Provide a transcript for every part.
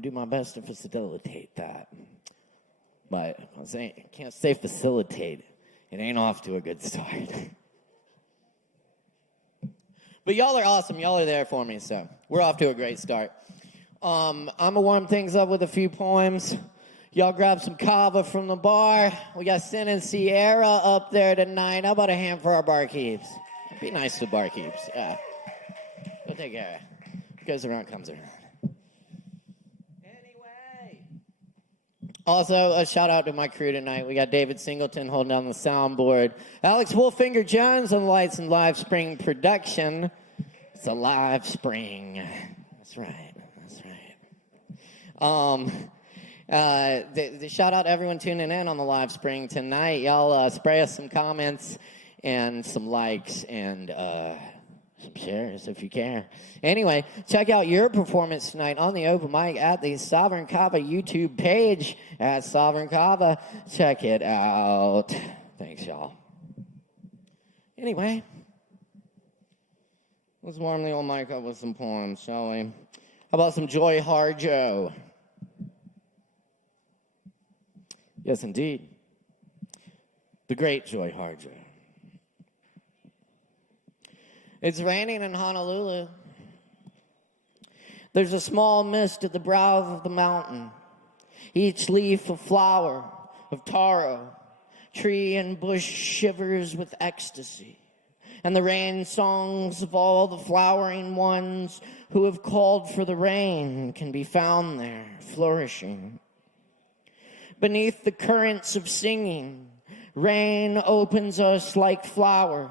do my best to facilitate that. But I'm saying, I can't say facilitate. It ain't off to a good start. But y'all are awesome. Y'all are there for me, so we're off to a great start. I'm going to warm things up with a few poems. Y'all grab some Kava from the bar. We got Sin and Sierra up there tonight. How about a hand for our barkeeps? Be nice to barkeeps. Yeah. Go take care of it. What goes around comes around. Anyway. Also, a shout out to my crew tonight. We got David Singleton holding down the soundboard. Alex Wolfinger Jones on lights and Live Spring production. It's a live spring. That's right. That's right. The shout out to everyone tuning in on the live spring tonight. Y'all spray us some comments and some likes and some shares if you care. Anyway, check out your performance tonight on the open mic at the Sovereign Kava YouTube page at Sovereign Kava. Check it out. Thanks, y'all. Anyway, let's warm the old mic up with some poems, shall we? How about some Joy Harjo? Yes, indeed. The great Joy Harjo. It's raining in Honolulu. There's a small mist at the brow of the mountain. Each leaf a flower of taro. Tree and bush shivers with ecstasy. And the rain songs of all the flowering ones who have called for the rain can be found there, flourishing. Beneath the currents of singing, rain opens us like flowers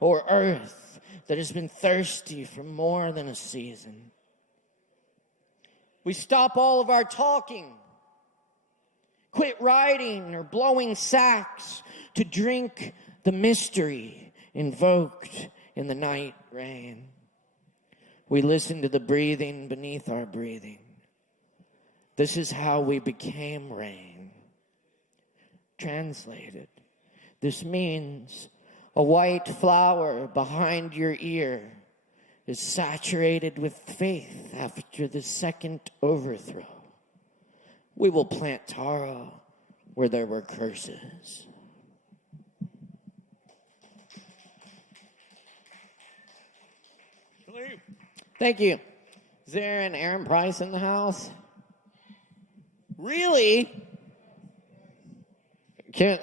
or earth that has been thirsty for more than a season. We stop all of our talking, quit writing or blowing sacks to drink the mystery invoked in the night rain. We listen to the breathing beneath our breathing. This is how we became rain. Translated, this means a white flower behind your ear is saturated with faith after the second overthrow. We will plant taro where there were curses. Thank you. Is there an Aaron Price in the house? Really? Can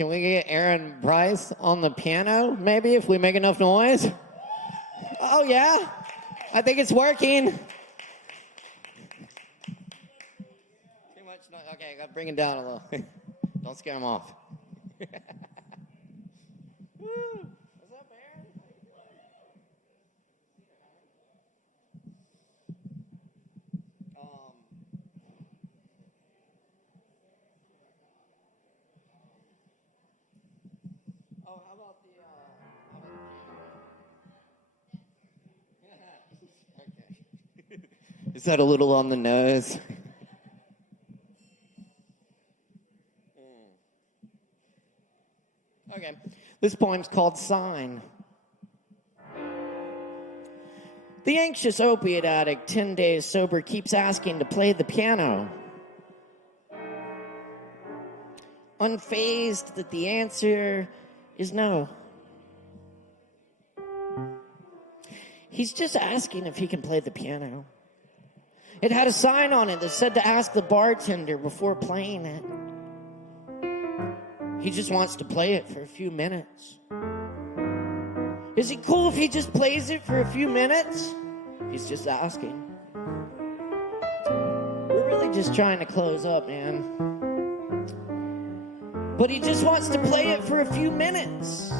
we get Aaron Price on the piano, maybe, if we make enough noise? Oh, yeah? I think it's working. Too much noise. Okay, I got to bring it down a little. Don't scare him off. Woo. What's up, Aaron? Oh, how about the okay. Is that a little on the nose? Okay. This poem's called Sign. The anxious opiate addict, 10 days sober, keeps asking to play the piano. Unfazed that the answer is no. He's just asking if he can play the piano. It had a sign on it that said to ask the bartender before playing it. He just wants to play it for a few minutes. Is it cool if he just plays it for a few minutes? He's just asking. We're really just trying to close up, man. But he just wants to play it for a few minutes.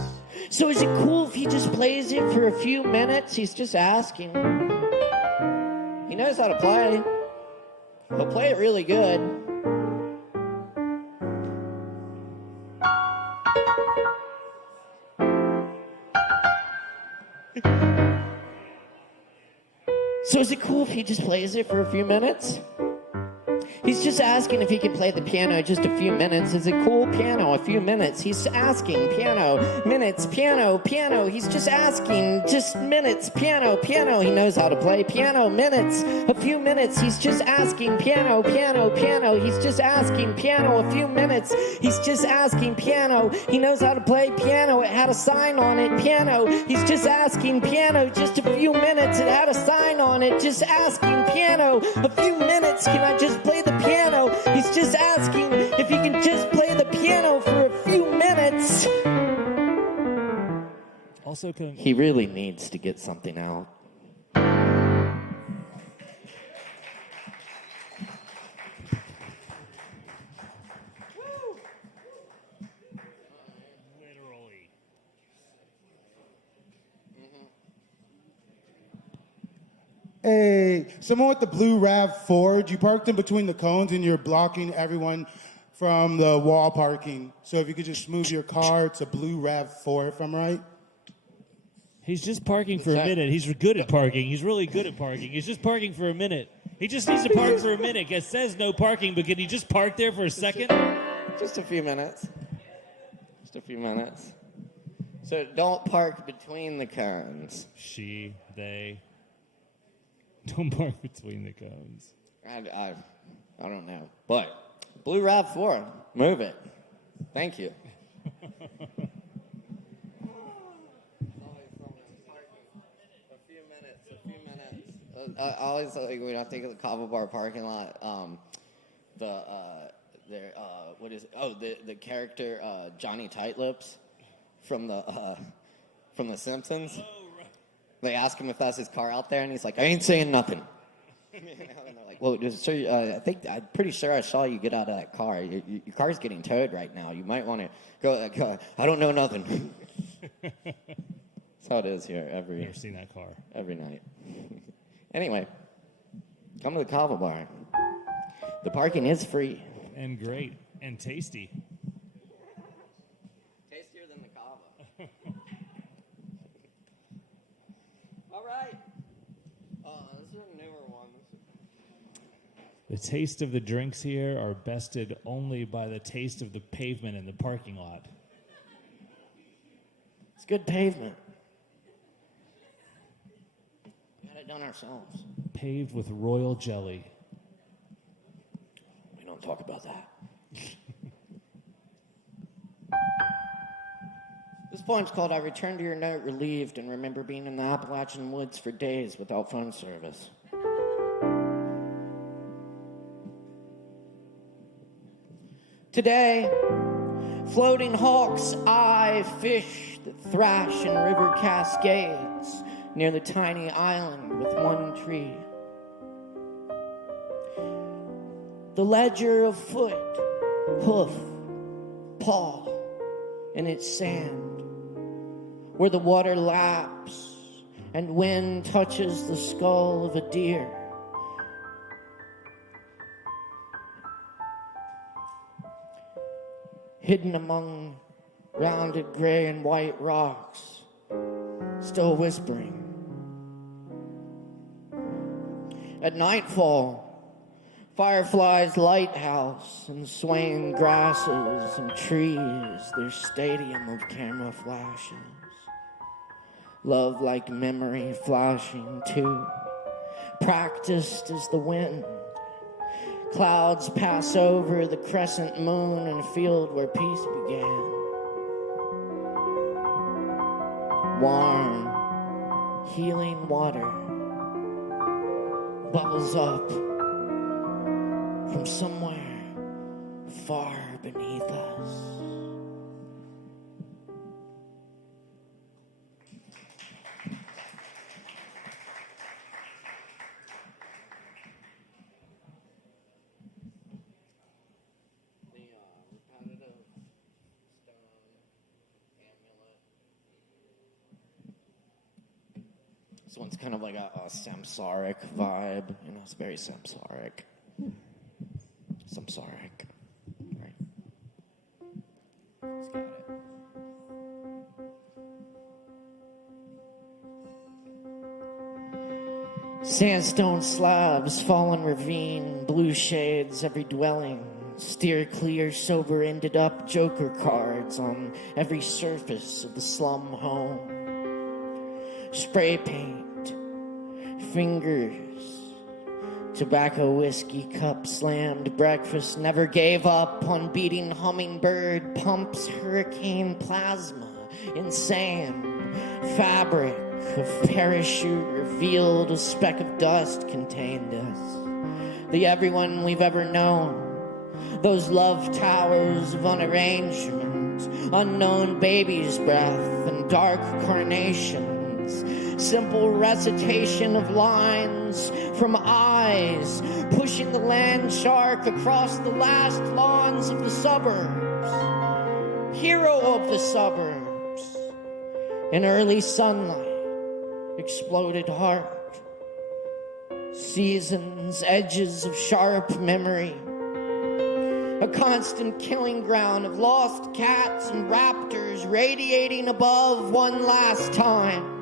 So is it cool if he just plays it for a few minutes? He's just asking. He knows how to play. He'll play it really good. So is it cool if he just plays it for a few minutes? He's just asking if he can play the piano just a few minutes. Is it cool? Piano, a few minutes. He's asking, piano, minutes, piano, piano. He's just asking, just minutes, piano, piano. He knows how to play piano, minutes, a few minutes. He's just asking, piano, piano, piano. He's just asking, piano, a few minutes. He's just asking, piano. He knows how to play piano. It had a sign on it, piano. He's just asking, piano, just a few minutes. It had a sign on it, just asking, piano, a few minutes. Can I just play the piano? He's just asking if he can just play the piano for a few minutes. Also, he really needs to get something out. Literally. Hey, someone with the blue RAV4, you parked in between the cones and you're blocking everyone from the wall parking. So if you could just move your car, it's a blue RAV4, if I'm right. He's just parking for a minute. He's good at parking. He's really good at parking. He's just parking for a minute. He just needs to park for a minute. It says no parking, but can he just park there for a second? Just a few minutes. Just a few minutes. So don't park between the cones. She, they. Don't park between the cones. I don't know. But blue RAV4, move it. Thank you. I always like when I think of the Kava bar parking lot. What is it? Oh, the character Johnny Tightlips from the Simpsons. Oh, right. They ask him if that's his car out there, and he's like, "I ain't saying nothing." And they're like, "Well, sir, I'm pretty sure I saw you get out of that car. Your car's getting towed right now. You might want to go. I don't know nothing." That's how it is here Never seen that car. every night. Anyway, come to the Kava bar. The parking is free. And great. And tasty. Tastier than the Kava. All right. This is a newer one. The taste of the drinks here are bested only by the taste of the pavement in the parking lot. It's good pavement. Done ourselves. Paved with royal jelly. We don't talk about that. This poem's called I Return to Your Note Relieved and Remember Being in the Appalachian Woods for Days Without Phone Service. Today, floating hawks eye fish that thrash in river cascades near the tiny island with one tree. The ledger of foot, hoof, paw in its sand, where the water laps and wind touches the skull of a deer. Hidden among rounded gray and white rocks, still whispering. At nightfall, fireflies' lighthouse and swaying grasses and trees, their stadium of camera flashes. Love like memory flashing too, practiced as the wind. Clouds pass over the crescent moon in a field where peace began. Warm, healing water bubbles up from somewhere far beneath us. This one's kind of like a samsaric vibe. You know, it's very samsaric. Samsaric. Right. It's got it. Sandstone slabs, fallen ravine, blue shades every dwelling. Steer clear, sober, ended up joker cards on every surface of the slum home. Spray paint, fingers, tobacco, whiskey, cup slammed, breakfast never gave up on beating hummingbird, pumps, hurricane, plasma, insane, fabric of parachute revealed, a speck of dust contained us. The everyone we've ever known, those love towers of unarrangement, unknown baby's breath and dark carnations. Simple recitation of lines from eyes, pushing the land shark across the last lawns of the suburbs. Hero of the suburbs. In early sunlight, exploded heart. Seasons, edges of sharp memory. A constant killing ground of lost cats and raptors radiating above one last time.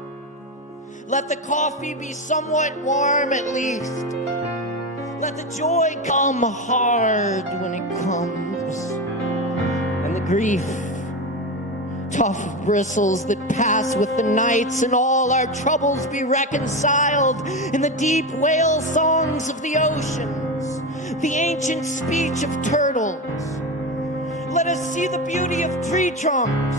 Let the coffee be somewhat warm at least. Let the joy come hard when it comes. And the grief, tough bristles that pass with the nights, and all our troubles be reconciled in the deep whale songs of the oceans, the ancient speech of turtles. Let us see the beauty of tree trunks.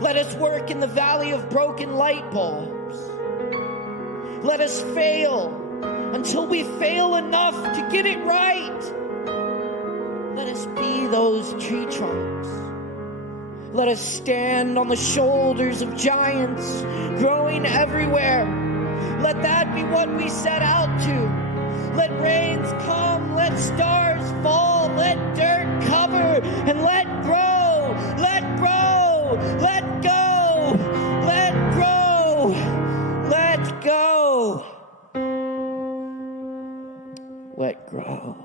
Let us work in the valley of broken light bulbs. Let us fail until we fail enough to get it right. Let us be those tree trunks. Let us stand on the shoulders of giants growing everywhere. Let that be what we set out to. Let rains come, let stars fall, let dirt cover, and let grow, let grow, let go, let grow, let go, let grow.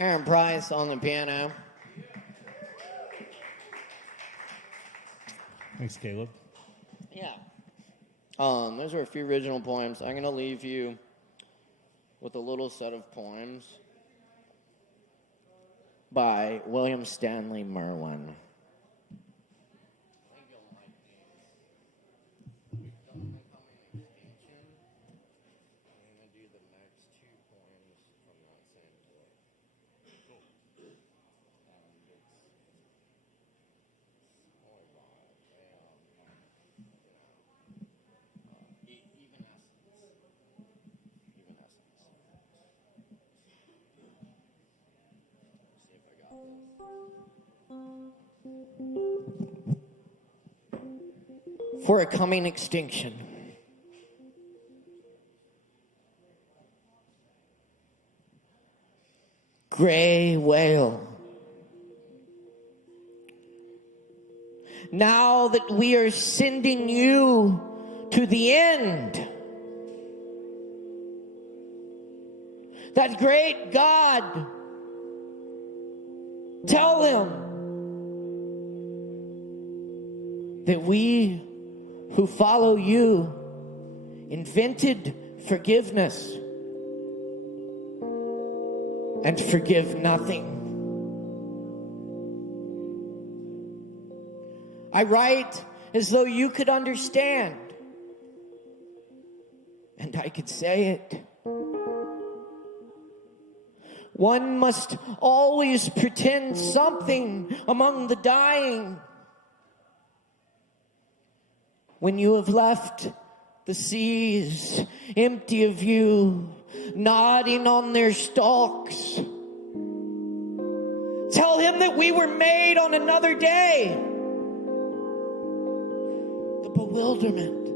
Aaron Price on the piano. Thanks, Caleb. Yeah. Those are a few original poems. I'm going to leave you with a little set of poems by William Stanley Merwin. For a coming extinction. Gray whale. Now that we are sending you to the end, that great God, tell him that we who follow you invented forgiveness and forgive nothing. I write as though you could understand, and I could say it. One must always pretend something among the dying. When you have left the seas empty of you, nodding on their stalks, tell him that we were made on another day. The bewilderment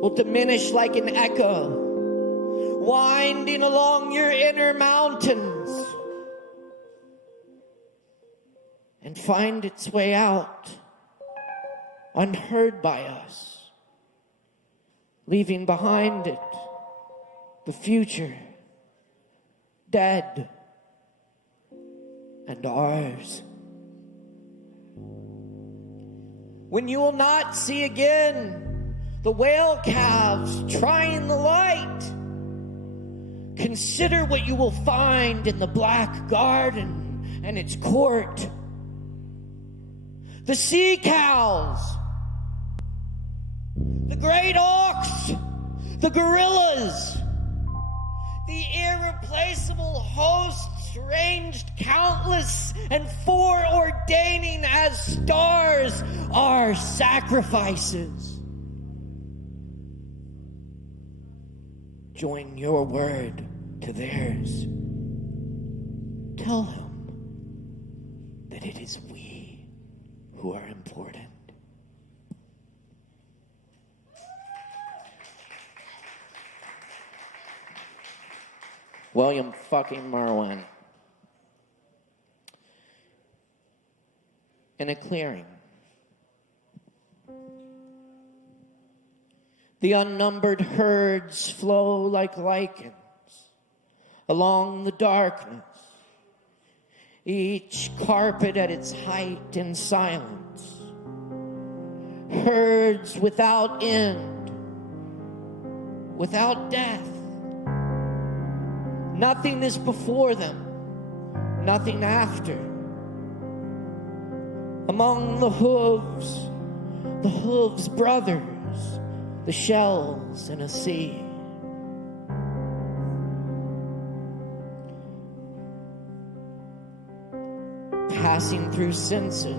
will diminish like an echo, winding along your inner mountains, and find its way out unheard by us, leaving behind it the future dead and ours. When you will not see again the whale calves trying the light, consider what you will find in the black garden and its court. The sea cows, the great auks, the gorillas, the irreplaceable hosts ranged countless and foreordaining as stars are sacrifices. Join your word to theirs. Tell him that it is we who are important. William fucking Merwin. In a clearing, the unnumbered herds flow like lichens along the darkness, each carpet at its height in silence. Herds without end, without death. Nothing is before them, nothing after. Among the hooves brothers, the shells in a sea. Passing through senses,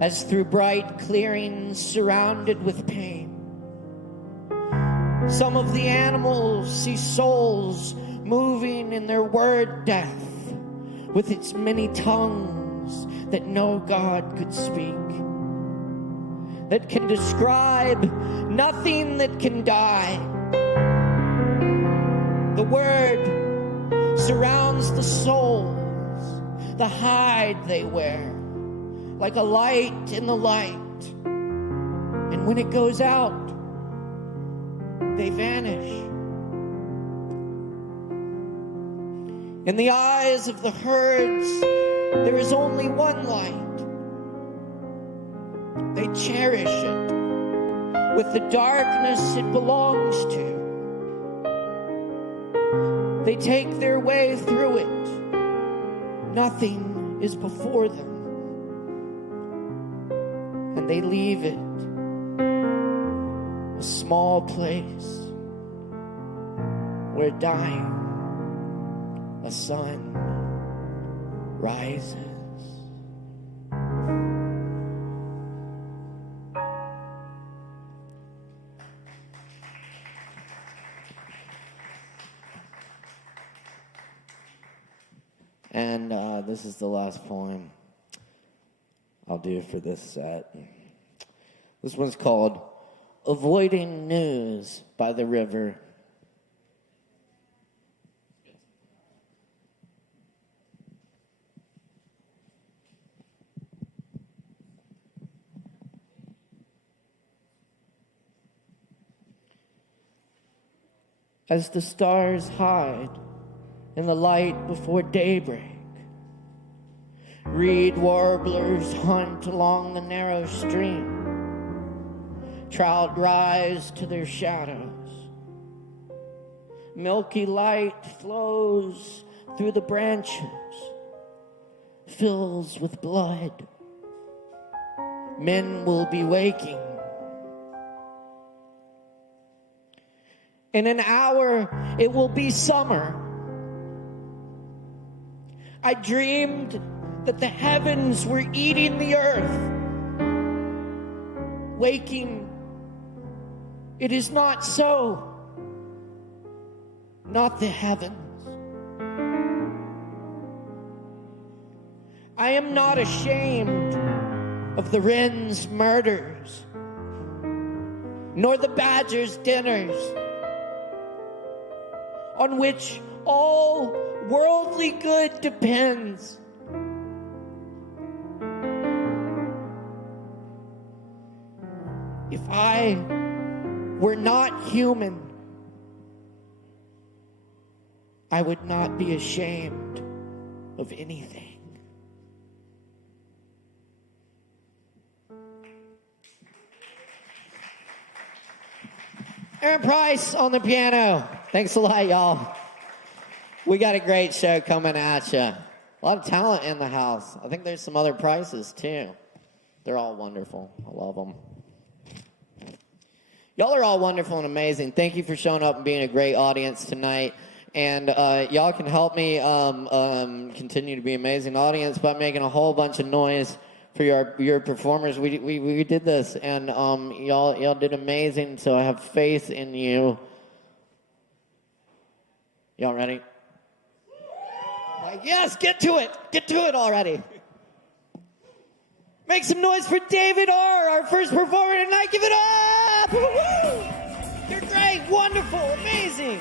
as through bright clearings surrounded with pain. Some of the animals see souls moving in their word death, with its many tongues that no God could speak, that can describe nothing that can die. The word surrounds the souls, the hide they wear, like a light in the light. And when it goes out, they vanish. In the eyes of the herds, there is only one light. They cherish it with the darkness it belongs to. They take their way through it. Nothing is before them. And they leave it, a small place where dying a sun rises. And this is the last poem I'll do for this set. This one's called Avoiding News by the River. As the stars hide in the light before daybreak, reed warblers hunt along the narrow stream. Trout rise to their shadows. Milky light flows through the branches, fills with blood. Men will be waking. In an hour, it will be summer. I dreamed that the heavens were eating the earth. Waking, it is not so. Not the heavens. I am not ashamed of the wren's murders, nor the badger's dinners, on which all worldly good depends. If I were not human, I would not be ashamed of anything. Aaron Price on the piano. Thanks a lot, y'all. We got a great show coming at you. A lot of talent in the house. I think there's some other prizes, too. They're all wonderful. I love them. Y'all are all wonderful and amazing. Thank you for showing up and being a great audience tonight. And y'all can help me continue to be an amazing audience by making a whole bunch of noise for your performers. We did this, and y'all did amazing, so I have faith in you. Y'all ready? Like, yes, get to it. Get to it already. Make some noise for David R., our first performer tonight. Give it up! Woo-hoo! You're great, wonderful, amazing.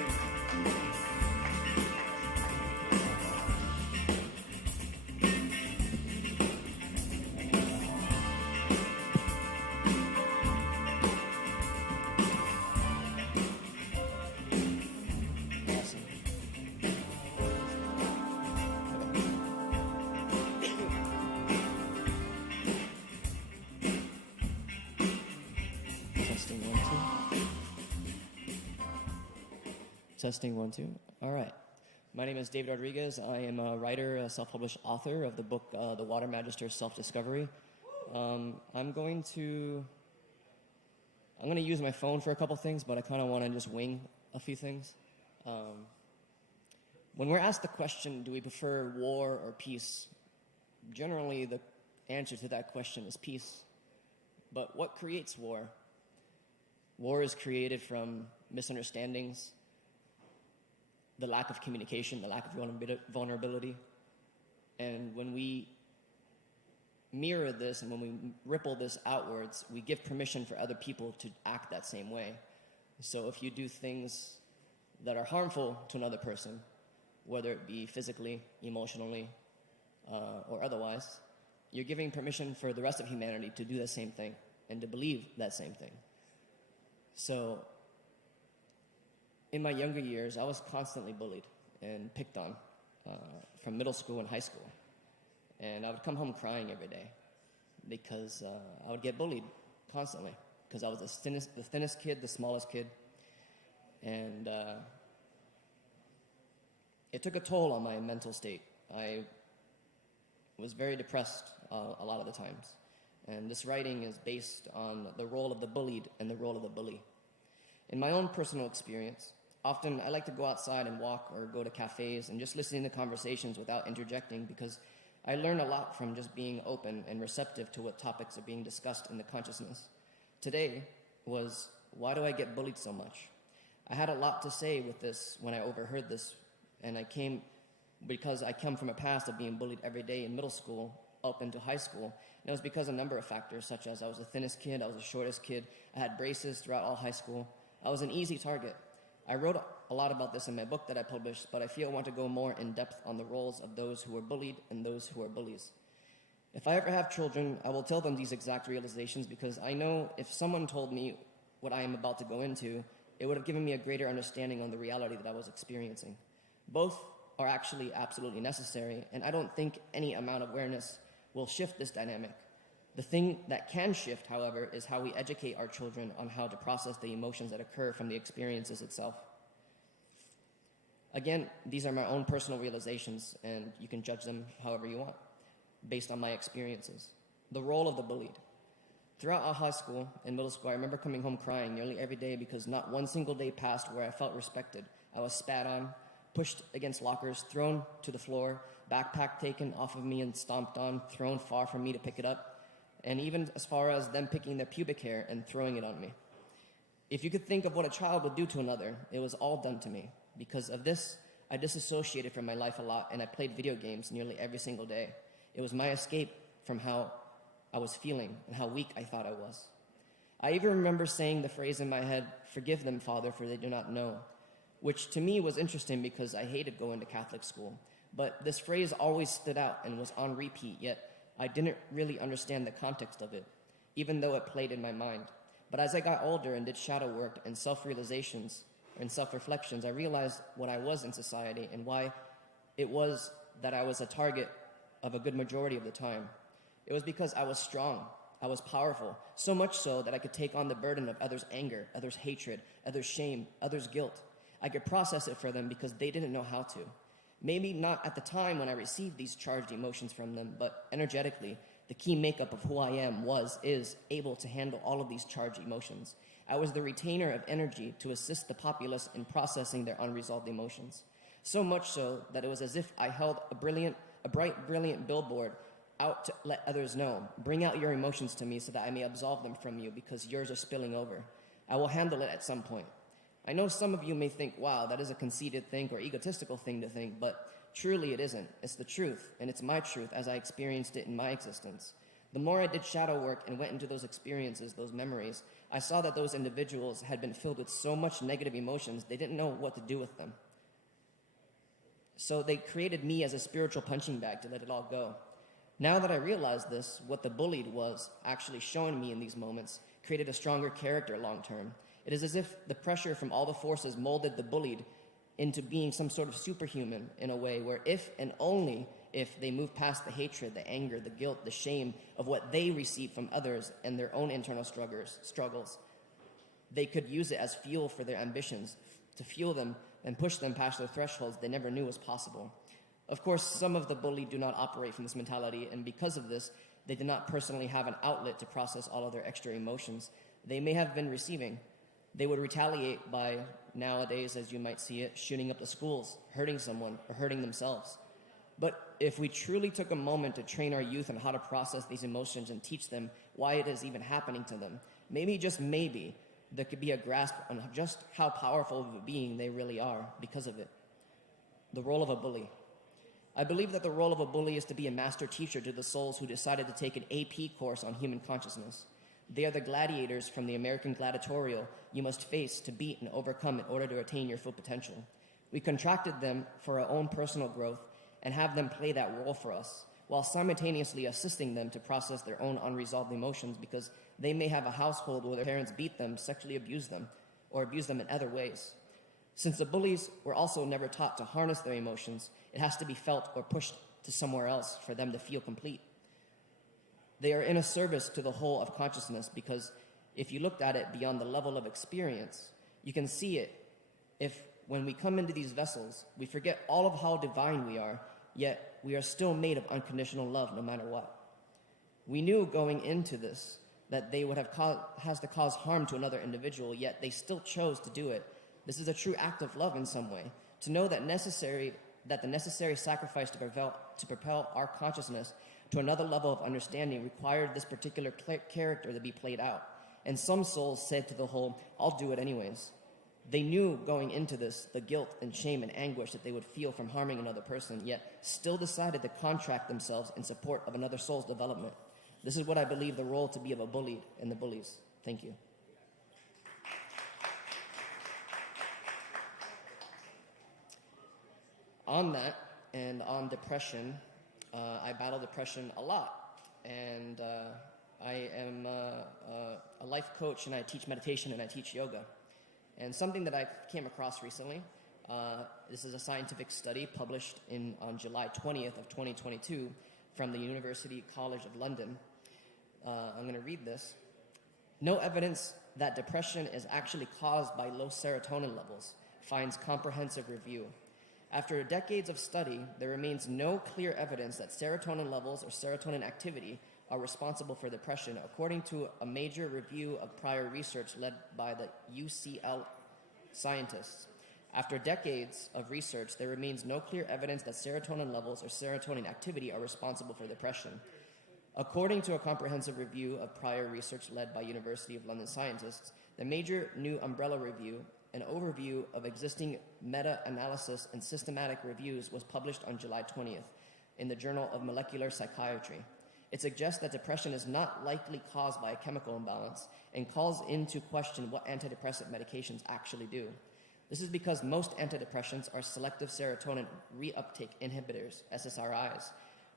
Testing 1, 2. All right. My name is David Rodriguez. I am a writer, a self-published author of the book The Water Magister's Self-Discovery. I'm going to use my phone for a couple things, but I kind of want to just wing a few things. When we're asked the question, do we prefer war or peace? Generally, the answer to that question is peace. But what creates war? War is created from misunderstandings, the lack of communication, the lack of vulnerability. And when we mirror this and when we ripple this outwards, we give permission for other people to act that same way. So if you do things that are harmful to another person, whether it be physically, emotionally, or otherwise, you're giving permission for the rest of humanity to do the same thing and to believe that same thing. So in my younger years, I was constantly bullied and picked on from middle school and high school. And I would come home crying every day because I would get bullied constantly because I was the thinnest kid, the smallest kid. And it took a toll on my mental state. I was very depressed a lot of the times. And this writing is based on the role of the bullied and the role of the bully. In my own personal experience, often I like to go outside and walk or go to cafes and just listening to conversations without interjecting because I learn a lot from just being open and receptive to what topics are being discussed in the consciousness. Today was, why do I get bullied so much? I had a lot to say with this when I overheard this, and because I come from a past of being bullied every day in middle school up into high school. And it was because of a number of factors, such as I was the thinnest kid, I was the shortest kid, I had braces throughout all high school. I was an easy target. I wrote a lot about this in my book that I published, but I feel I want to go more in depth on the roles of those who are bullied and those who are bullies. If I ever have children, I will tell them these exact realizations because I know if someone told me what I am about to go into, it would have given me a greater understanding on the reality that I was experiencing. Both are actually absolutely necessary, and I don't think any amount of awareness will shift this dynamic. The thing that can shift, however, is how we educate our children on how to process the emotions that occur from the experiences itself. Again, these are my own personal realizations, and you can judge them however you want, based on my experiences. The role of the bullied. Throughout our high school and middle school, I remember coming home crying nearly every day because not one single day passed where I felt respected. I was spat on, pushed against lockers, thrown to the floor, backpack taken off of me and stomped on, thrown far from me to pick it up, and even as far as them picking their pubic hair and throwing it on me. If you could think of what a child would do to another, it was all done to me. Because of this, I disassociated from my life a lot, and I played video games nearly every single day. It was my escape from how I was feeling and how weak I thought I was. I even remember saying the phrase in my head, "Forgive them, Father, for they do not know," which to me was interesting because I hated going to Catholic school. But this phrase always stood out and was on repeat, yet I didn't really understand the context of it, even though it played in my mind. But as I got older and did shadow work and self-realizations in self-reflections, I realized what I was in society and why it was that I was a target of a good majority of the time. It was because I was strong, I was powerful, so much so that I could take on the burden of others' anger, others' hatred, others' shame, others' guilt. I could process it for them because they didn't know how to. Maybe not at the time when I received these charged emotions from them, but energetically, the key makeup of who I am is able to handle all of these charged emotions. I was the retainer of energy to assist the populace in processing their unresolved emotions. So much so that it was as if I held a bright, brilliant billboard out to let others know, bring out your emotions to me so that I may absolve them from you because yours are spilling over. I will handle it at some point. I know some of you may think, wow, that is a conceited thing or egotistical thing to think, but truly it isn't. It's the truth, and it's my truth as I experienced it in my existence. The more I did shadow work and went into those experiences, those memories, I saw that those individuals had been filled with so much negative emotions, they didn't know what to do with them. So they created me as a spiritual punching bag to let it all go. Now that I realize this, what the bullied was actually showing me in these moments created a stronger character long term. It is as if the pressure from all the forces molded the bullied into being some sort of superhuman in a way where if and only if they move past the hatred, the anger, the guilt, the shame of what they receive from others and their own internal struggles, they could use it as fuel for their ambitions, to fuel them and push them past their thresholds they never knew was possible. Of course, some of the bullied do not operate from this mentality, and because of this, they do not personally have an outlet to process all of their extra emotions they may have been receiving. They would retaliate by, nowadays, as you might see it, shooting up the schools, hurting someone, or hurting themselves. But if we truly took a moment to train our youth on how to process these emotions and teach them why it is even happening to them, maybe, just maybe, there could be a grasp on just how powerful of a being they really are because of it. The role of a bully. I believe that the role of a bully is to be a master teacher to the souls who decided to take an AP course on human consciousness. They are the gladiators from the American gladiatorial you must face to beat and overcome in order to attain your full potential. We contracted them for our own personal growth and have them play that role for us, while simultaneously assisting them to process their own unresolved emotions because they may have a household where their parents beat them, sexually abuse them, or abuse them in other ways. Since the bullies were also never taught to harness their emotions, it has to be felt or pushed to somewhere else for them to feel complete. They are in a service to the whole of consciousness because if you looked at it beyond the level of experience, you can see it if when we come into these vessels, we forget all of how divine we are, yet we are still made of unconditional love no matter what. We knew going into this that they would have has to cause harm to another individual, yet they still chose to do it. This is a true act of love in some way, to know that the necessary sacrifice to propel our consciousness to another level of understanding required this particular character to be played out. And some souls said to the whole, I'll do it anyways. They knew going into this the guilt and shame and anguish that they would feel from harming another person, yet still decided to contract themselves in support of another soul's development. This is what I believe the role to be of a bullied and the bullies. Thank you. On that, and on depression, I battle depression a lot. And I am a life coach, and I teach meditation, and I teach yoga. And something that I came across recently, this is a scientific study published on July 20th of 2022 from the University College of London. I'm going to read this. No evidence that depression is actually caused by low serotonin levels finds comprehensive review. After decades of study, there remains no clear evidence that serotonin levels or serotonin activity are responsible for depression, according to a major review of prior research led by the UCL scientists. After decades of research, there remains no clear evidence that serotonin levels or serotonin activity are responsible for depression. According to a comprehensive review of prior research led by University of London scientists, the major new umbrella review, an overview of existing meta-analysis and systematic reviews, was published on July 20th in the Journal of Molecular Psychiatry. It suggests that depression is not likely caused by a chemical imbalance and calls into question what antidepressant medications actually do. This is because most antidepressants are selective serotonin reuptake inhibitors, SSRIs,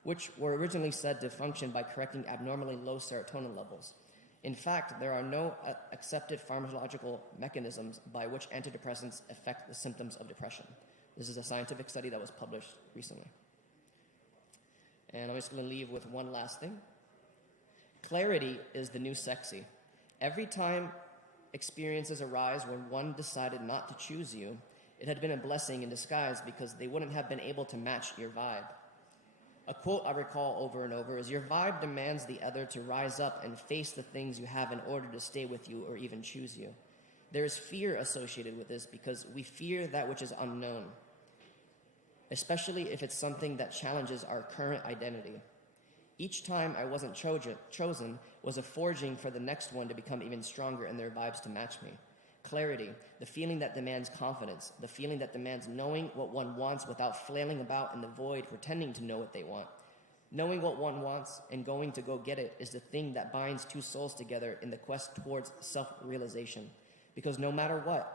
which were originally said to function by correcting abnormally low serotonin levels. In fact, there are no accepted pharmacological mechanisms by which antidepressants affect the symptoms of depression. This is a scientific study that was published recently. And I'm just going to leave with one last thing. Clarity is the new sexy. Every time experiences arise when one decided not to choose you, it had been a blessing in disguise because they wouldn't have been able to match your vibe. A quote I recall over and over is, "Your vibe demands the other to rise up and face the things you have in order to stay with you or even choose you." There is fear associated with this because we fear that which is unknown, especially if it's something that challenges our current identity. Each time I wasn't chosen was a forging for the next one to become even stronger and their vibes to match me. Clarity, the feeling that demands confidence, the feeling that demands knowing what one wants without flailing about in the void pretending to know what they want. Knowing what one wants and going to go get it is the thing that binds two souls together in the quest towards self-realization. Because no matter what,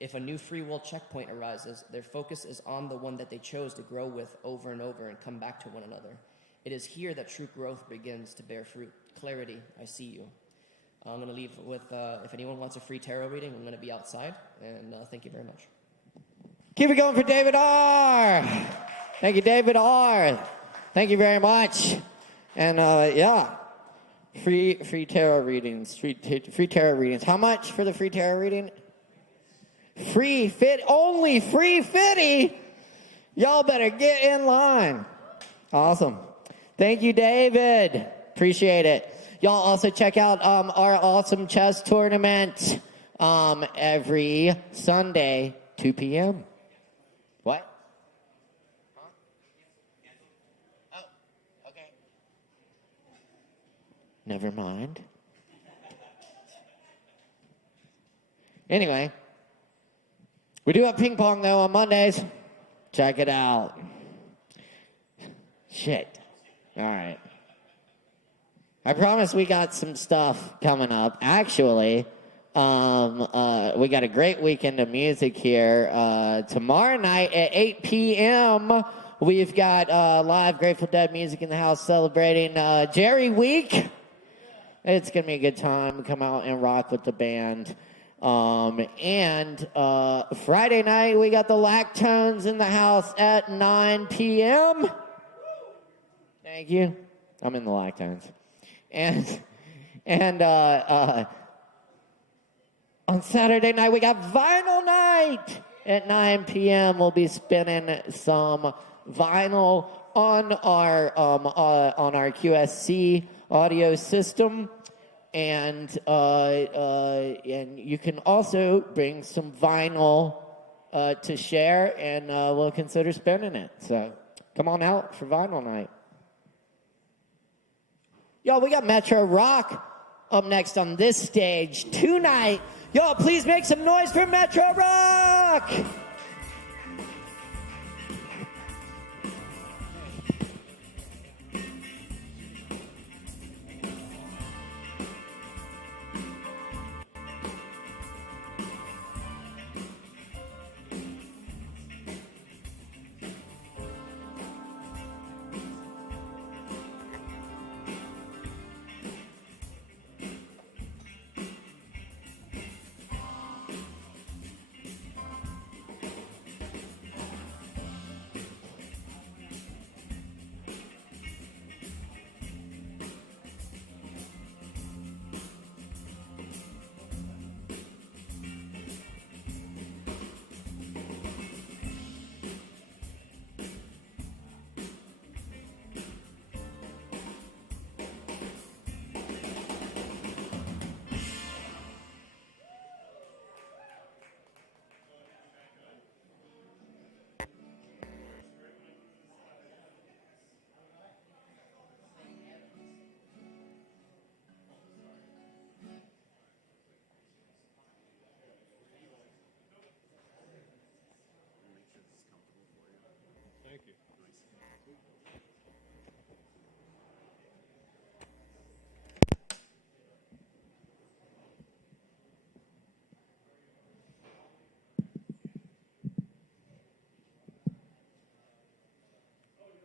if a new free will checkpoint arises, their focus is on the one that they chose to grow with over and over and come back to one another. It is here that true growth begins to bear fruit. Clarity, I see you. I'm going to leave with, if anyone wants a free tarot reading, I'm going to be outside. And thank you very much. Keep it going for David R. Thank you, David R. Thank you very much. And yeah, free tarot readings. Free tarot readings. How much for the free tarot reading? Only free 50. Y'all better get in line. Awesome. Thank you, David. Appreciate it. Y'all also check out our awesome chess tournament every Sunday, 2 p.m. What? Huh? Oh, okay. Never mind. Anyway, we do have ping pong, though, on Mondays. Check it out. Shit. All right. I promise we got some stuff coming up. Actually, we got a great weekend of music here. Tomorrow night at 8 p.m., we've got live Grateful Dead music in the house celebrating Jerry Week. It's going to be a good time. Come out and rock with the band. And Friday night, we got the Lactones in the house at 9 p.m. Thank you. I'm in the Lactones. And on Saturday night, we got Vinyl Night at 9 p.m. We'll be spinning some vinyl on our QSC audio system. And you can also bring some vinyl to share, and we'll consider spinning it. So come on out for Vinyl Night. Y'all, we got Metro Rock up next on this stage tonight. Y'all, please make some noise for Metro Rock!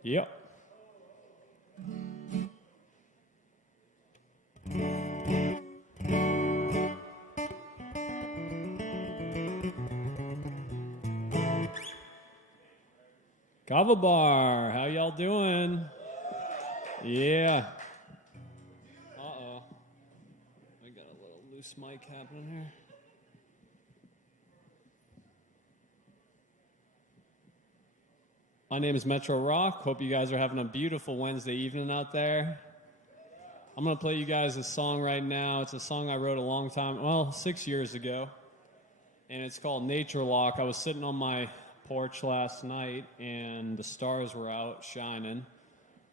Yep. Kava Bar, how y'all doing? Yeah. Uh-oh. I got a little loose mic happening here. My name is Metro Rock. Hope you guys are having a beautiful Wednesday evening out there. I'm going to play you guys a song right now. It's a song I wrote a long time, 6 years ago. And it's called Nature Lock. I was sitting on my porch last night, and the stars were out shining.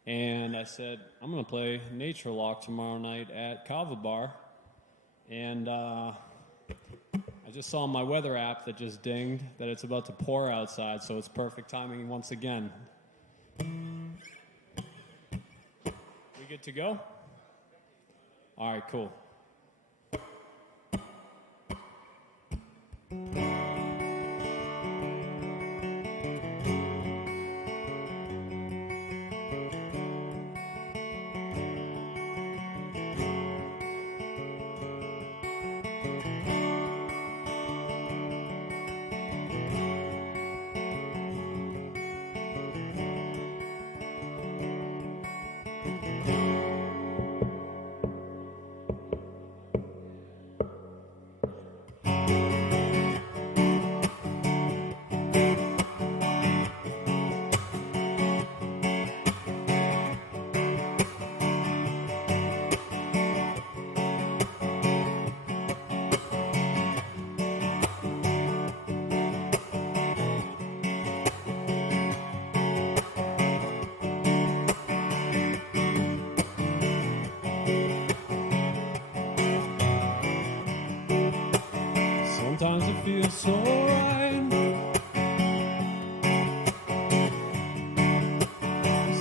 And I said, I'm going to play Nature Lock tomorrow night at Kava Bar. And I just saw my weather app that just dinged that it's about to pour outside, so it's perfect timing once again. We good to go? All right, cool. Sometimes it feels so right.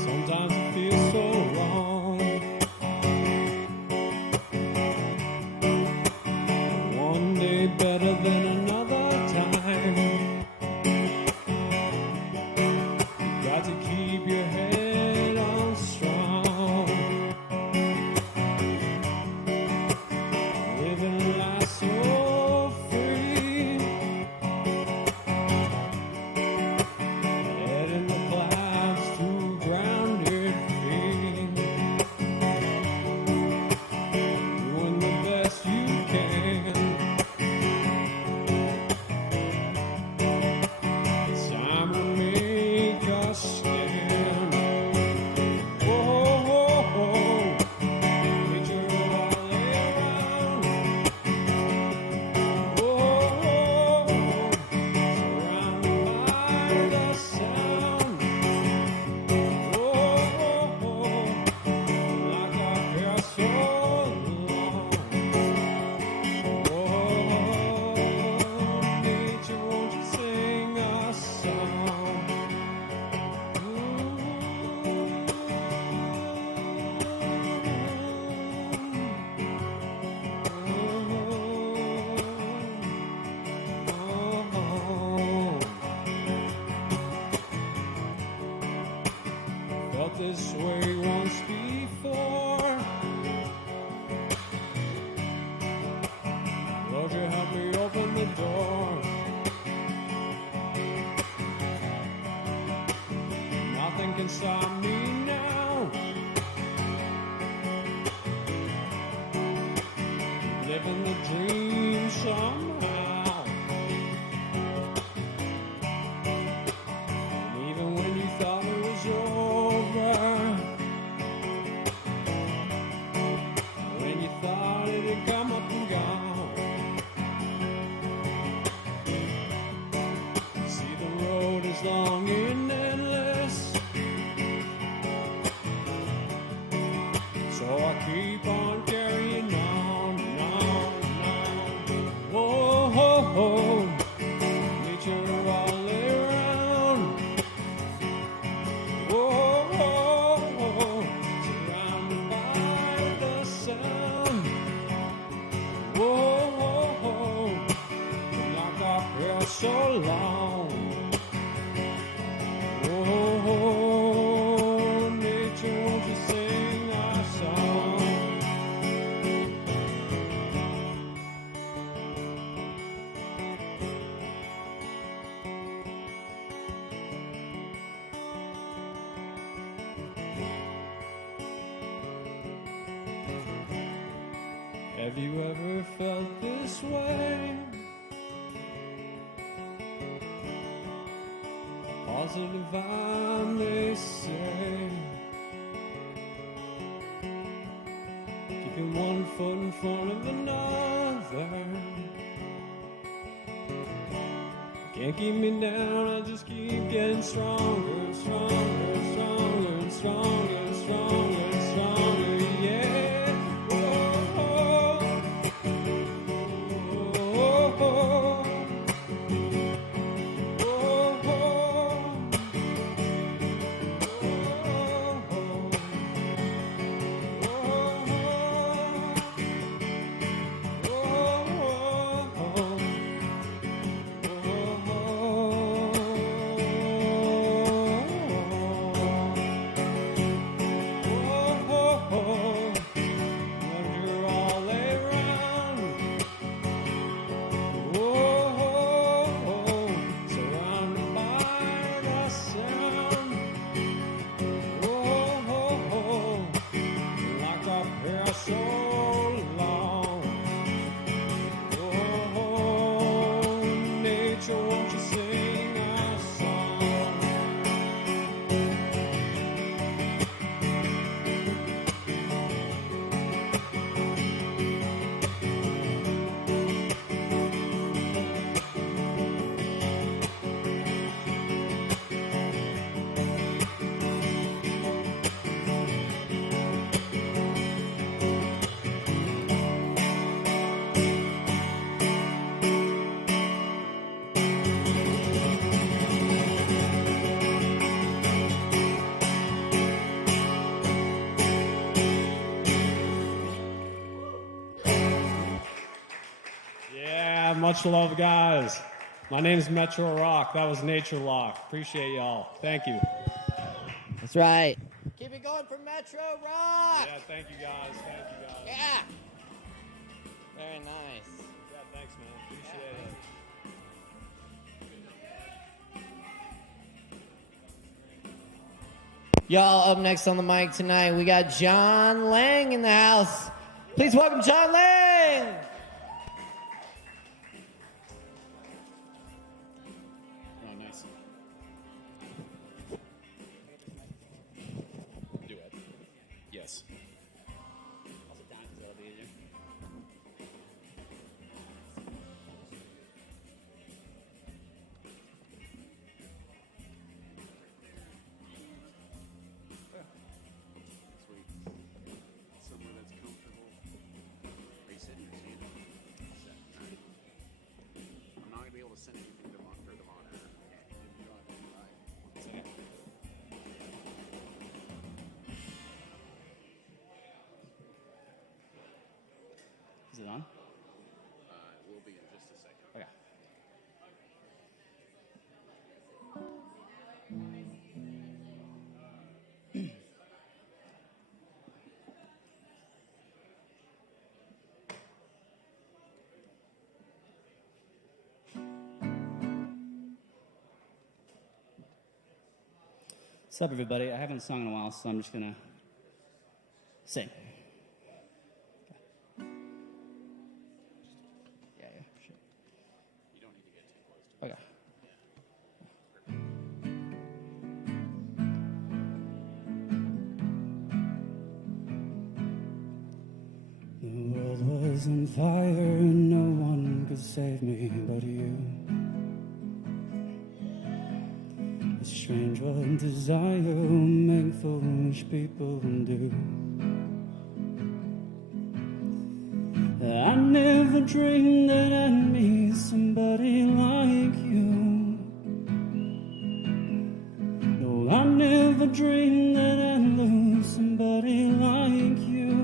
Sometimes it feels so wrong. One day better than another time. You got to keep your head on strong. Living life so free. Head in the clouds to grounded feet. Doing the best you can. Time to make a stand. Whoa, whoa, whoa. Nature all around. Whoa, whoa, whoa. Surrounded by the sound. Whoa, whoa, whoa. Like our hair so long. Whoa, nature, won't you sing a song? Felt this way once before. Lord, you help me open the door. Nothing can stop me now. Living the dream somehow. And even when you thought it was over, when you thought it had come up and gone, see the road is long and endless. So I keep on carrying on, on. Whoa, whoa, whoa. Nature all around. Whoa, whoa, whoa. Surrounded by the sound. Whoa, whoa, whoa. Like our hair so long. Whoa, nature, won't you sing our song? Have you ever felt this way? Positive, I may say. Keeping one foot in front of another. Can't keep me down, I just keep getting stronger and stronger and stronger and stronger and stronger and stronger, yeah. Whoa, whoa, whoa, much love, guys. My name is Metro Rock. That was Nature Lock. Appreciate y'all. Thank you. That's right. Keep it going for Metro Rock. Yeah, thank you guys. Thank you guys. Yeah. Very nice. Yeah, thanks, man. Appreciate it. Y'all, up next on the mic tonight, we got John Lang in the house. Please welcome John Lang. Oh, nice. Duet. Yes. I'll sit down because that'll be easier. Sweet. Somewhere that's comfortable. Are you sitting or standing? Sit. All right. I'm not going to be able to send anything to for the monitor. You don't have to lie. 1 second. Is it on? It will be in just a second. Okay. What's up, everybody? I haven't sung in a while, so I'm just gonna sing. Yeah, sure. You don't need to get too close to it. Okay. The world was on fire and no one could save me but you. It's strange what desire will make foolish people do. I never dreamed that I'd meet somebody like you. No, I never dreamed that I'd lose somebody like you.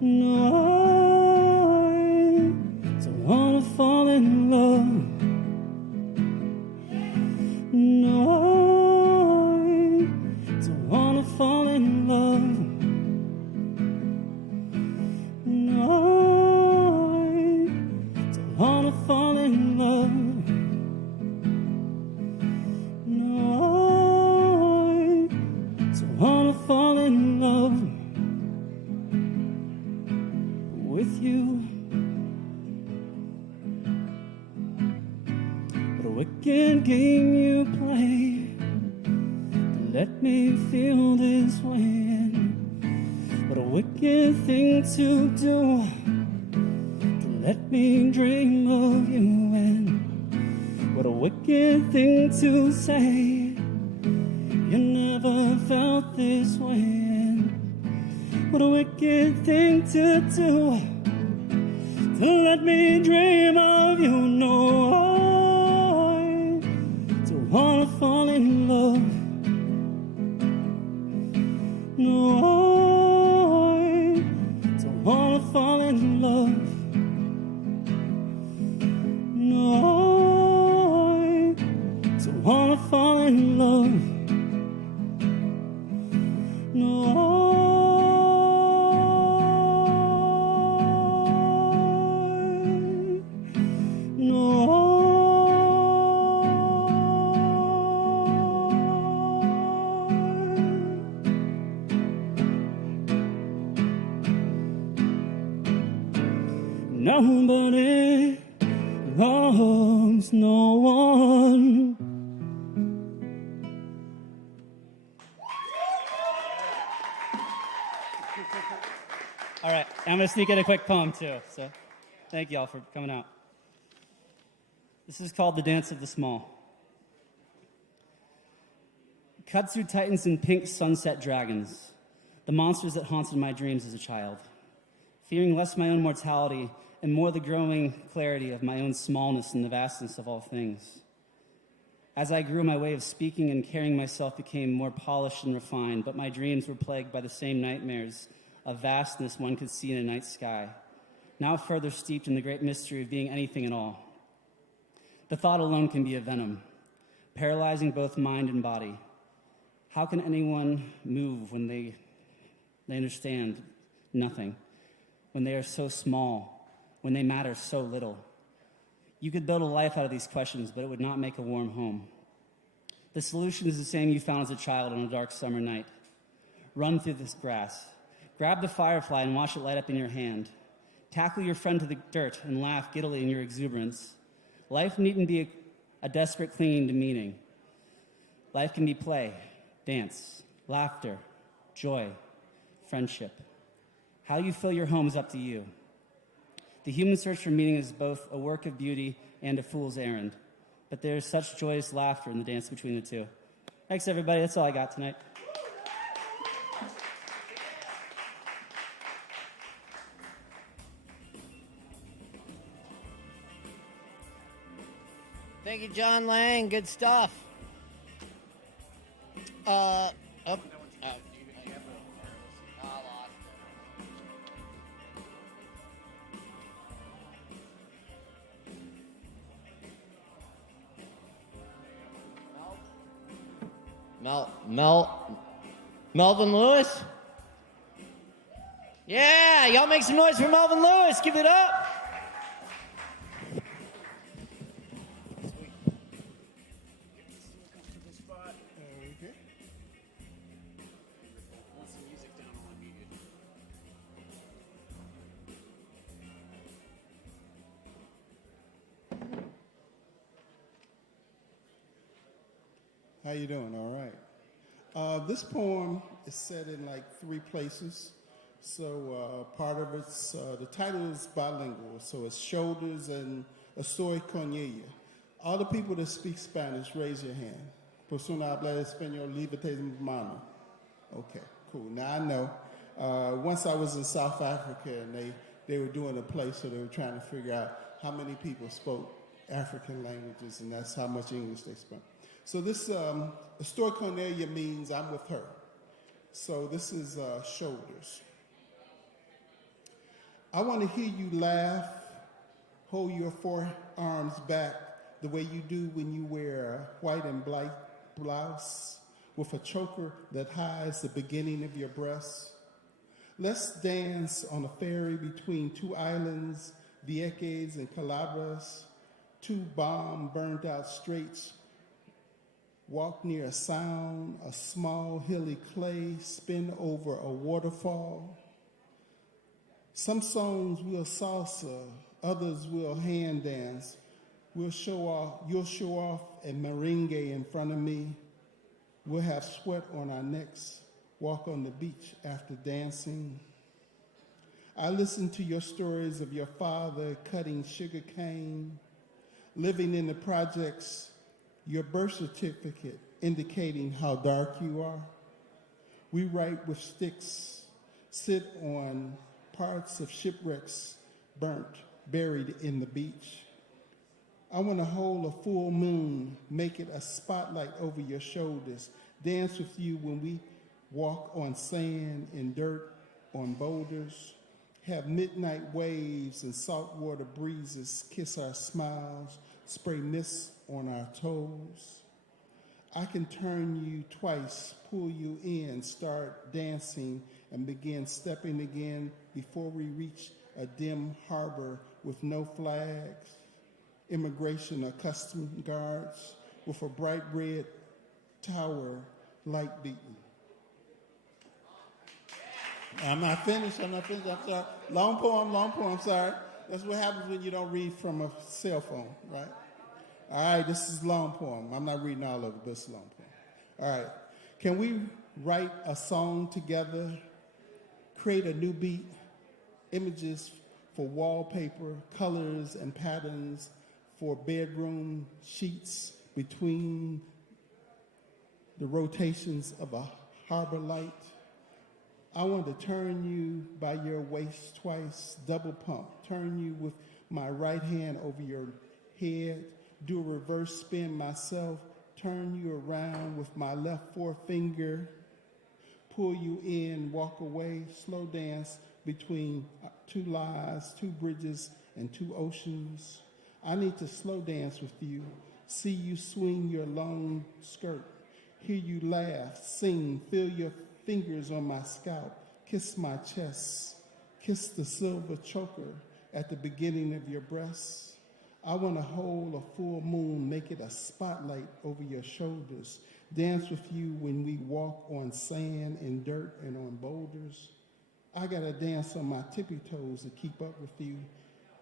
No, I don't wanna fall in love. No, I don't wanna fall in love. No, I don't wanna fall in love. No, I don't wanna fall in love. What a wicked game you play to let me feel this way. What a wicked thing to do to let me dream of you. And what a wicked thing to say. You never felt this way. And what a wicked thing to do to let me dream of you. No, I don't wanna fall in love. No, I don't wanna fall in love. No, I don't wanna fall in love. No. Nobody loves no one. All right, I'm going to sneak in a quick poem too, so thank you all for coming out. This is called The Dance of the Small. Kudzu titans and pink sunset dragons, the monsters that haunted my dreams as a child. Fearing less my own mortality and more the growing clarity of my own smallness and the vastness of all things. As I grew, my way of speaking and carrying myself became more polished and refined, but my dreams were plagued by the same nightmares of vastness one could see in a night sky, now further steeped in the great mystery of being anything at all. The thought alone can be a venom, paralyzing both mind and body. How can anyone move when they understand nothing, when they are so small, when they matter so little? You could build a life out of these questions, but it would not make a warm home. The solution is the same you found as a child on a dark summer night. Run through this grass. Grab the firefly and watch it light up in your hand. Tackle your friend to the dirt and laugh giddily in your exuberance. Life needn't be a desperate clinging to meaning. Life can be play, dance, laughter, joy, friendship. How you fill your home is up to you. The human search for meaning is both a work of beauty and a fool's errand, but there is such joyous laughter in the dance between the two. Thanks, everybody. That's all I got tonight. Thank you, John Lang. Good stuff. Melvin Lewis? Yeah, y'all make some noise for Melvin Lewis. Give it up. How you doing? All right. This poem is set in like 3 places. So part of it's, the title is bilingual. So it's shoulders and estoy con ella. All the people that speak Spanish, raise your hand. Persona habla español, levante su mano. Okay, cool. Now I know. Once I was in South Africa and they were doing a play, so they were trying to figure out how many people spoke African languages, and that's how much English they spoke. So this estoy con ella means I'm with her. So this is shoulders. I want to hear you laugh, hold your forearms back the way you do when you wear a white and black blouse with a choker that hides the beginning of your breasts. Let's dance on a ferry between 2 islands, Vieques and Calabras, 2 bomb burned out straits. Walk near a sound, a small hilly clay, spin over a waterfall. Some songs will salsa, others will hand dance. You'll show off a merengue in front of me. We'll have sweat on our necks, walk on the beach after dancing. I listen to your stories of your father cutting sugar cane, living in the projects, your birth certificate indicating how dark you are. We write with sticks, sit on parts of shipwrecks burnt, buried in the beach. I want to hold a full moon, make it a spotlight over your shoulders, dance with you when we walk on sand and dirt, on boulders, have midnight waves and saltwater breezes kiss our smiles, spray mist on our toes. I can turn you twice, pull you in, start dancing, and begin stepping again before we reach a dim harbor with no flags, immigration or custom guards, with a bright red tower light beating. I'm not finished. I'm sorry. Long poem, sorry. That's what happens when you don't read from a cell phone, right? All right, this is long poem. I'm not reading all of it, but it's a long poem. All right. Can we write a song together, create a new beat, images for wallpaper, colors and patterns for bedroom sheets between the rotations of a harbor light? I want to turn you by your waist twice, double pump, turn you with my right hand over your head, do a reverse spin myself, turn you around with my left forefinger, pull you in, walk away, slow dance between two lies, two bridges, and two oceans. I need to slow dance with you, see you swing your long skirt, hear you laugh, sing, feel your fingers on my scalp, kiss my chest, kiss the silver choker at the beginning of your breasts. I want to hold a full moon, make it a spotlight over your shoulders, dance with you when we walk on sand and dirt and on boulders. I got to dance on my tippy toes to keep up with you,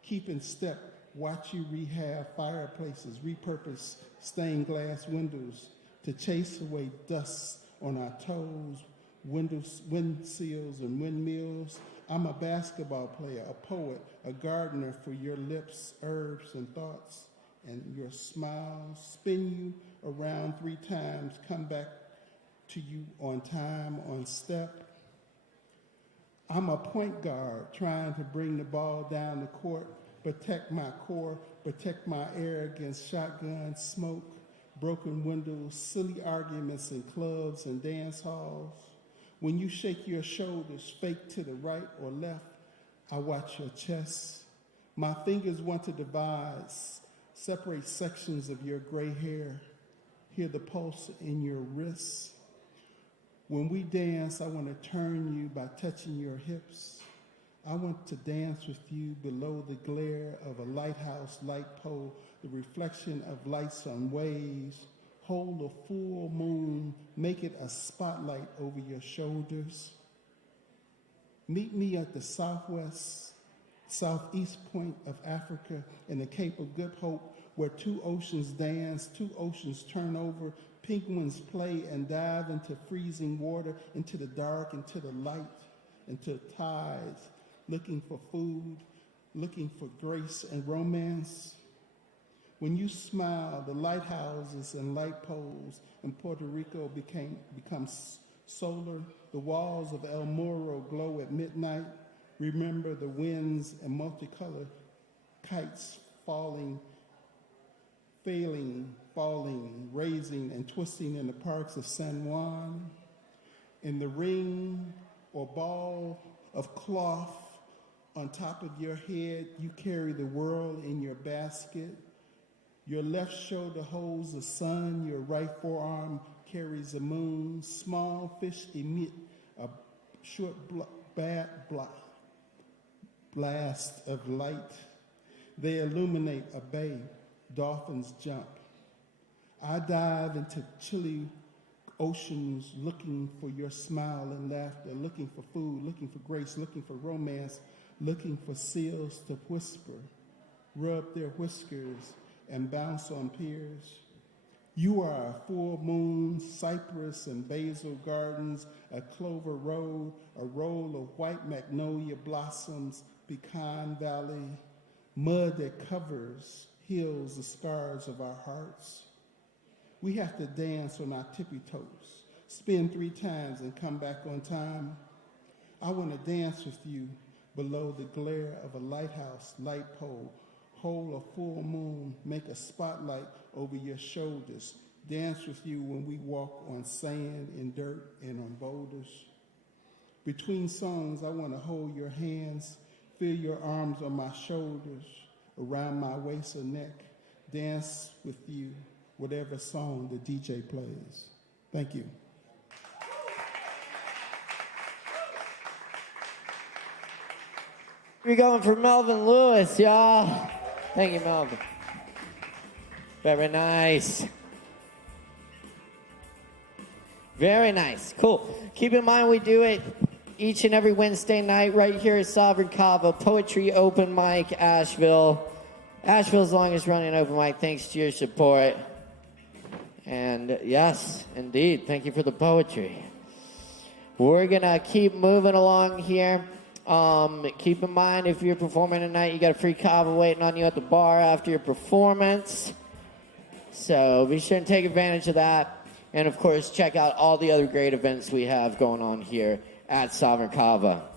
keep in step, watch you rehab fireplaces, repurpose stained glass windows to chase away dust on our toes, windows, windseals and windmills. I'm a basketball player, a poet, a gardener for your lips, herbs and thoughts, and your smile. Spin you around 3 times, come back to you on time, on step. I'm a point guard trying to bring the ball down the court, protect my core, protect my air against shotgun smoke, broken windows, silly arguments in clubs and dance halls. When you shake your shoulders, fake to the right or left, I watch your chest. My fingers want to divide, separate sections of your gray hair, hear the pulse in your wrists. When we dance, I want to turn you by touching your hips. I want to dance with you below the glare of a lighthouse light pole, the reflection of lights on waves. Hold a full moon, make it a spotlight over your shoulders. Meet me at the southeast point of Africa in the Cape of Good Hope, where 2 oceans dance, 2 oceans turn over, penguins play and dive into freezing water, into the dark, into the light, into tides, looking for food, looking for grace and romance. When you smile, the lighthouses and light poles in Puerto Rico become solar. The walls of El Morro glow at midnight. Remember the winds and multicolored kites falling, failing, falling, raising, and twisting in the parks of San Juan. In the ring or ball of cloth on top of your head, you carry the world in your basket. Your left shoulder holds the sun, your right forearm carries the moon. Small fish emit a short blast of light. They illuminate a bay. Dolphins jump. I dive into chilly oceans looking for your smile and laughter, looking for food, looking for grace, looking for romance, looking for seals to whisper, rub their whiskers, and bounce on piers. You are a full moon, cypress and basil gardens, a clover road, a roll of white magnolia blossoms, pecan valley, mud that covers, heals the scars of our hearts. We have to dance on our tippy toes, spin 3 times and come back on time. I want to dance with you below the glare of a lighthouse light pole, hold a full moon, make a spotlight over your shoulders, dance with you when we walk on sand and dirt and on boulders. Between songs, I want to hold your hands, feel your arms on my shoulders, around my waist or neck, dance with you, whatever song the DJ plays. Thank you. We're going for Melvin Lewis, y'all. Thank you, Melvin. Very nice. Very nice. Cool. Keep in mind we do it each and every Wednesday night right here at Sovereign Kava. Poetry open mic, Asheville. Asheville's longest running open mic. Thanks to your support. And yes, indeed. Thank you for the poetry. We're going to keep moving along here. Keep in mind, if you're performing tonight, you got a free Kava waiting on you at the bar after your performance. So be sure and take advantage of that. And, of course, check out all the other great events we have going on here at Sovereign Kava.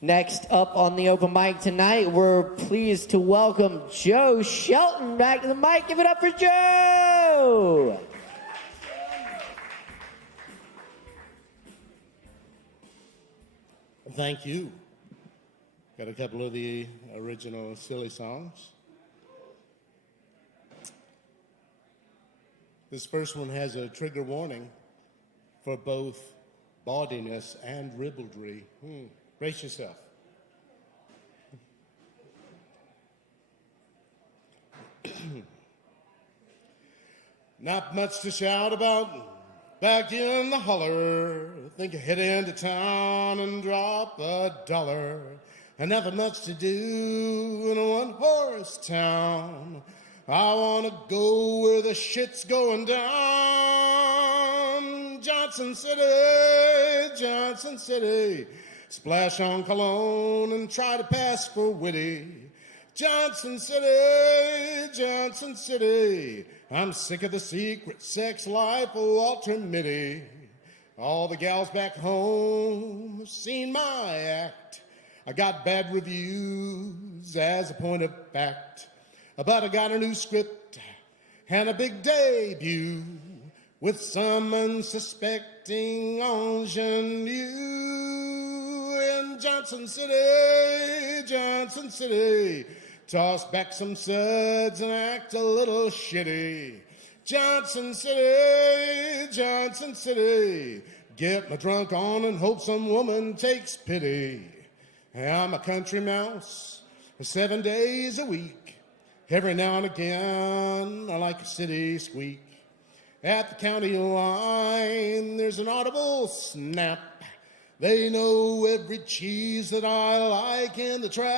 Next up on the open mic tonight, we're pleased to welcome Joe Shelton back to the mic. Give it up for Joe! Thank you. Got a couple of the original silly songs. This first one has a trigger warning for both bawdiness and ribaldry. Brace yourself. Not much to shout about. Back in the holler, think of heading to town and drop $1. And nothing much to do in a one-horse town. I want to go where the shit's going down. Johnson City, Johnson City. Splash on cologne and try to pass for witty. Johnson City, Johnson City. I'm sick of the secret sex life of Walter Mitty. All the gals back home have seen my act. I got bad reviews as a point of fact. But I got a new script and a big debut with some unsuspecting ingenue in Johnson City, Johnson City. Toss back some suds and act a little shitty. Johnson City, Johnson City. Get my drunk on and hope some woman takes pity. I'm a country mouse 7 days a week. Every now and again, I like a city squeak. At the county line, there's an audible snap. They know every cheese that I like in the trap.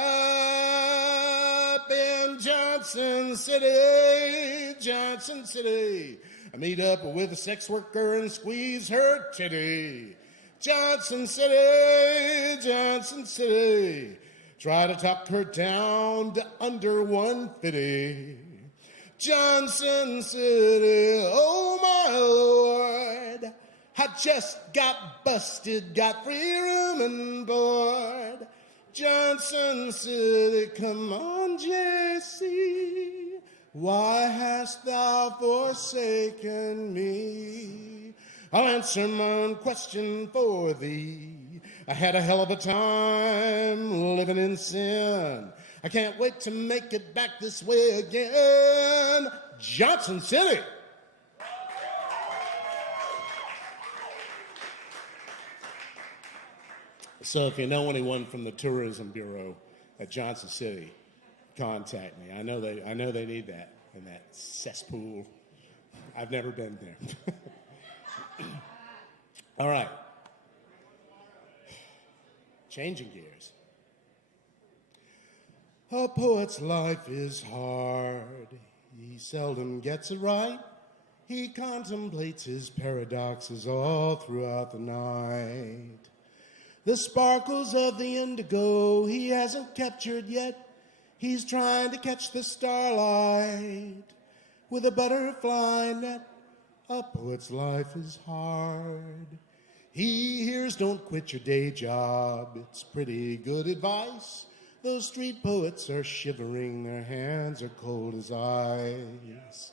In Johnson City, Johnson City. I meet up with a sex worker and squeeze her titty. Johnson City, Johnson City. Try to talk her down to under 150. Johnson City, oh my Lord. I just got busted, got free room and board. Johnson City, come on, JC. Why hast thou forsaken me? I'll answer my own question for thee. I had a hell of a time living in sin. I can't wait to make it back this way again. Johnson City. So if you know anyone from the Tourism Bureau at Johnson City, contact me. I know they need that in that cesspool. I've never been there. All right. Changing gears. A poet's life is hard. He seldom gets it right. He contemplates his paradoxes all throughout the night. The sparkles of the indigo he hasn't captured yet. He's trying to catch the starlight with a butterfly net. A poet's life is hard. He hears don't quit your day job. It's pretty good advice. Those street poets are shivering, their hands are cold as ice.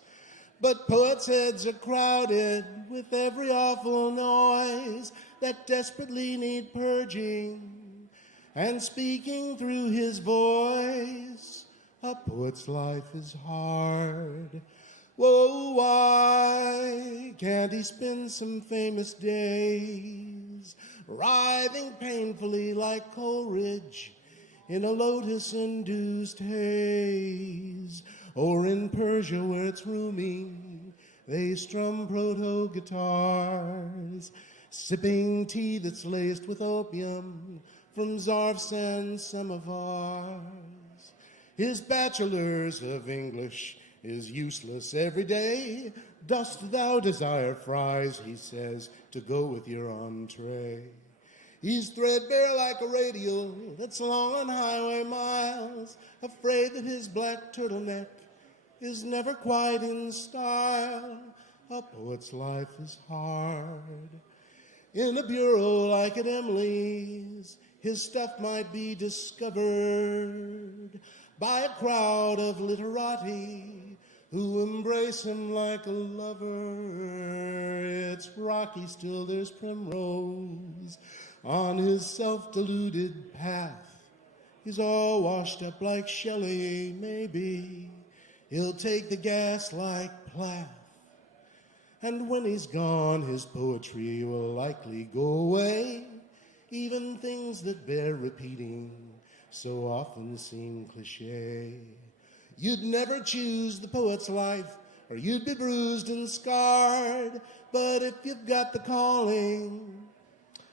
But poets' heads are crowded with every awful noise that desperately need purging. And speaking through his voice, a poet's life is hard. Whoa, why can't he spend some famous days writhing painfully like Coleridge in a lotus-induced haze? Or in Persia where it's roomy, they strum proto-guitars, sipping tea that's laced with opium from Zarfs and samovars. His bachelor's of English is useless every day. Dost thou desire fries, he says, to go with your entree? He's threadbare like a radial that's long on highway miles, afraid that his black turtleneck is never quite in style. A poet's life is hard. In a bureau like at Emily's, his stuff might be discovered by a crowd of literati who embrace him like a lover. It's rocky, still there's primrose on his self-deluded path. He's all washed up like Shelley, maybe he'll take the gas like Plath. And when he's gone, his poetry will likely go away. Even things that bear repeating so often seem cliche. You'd never choose the poet's life, or you'd be bruised and scarred. But if you've got the calling,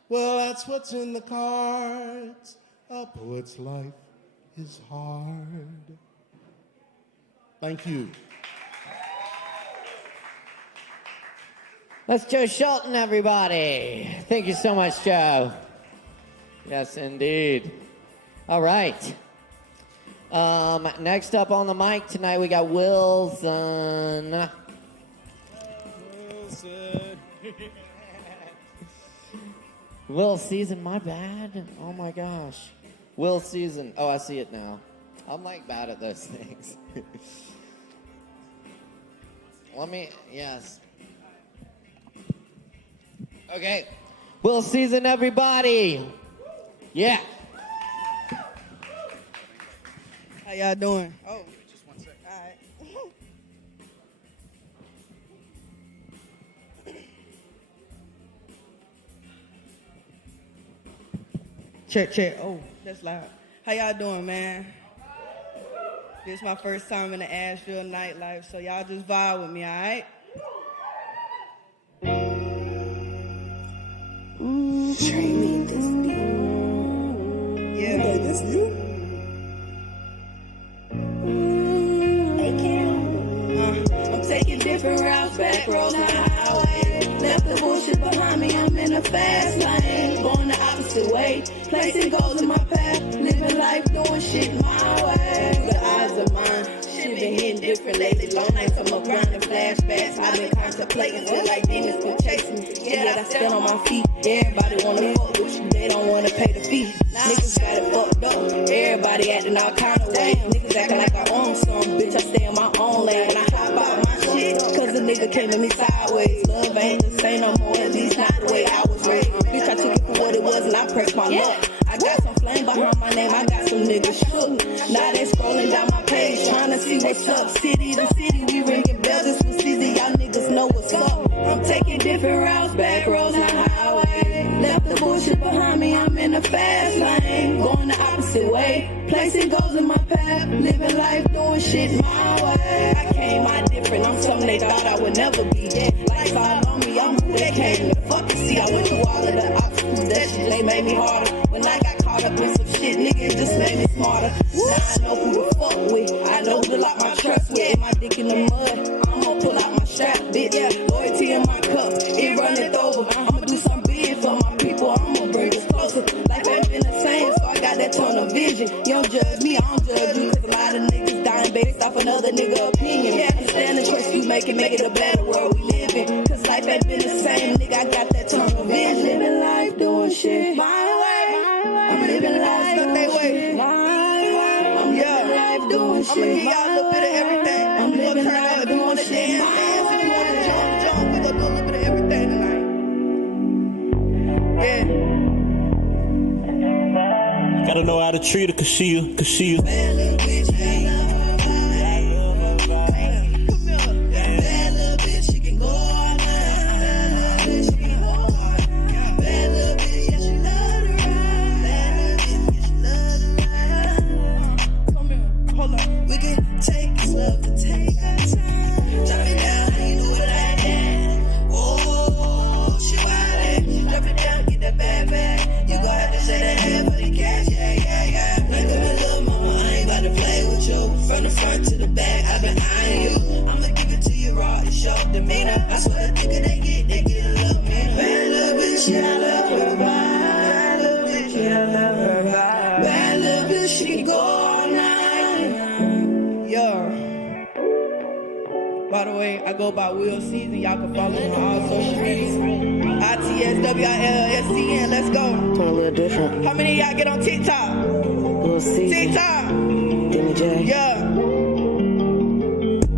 well, that's what's in the cards. A poet's life is hard. Thank you. Let's Joe Shelton, everybody. Thank you so much, Joe. Yes, indeed. All right. Next up on the mic tonight, we got Wilson. Will Season, my bad. Oh my gosh. Will Season. Oh, I see it now. I'm like bad at those things. Yes. Okay. Will Season, everybody. Yeah. How y'all doing? Oh, Just 1 second. all right. Check. Oh, that's loud. How y'all doing, man? This is my first time in the Asheville nightlife, so y'all just vibe with me, all right? Train me this beat. Yeah. Hey, this you? Hey, Caleb. I'm taking different routes, back roads, not highway. Left the bullshit behind me, I'm in a fast lane. Going the opposite way, placing goals in my path. Living life, doing shit my way. Through the eyes of mine, shit been hitting different lately. Long nights, I'm up grinding flashbacks. I've been contemplating till like demons come chase me. Yet I stand on my feet. Everybody wanna fuck with you, they don't wanna pay the fee. Niggas got it fucked up, everybody acting all kind of way. Niggas acting like I own some, bitch, I stay in my own lane. When I hop out my shit, cause the nigga came at me sideways. Love ain't the same no more, at least not the way I was raised. Bitch, I took it for what it was and I pressed my luck. I got some flame behind my name, I got some niggas shook. Now they scrolling down my page, trying to see what's up. City to city, we ringing bells, this was easy, y'all niggas know what's up. I'm taking different routes, back roads, not highway. Left the bullshit behind me, I'm in a fast lane. Going the opposite way, placing goals in my path. Living life, doing shit my way. I came out different, I'm something they thought I would never be. Yeah, life all on me, I'm who they came to fucking see. I went through all of the obstacles, that shit, they made me harder. When I got caught up in some shit, nigga, it just made me smarter. Now I know who to fuck with, I know who to lock my trust with. My dick in the bitch. Loyalty in my cup, it runneth over. I'ma do something big for my people, I'ma bring us closer. Life ain't been the same, so I got that tunnel vision. You don't judge me, I don't judge you. Cause a lot of niggas dying based off another nigga opinion. Yeah, understand the choice you make it a better world we live in. Cause life ain't been the same, nigga, I got that tunnel vision. I'm living life doing shit my way. I'm living life stuck they way. I'm living life doing shit. I'ma give y'all a little bit of everything. I'm living life doing shit. If you wanna jump, we gon' do a little bit of everything tonight. Yeah. Gotta know how to treat her, cause she a Bad little bitch, I love her vibe. Bad little bitch, she can go all night. Bad little bitch, she can go all night. Bad little bitch, yeah, she love to ride. Bad little bitch, yeah, she love to ride. Come here, hold on. We can take this love to take our time. Drop it down, how you do it like that? Oh, she wild. Drop it down, get that bad bag. You gon' have to say that half for the cash, yeah. Like a little mama, I ain't about to play with you. From the front to the back, I've been eyeing you. I'ma give it to you raw, it's your demeanor. I swear the thicker they get a little meaner. Bad little bitch, yeah, I love her vibe. Bad little bitch, yeah, I love her vibe. Bad little bitch, she can go all night. Yo. By the way, I go by Will Season. Y'all can follow me on all social media. ITSWILLSCN, let's go. Doing a little different. How many of y'all get on TikTok? We'll see. TikTok. Jimmy J. Yeah.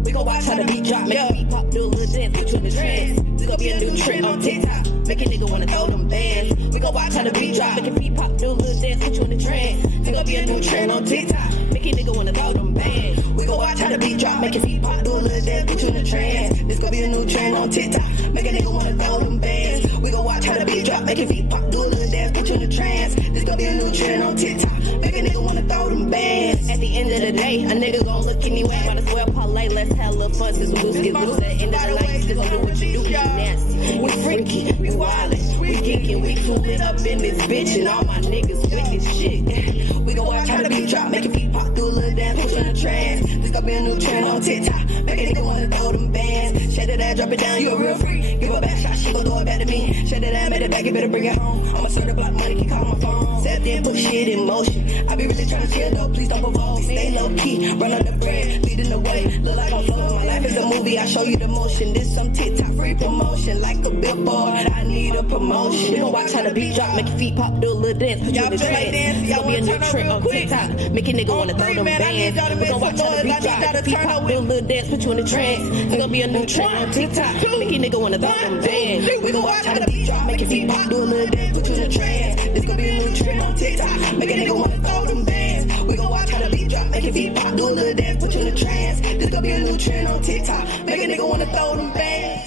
We gon' watch how the beat drop, make the beat pop, do a little dance, put you in the trance. This gon' be a new trend on TikTok, make a nigga wanna throw them bands. We gon' watch how the beat drop, make the beat pop, do a little dance, put you in the trance. This gon' be a new trend on TikTok, make a nigga wanna throw them bands. We gon' watch how the beat drop, make your feet pop, do a little dance, put you in the trance. This gon' be a new trend on TikTok, make a nigga wanna throw them bands. We gon' watch how the beat drop, make your feet pop, do a little dance, put you in the trance. This gon' be a new trend on TikTok, make a nigga wanna throw them bands. At the end of the day, a nigga gon' look anyway. Might as well parlay, let's have a little fun since we loose get loose. At the end of the night, just do what you do, you nasty. We freaky, we wildin', we geekin', we tooling up in this bitch, and all my niggas with this shit. We gon' watch how the beat drop, make your feet pop, do a little dance, put you in the trance. This gon' be a new trend on TikTok, make a nigga wanna throw them bands. Shake that ass, drop it down, you a real freak. Give a back shot, she gon' throw it back to me. Shake that ass, make it back, you better bring it home. I'ma serve the block money, keep calling my phone. Step in, put shit in motion. I be really tryna chill though, please don't provoke. Stay low key, run up the bread, leading the way. Look like I'm floating, my life is a movie, I show you the motion. This some TikTok free promotion, like a billboard, I need a promotion. We gon' watch how the beat drop, make your feet pop, do a little dance, put you in the trance. It's gon' be a new trend on TikTok, make a nigga wanna throw them bands. We gon' watch how the beat drop, make your feet pop, do a little dance, put you in the trance. It's gon' be a new trend on TikTok, make a nigga wanna throw them bands. We gon' watch how the beat drop, make your feet pop, do a little dance, put you in the trance. This gon' be a new trend on TikTok, make a nigga wanna throw them bands. We gon' watch how the beat drop, make your feet pop, do a little dance, put you in the trance. This gon' be a new trend on TikTok, make a nigga wanna throw them bands.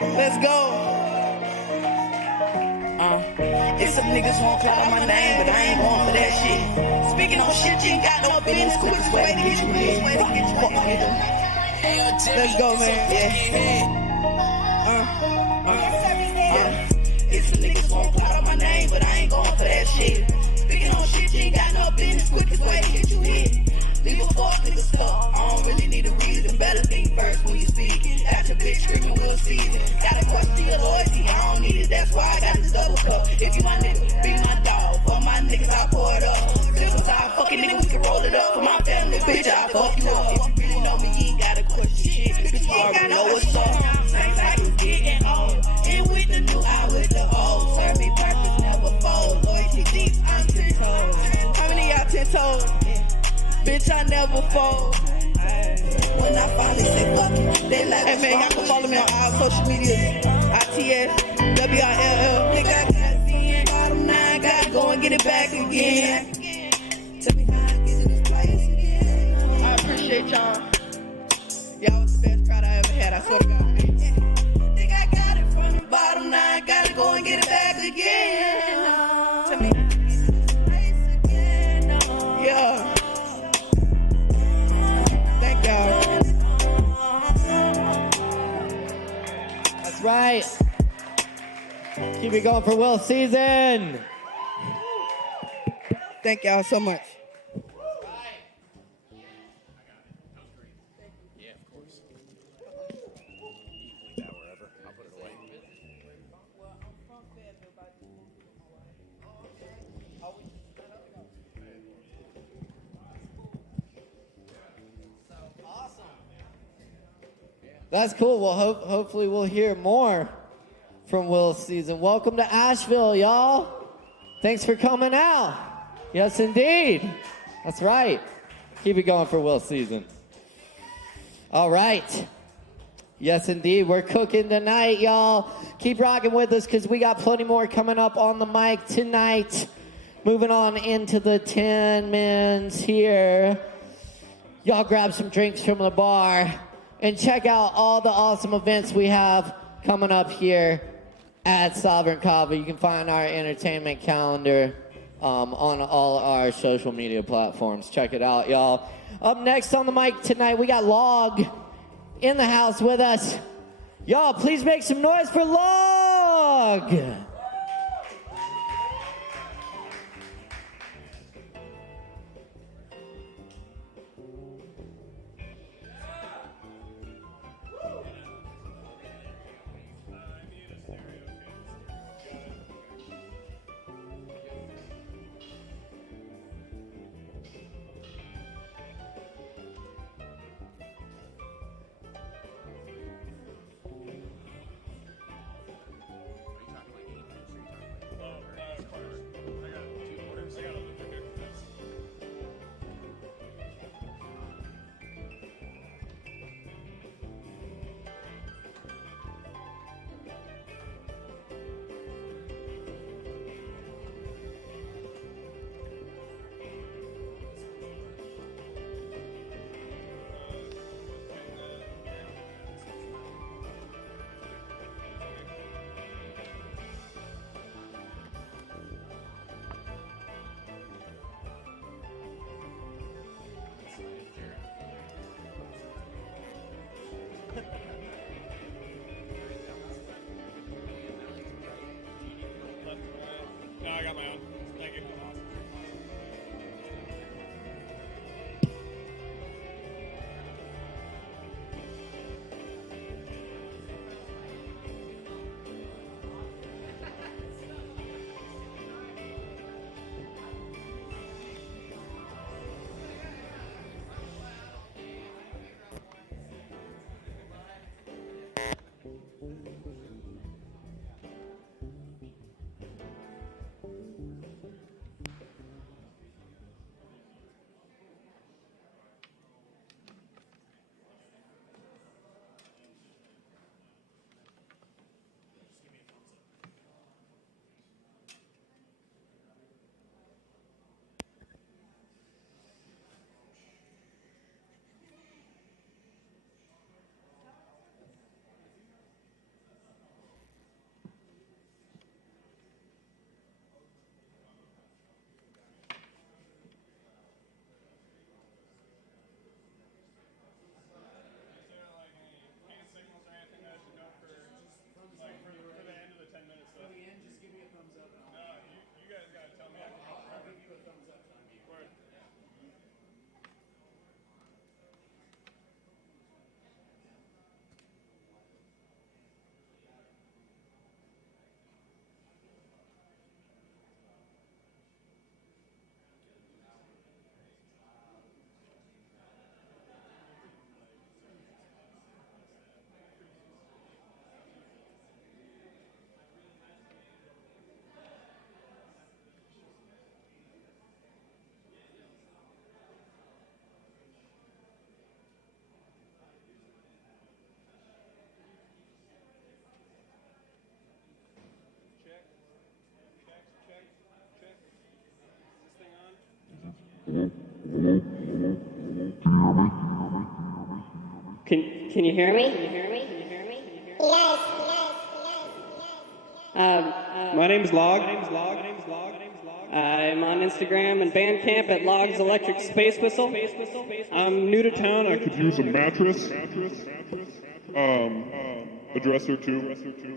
Let's go. It's some niggas won't clout on my name, but I ain't going for that shit. Speaking on shit, you ain't got no business. Quickest way to get you in. Fuck nigga. Let's go, man. Yeah. It's some niggas won't clout on my name, but I ain't going for that shit. Speaking on shit, you ain't got no business. Quickest way to get you in. Leave a fuck nigga stuck. I don't really need a reason. Better think first when you speak. Got your bitch screaming, we'll see it. Got a question your loyalty. I don't need it. That's why I got this double cup. If you my nigga, be my dog. For my niggas, I pour it up. Simple time, fucking nigga, we can roll it up. For my family, bitch, I fuck you up. If you really know me, you ain't gotta question shit. Bitch, you already know what's up. Same cycle, getting old. In with the new, out with the old. Serve me purpose, never fold. Loyalty deep, I'm 10 toes. How many y'all 10 toes? Bitch, I never fold. When I finally say fuck it, they like, hey man, y'all can follow me on all social media. ITSWILL. Nigga, I got it. Bottom 9, gotta go and get it back again. Tell me how I get to this place again. I appreciate y'all. Y'all was the best crowd I ever had, I swear to God. Think I got it from the bottom 9, gotta go and get it back again. Tell me how I get to this place again. Yeah. Thank y'all. That's right. Keep it going for Will Season. Thank y'all so much. That's cool. Well, hopefully we'll hear more from Will's season. Welcome to Asheville, y'all. Thanks for coming out. Yes, indeed. That's right. Keep it going for Will's season. All right. Yes, indeed. We're cooking tonight, y'all. Keep rocking with us because we got plenty more coming up on the mic tonight. Moving on into the 10 mins here. Y'all grab some drinks from the bar and check out all the awesome events we have coming up here at Sovereign Kava. You can find our entertainment calendar on all our social media platforms. Check it out, y'all. Up next on the mic tonight, we got Log in the house with us. Y'all, please make some noise for Log. No, I got my own. Thank you. Can you hear me? Yes. My name's Log. I'm on Instagram and Bandcamp at Log's Electric Space Whistle. I'm new to town. I could use a mattress, a dresser too.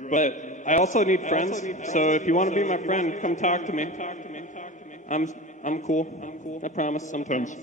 But I also need friends. So if you want to be my friend, come talk to me. I'm cool. I promise. Sometimes.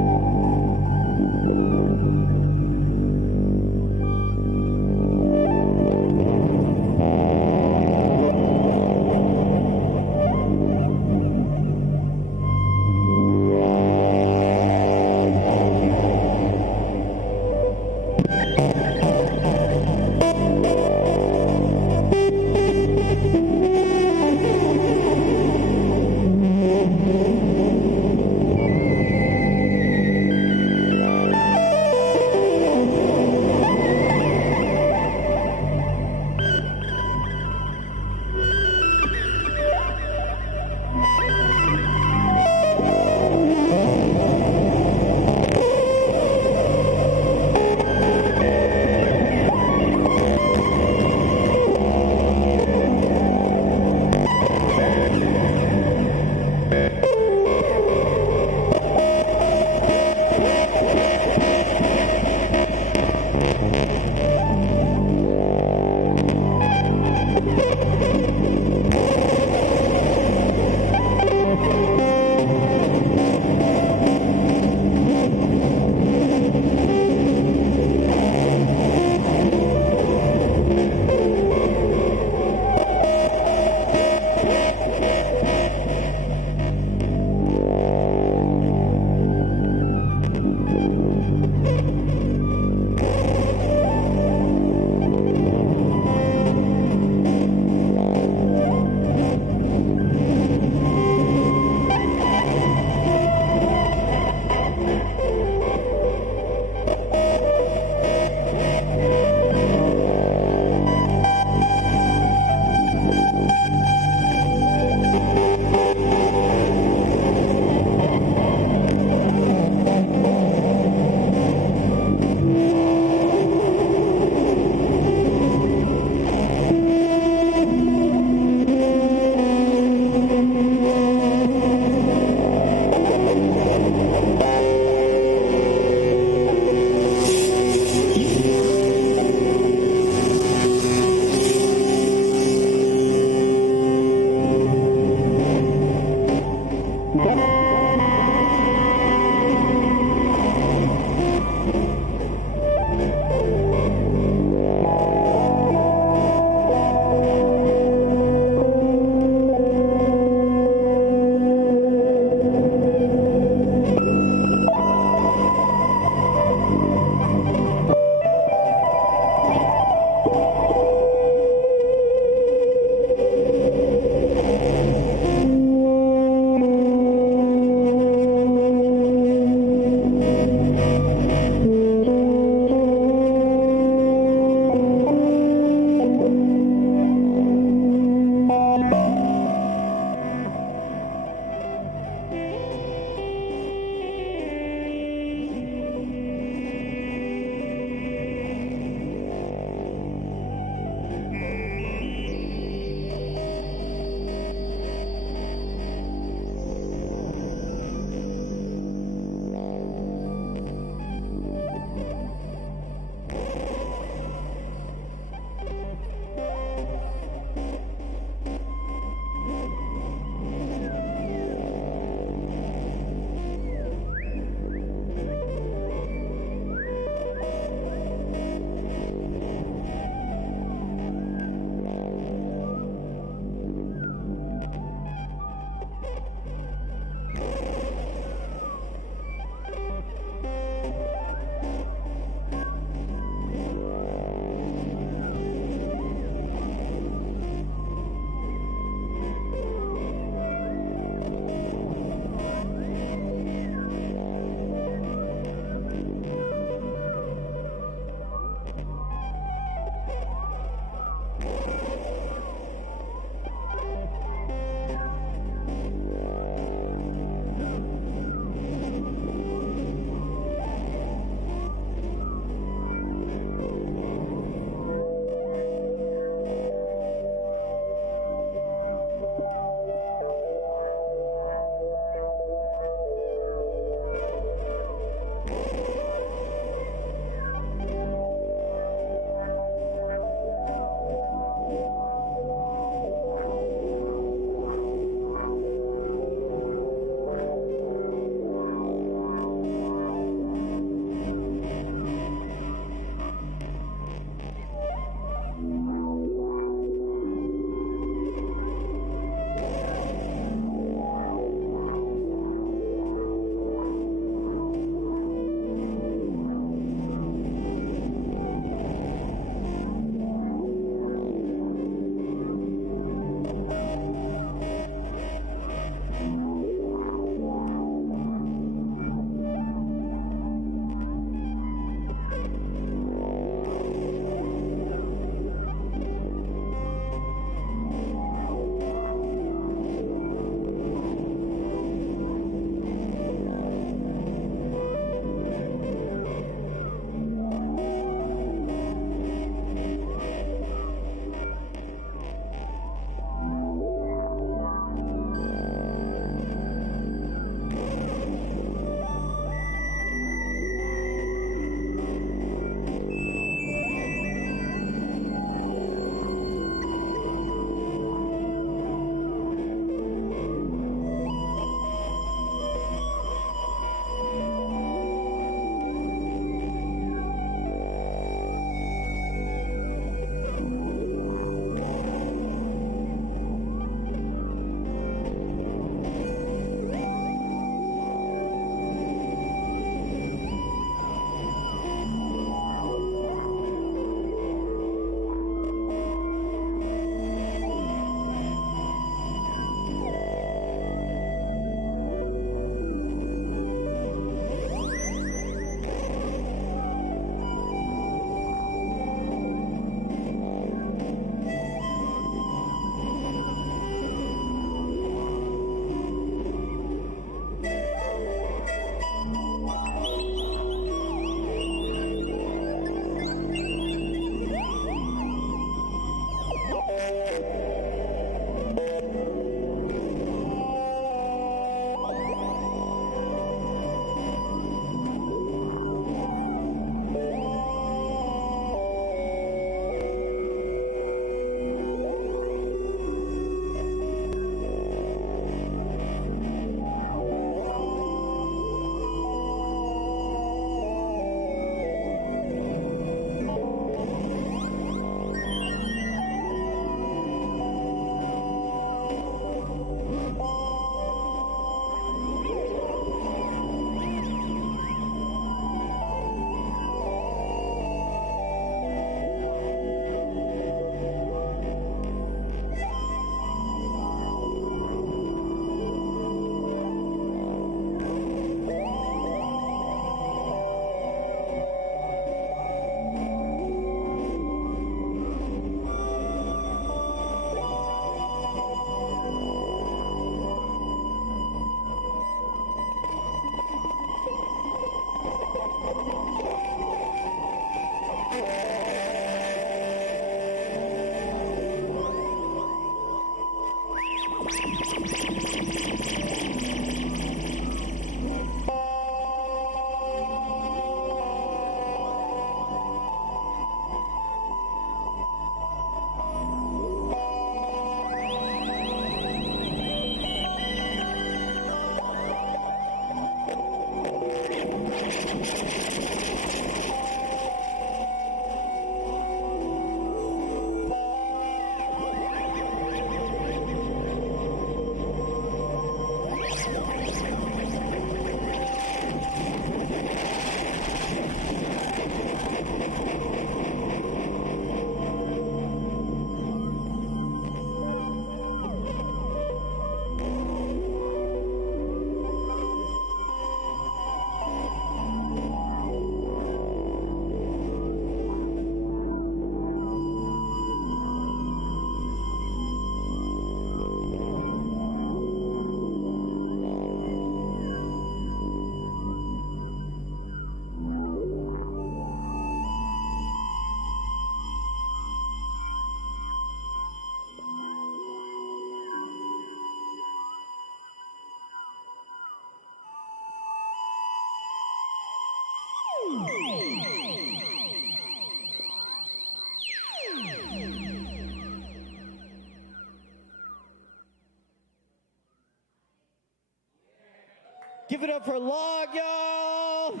Give it up for Log, y'all.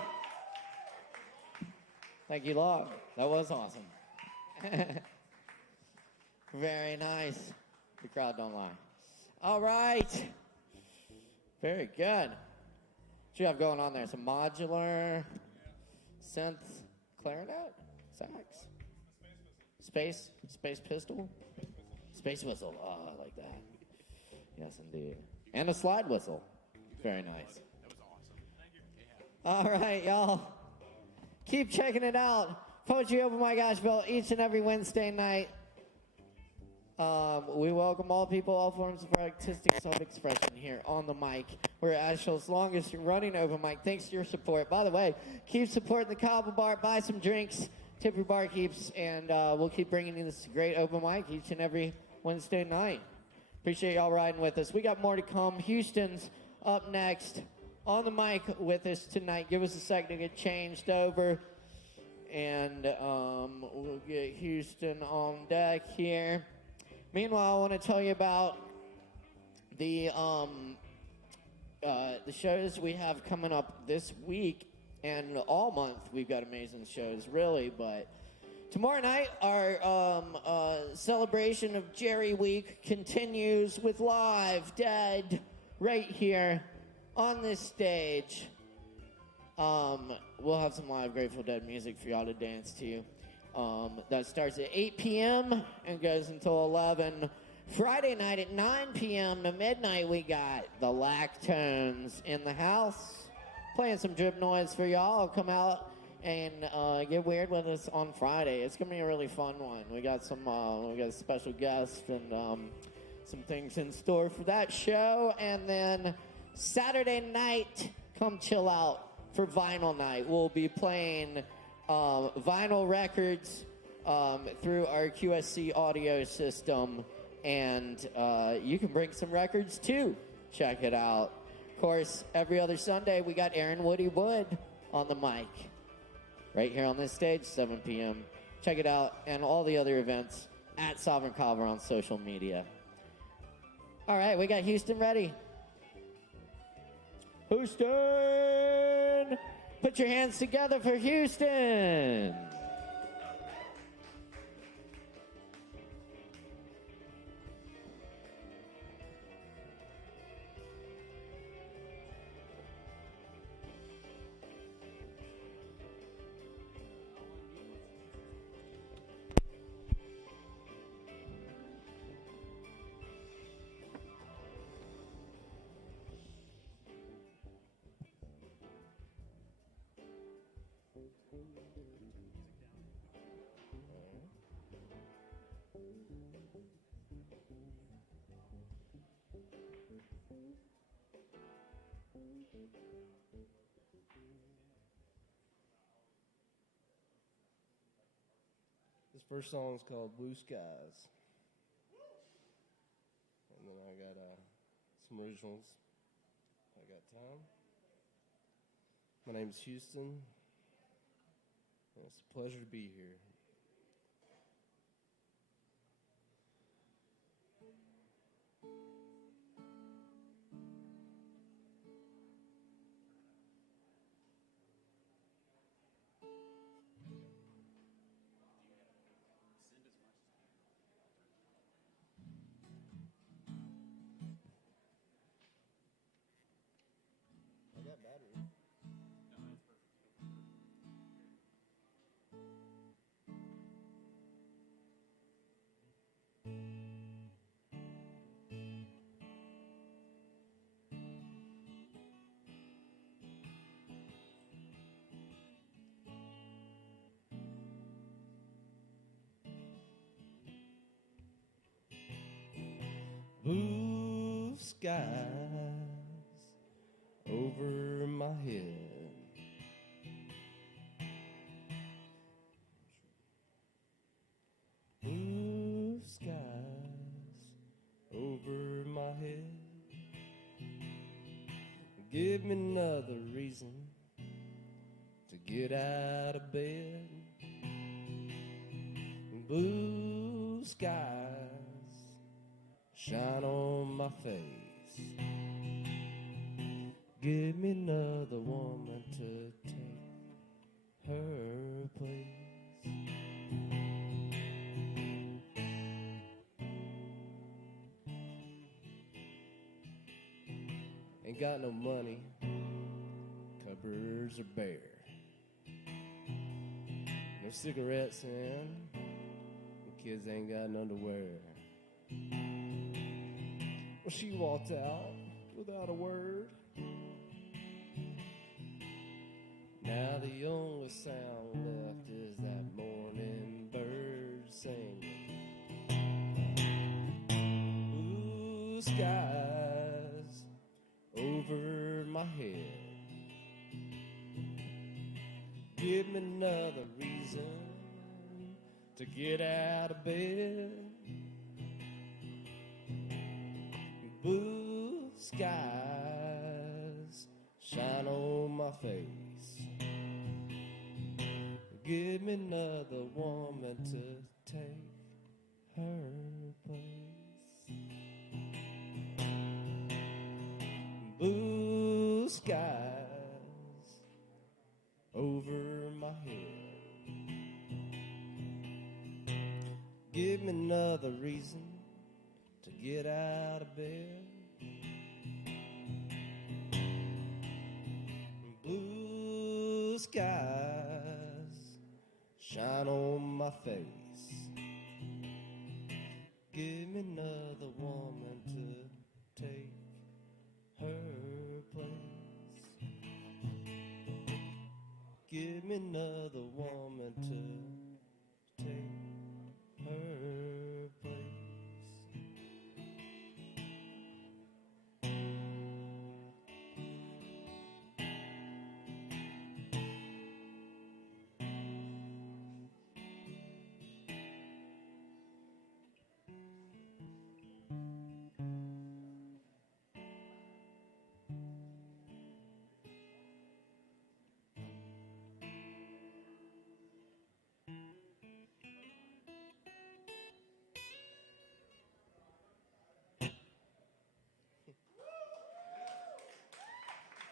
Thank you, Log. That was awesome. Very nice. The crowd don't lie. All right. Very good. What you have going on there? Some modular, synth, clarinet, sax, space pistol, space whistle. Oh, I like that. Yes, indeed. And a slide whistle. Very nice. That was awesome. Thank you. All right, y'all. Keep checking it out. Poetry Open Mic ASHEViLLE each and every Wednesday night. We welcome all people, all forms of artistic self-expression here on the mic. We're ASHEVILLE's longest running open mic. Thanks to your support. By the way, keep supporting the Kava bar. Buy some drinks, tip your barkeeps, and we'll keep bringing you this great open mic each and every Wednesday night. Appreciate y'all riding with us. We got more to come. Houston's up next on the mic with us tonight. Give us a second to get changed over, and we'll get Houston on deck here. Meanwhile, I want to tell you about the shows we have coming up this week and all month. We've got amazing shows, really. But tomorrow night, our celebration of Jerry Week continues with Live Dead right here on this stage. We'll have some live Grateful Dead music for y'all to dance to. That starts at 8 p.m. and goes until 11. Friday night at 9 p.m. to midnight, we got the Lactones in the house playing some drip noise for y'all. Come out and get weird with us on Friday. It's gonna be a really fun one. We got a special guest and some things in store for that show. And then Saturday night, come chill out for Vinyl Night. We'll be playing vinyl records through our QSC audio system, and you can bring some records too. Check it out. Of course, every other Sunday we got Aaron Woody Wood on the mic right here on this stage, 7 p.m. Check it out, and all the other events at Sovereign Kava on social media. All right, we got Houston ready. Houston! Put your hands together for Houston. This first song is called Blue Skies. And then I got some originals. I got time. My name's Houston. And it's a pleasure to be here. I got battery. Blue skies over my head. Blue skies over my head. Give me another reason to get out of bed. Blue skies shine on my face. Give me another woman to take her place. Ain't got no money, cupboards are bare. No cigarettes in, the kids ain't got none to wear. Well, she walked out without a word. Now the only sound left is that morning bird singing. Blue skies over my head. Give me another reason to get out of bed. Blue skies shine on my face. Give me another woman to take her place. Blue skies over my head. Give me another reason to get out of bed. Blue skies shine on my face. Give me another woman to take her place. Give me another woman to take her place.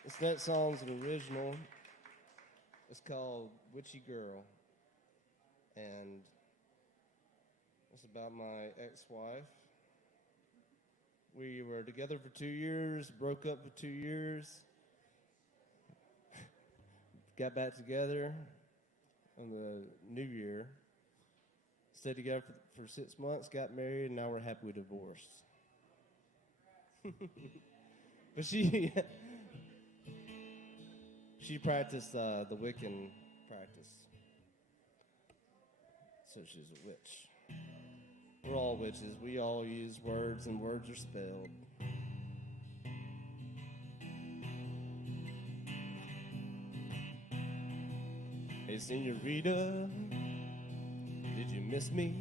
This next song's an original. It's called Witchy Girl. And it's about my ex-wife. We were together for 2 years, broke up for 2 years, got back together on the new year, stayed together for 6 months, got married, and now we're happily divorced. But she practiced the Wiccan practice. So she's a witch. We're all witches. We all use words, and words are spelled. Hey, senorita, did you miss me?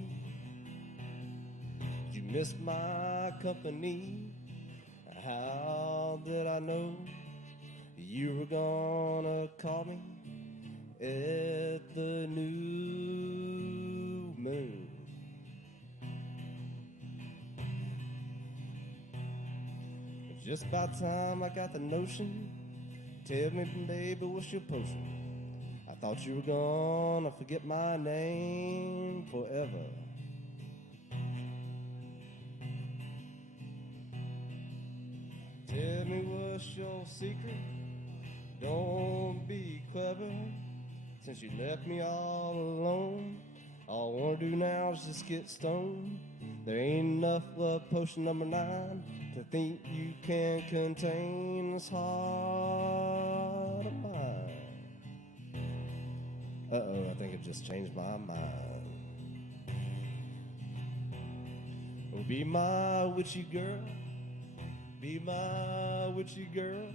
Did you miss my company? How did I know you were gonna call me at the new moon? Just about time I got the notion. Tell me, baby, what's your potion? I thought you were gonna forget my name forever. Tell me what's your secret? Don't be clever. Since you left me all alone, all I wanna do now is just get stoned. There ain't enough love potion number 9 to think you can contain this heart of mine. Uh-oh, I think I just changed my mind. Oh, be my witchy girl. Be my witchy girl.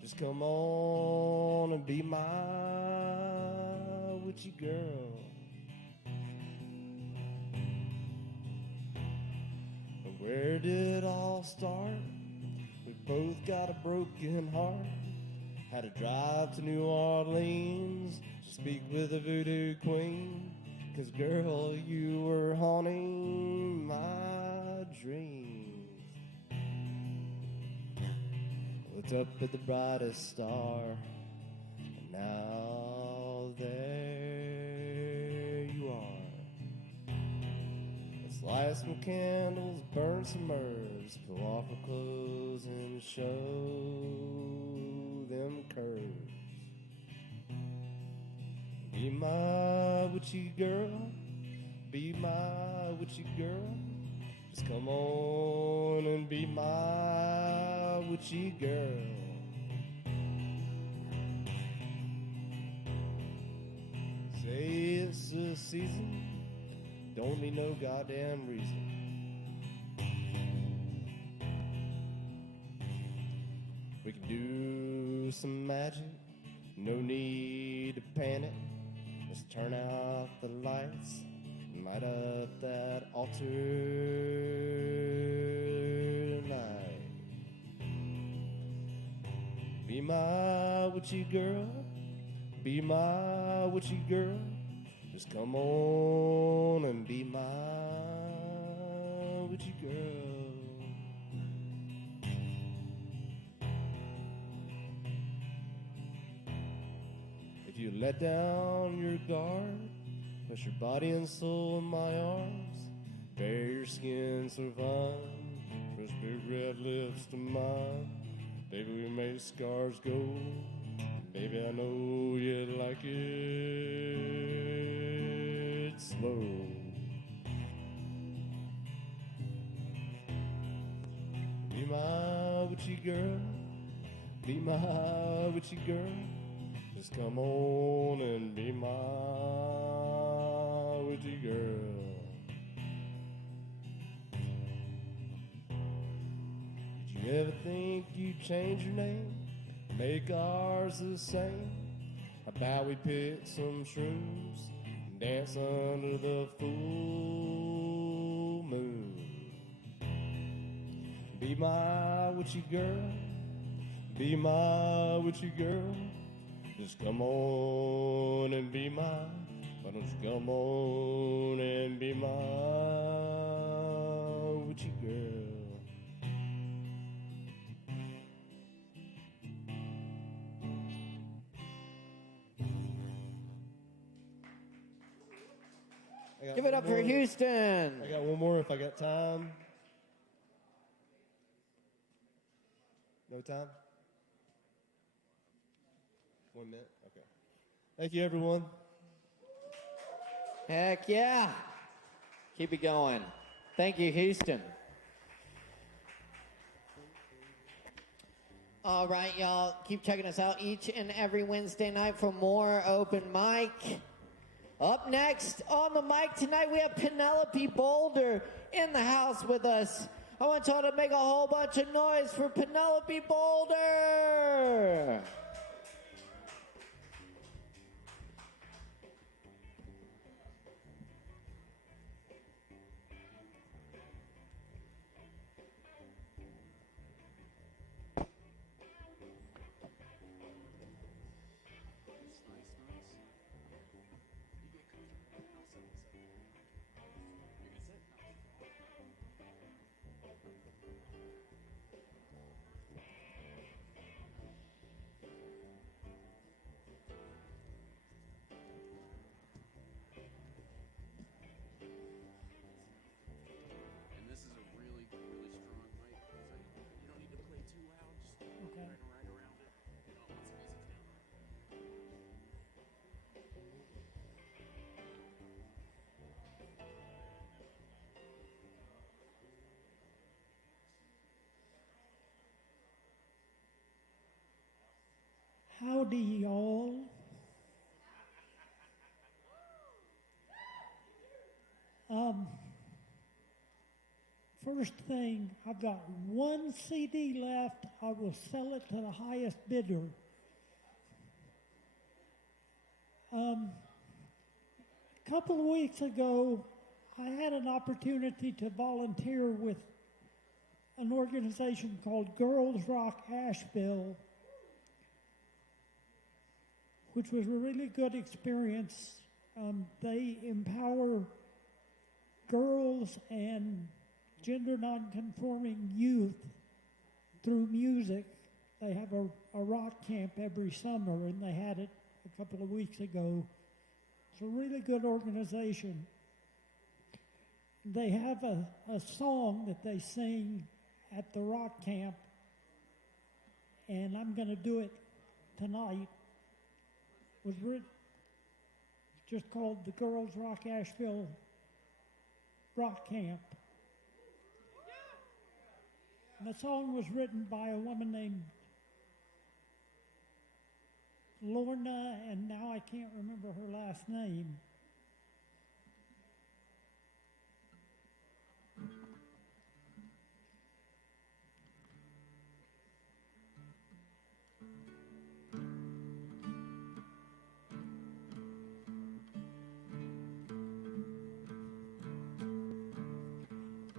Just come on and be my witchy girl. And where did it all start? We both got a broken heart. Had to drive to New Orleans to speak with the voodoo queen. 'Cause girl, you were haunting my dreams. looked up at the brightest star, and now there you are. Let's light some candles, burn some herbs, pull off our clothes and show them curves. Be my witchy girl, be my witchy girl. Just come on and be my witchy girl. Say it's the season, don't need no goddamn reason. We can do some magic, no need to panic. Just turn out the lights and light up that altar tonight. Be my witchy girl, be my witchy girl. Just come on and be my witchy girl. If you let down your guard, push your body and soul in my arms, bare your skin so fine, press big red lips to mine. Baby, we made scars go. Baby, I know you like it slow. Be my witchy girl, be my witchy girl. Just come on and be my witchy girl. Did you ever think you'd change your name, make ours the same? How about we pick some shrooms and dance under the full moon? Be my witchy girl, be my witchy girl. Just come on and be my, why don't you come on and be my witchy girl? Give it up for Houston. I got one more if I got time. No time? 1 minute? Okay. Thank you, everyone. Heck yeah. Keep it going. Thank you, Houston. All right, y'all. Keep checking us out each and every Wednesday night for more open mic. Up next on the mic tonight, we have Penelope Boulder in the house with us. I want y'all to make a whole bunch of noise for Penelope Boulder. Howdy, y'all. First thing, I've got one CD left. I will sell it to the highest bidder. A couple of weeks ago, I had an opportunity to volunteer with an organization called Girls Rock Asheville, which was a really good experience. They empower girls and gender nonconforming youth through music they have a rock camp every summer, and they had it a couple of weeks ago. It's a really good organization. They have a song that they sing at the rock camp, and I'm going to do it tonight. It was written, just called the Girls Rock ASHEViLLE Rock Camp. And the song was written by a woman named Lorna, and now I can't remember her last name.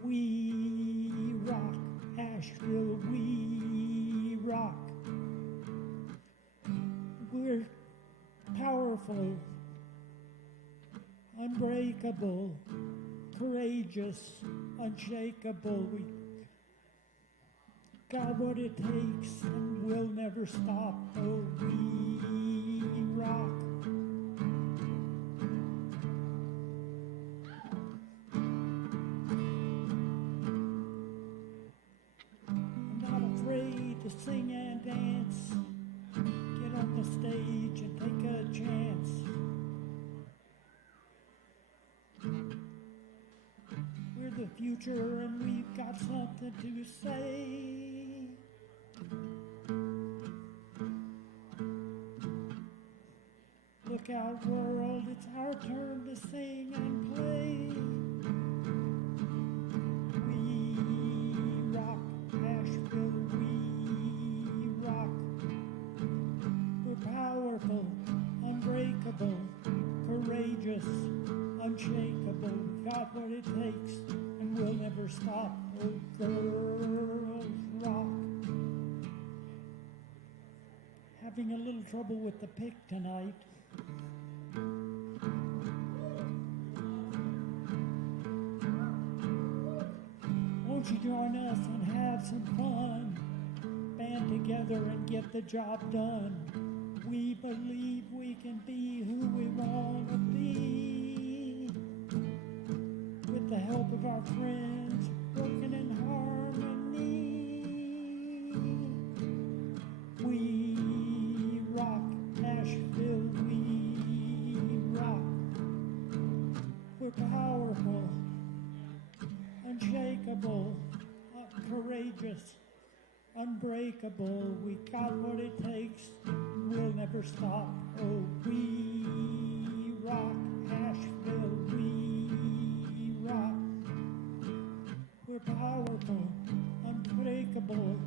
We rock, ASHEViLLE, we rock. We're powerful, unbreakable, courageous, unshakable. We got what it takes and we'll never stop. Oh, we rock. To sing and dance, get on the stage and take a chance. We're the future and we've got something to say. Look out, world, it's our turn to sing and play. We rock, ASHEViLLE, we rock. We're powerful, unbreakable, courageous, unshakable. We got what it takes and we'll never stop. Oh, girls rock. Having a little trouble with the pick tonight. Won't you join us and have some fun? Band together and get the job done. We believe we can be who we want to be. With the help of our friends, working in harmony. We rock, ASHEViLLE, we rock. We're powerful, unshakable, courageous, unbreakable. We got what it takes, we'll never stop. Oh, we rock, ASHEViLLE, we rock. We're powerful, unbreakable,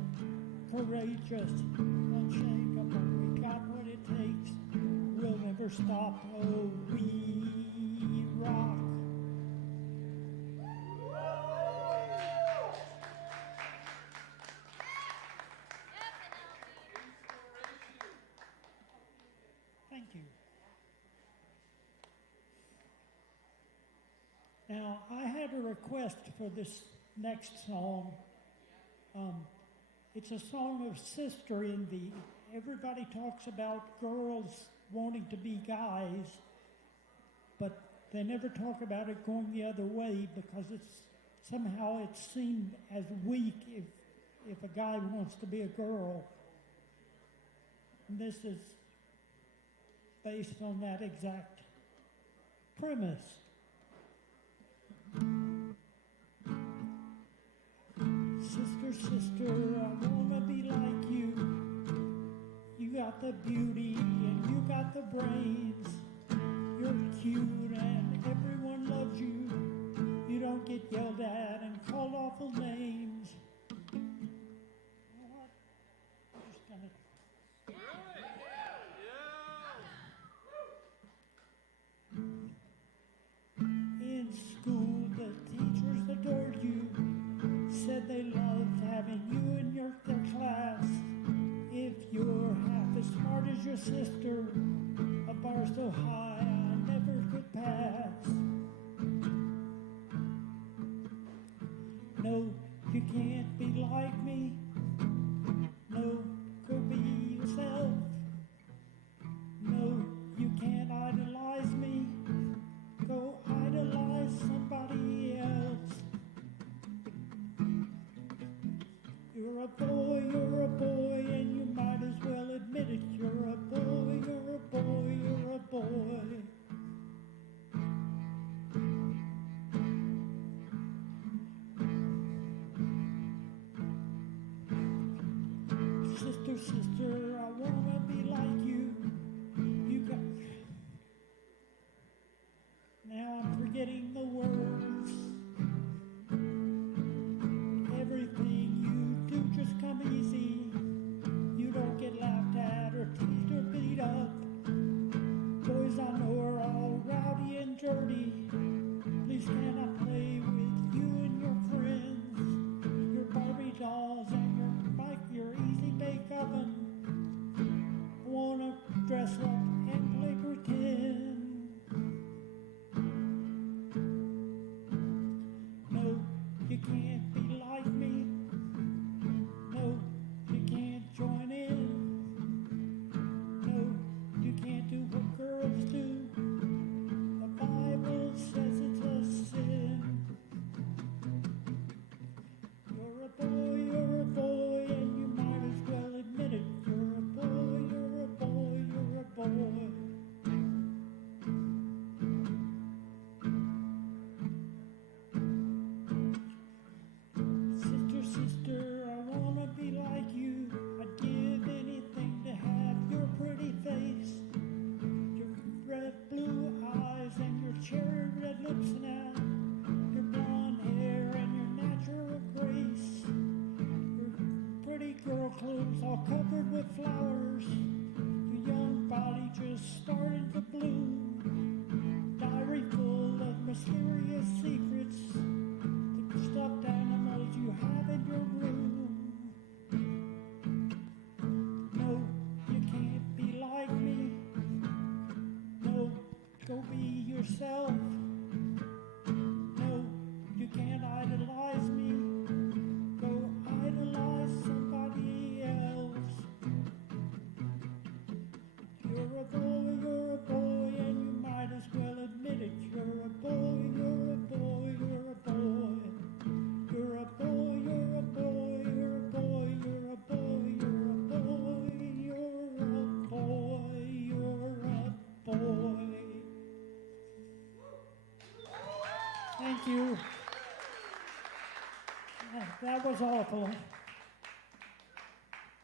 courageous, unshakable. We got what it takes, we'll never stop. Oh, we rock. Thank you. Now, I had a request for this next song. It's a song of sister envy. Everybody talks about girls wanting to be guys, but they never talk about it going the other way because somehow it's seen as weak if a guy wants to be a girl. And this is based on that exact premise. Sister, sister, I wanna be like you. You got the beauty and you got the brains. You're cute and everyone loves you. You don't get yelled at and called awful names. You know what? I'm just gonna... In school, the teachers adored you, said they loved having you in their class. If you're half as smart as your sister, a bar so high I never could pass. No, you can't be like me. No, Sister, sister, I wanna be like you. You got. Now I'm forgetting the words. Everything you do just come easy. You don't get laughed at or teased or beat up. Boys I know are all rowdy and dirty. Please can I play with you and your friends? Your Barbie dolls and your easy bake oven. I wanna dress up and play pretend. No, you can't be like me. No, you can't join in. No, you can't do what girls do. The Bible says it's a sin. You're a boy, and you might as well admit it. You're a boy, you're a boy, you're a boy. Sister, sister, I wanna be like you. I'd give anything to have your pretty face, your red blue eyes and your cherry red lips now, your blonde hair and your natural grace, your pretty girl clothes all covered with flowers, your young body just starting to bloom, diary full of mysterious secrets, the stuffed animals you have in your room. No, you can't be like me. No, go be yourself. No, you can't idolize me. Go idolize somebody else. You're a boy, and you might as well admit it. You're a boy, you're a boy, you're a boy. You're a boy, you're a boy, you're a boy, you're a boy, you're a boy, you're a boy, you're a boy. Thank you. That was awful.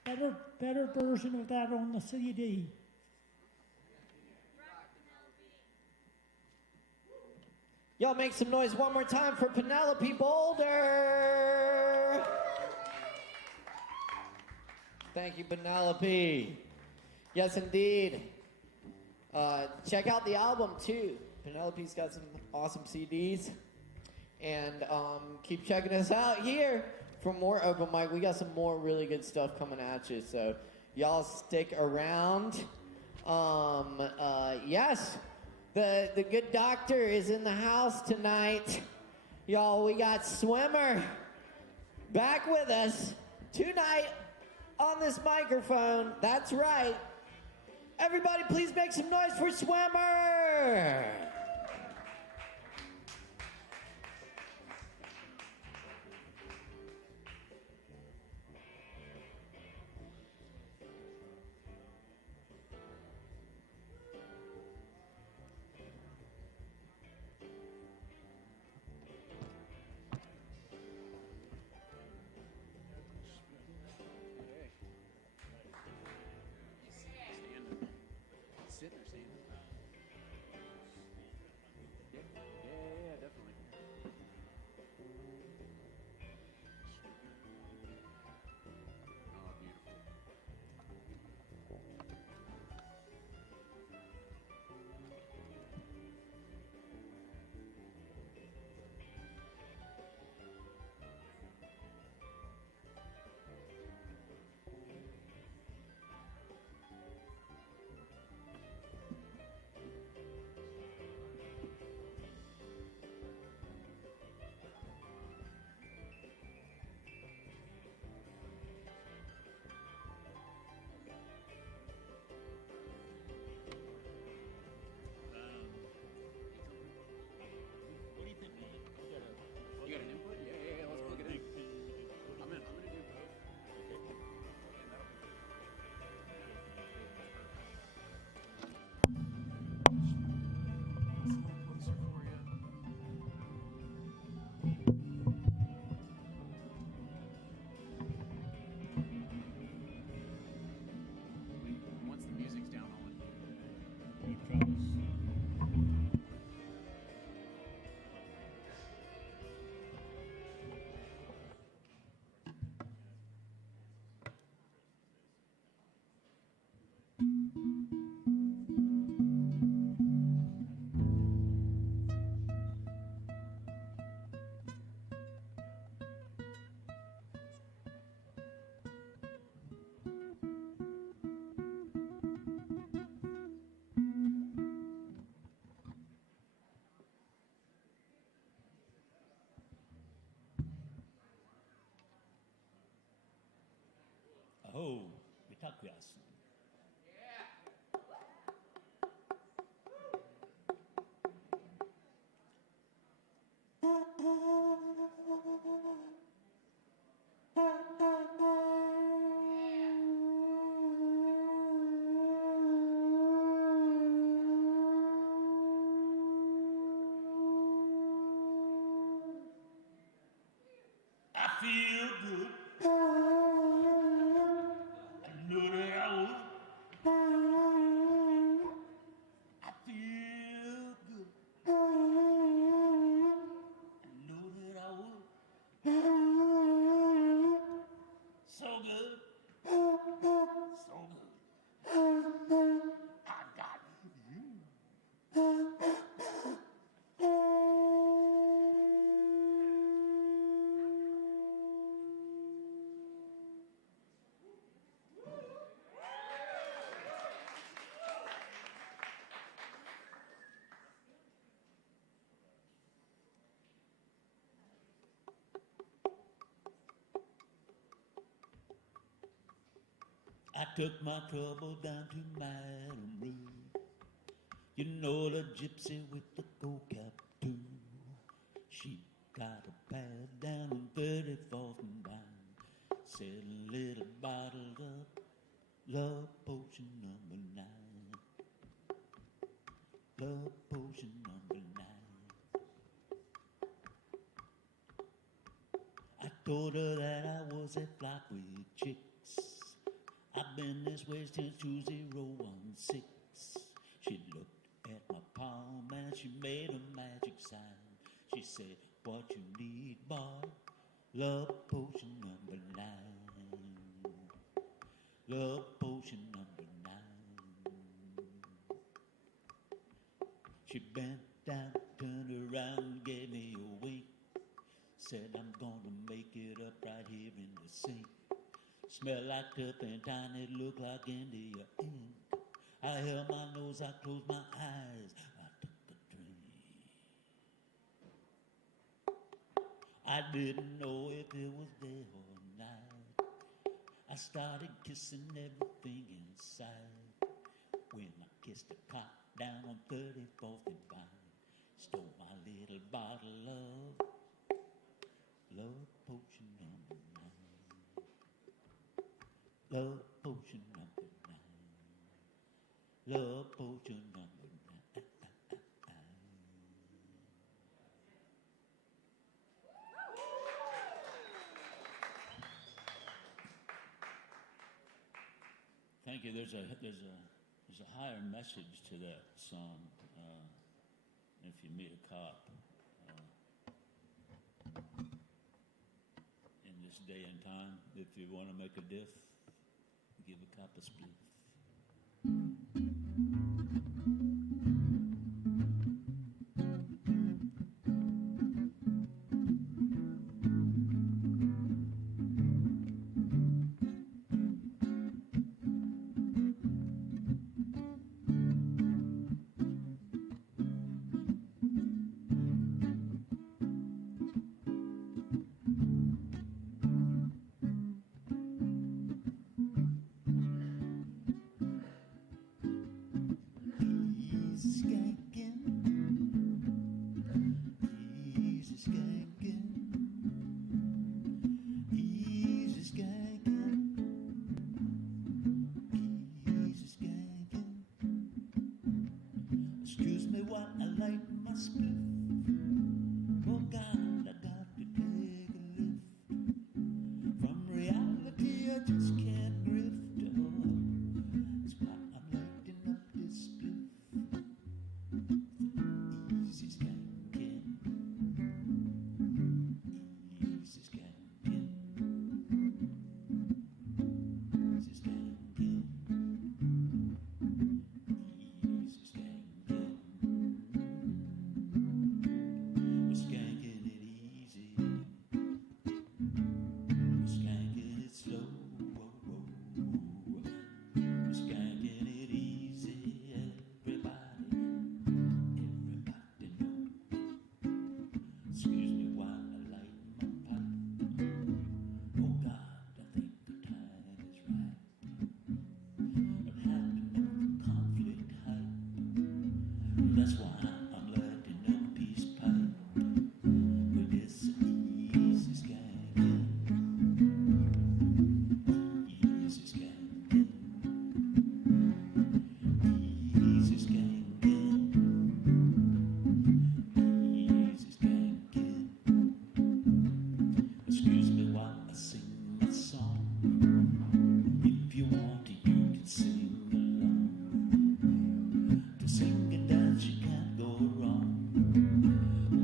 Better version of that on the CD. Y'all make some noise one more time for Penelope Boulder. Thank you, Penelope. Yes, indeed. Check out the album, too. Penelope's got some awesome CDs. And keep checking us out here for more open mic. We got some more really good stuff coming at you. So y'all stick around. Yes. The good doctor is in the house tonight. Y'all, we got Swimmer back with us tonight on this microphone. That's right. Everybody, please make some noise for Swimmer. Sitting or standing? Gracias. I feel good. I knew that I would. I feel good. I knew that I would. So good. So good. I got you. I took my trouble down to Madam Rude. You know the gypsy with the gold cap too. She got a pad down on 34th and Vine. Said a little bottle of love potion number 9. Love potion number 9. I told her that I was a flock with chicks. I've been this way since 2016. She looked at my palm and she made a magic sign. She said, what you need, boy? Love potion number 9. Love potion number 9. She bent down, turned around, and gave me a wink. Said, I'm gonna make it up right here in the sink. Smell like turpentine, it look like India ink. I held my nose, I closed my eyes, I took the drink. I didn't know if it was day or night. I started kissing everything inside. When I kissed a cop down on 34th and Vine, stole my little bottle of love potion number 9. Love potion number 9. Love potion number 9. Thank you. There's a higher message to that song. If you meet a cop in this day and time, if you want to make a diff, give a cop a spliff. Excuse me while I sing my song. If you want to, you can sing along. To sing and dance, you can't go wrong.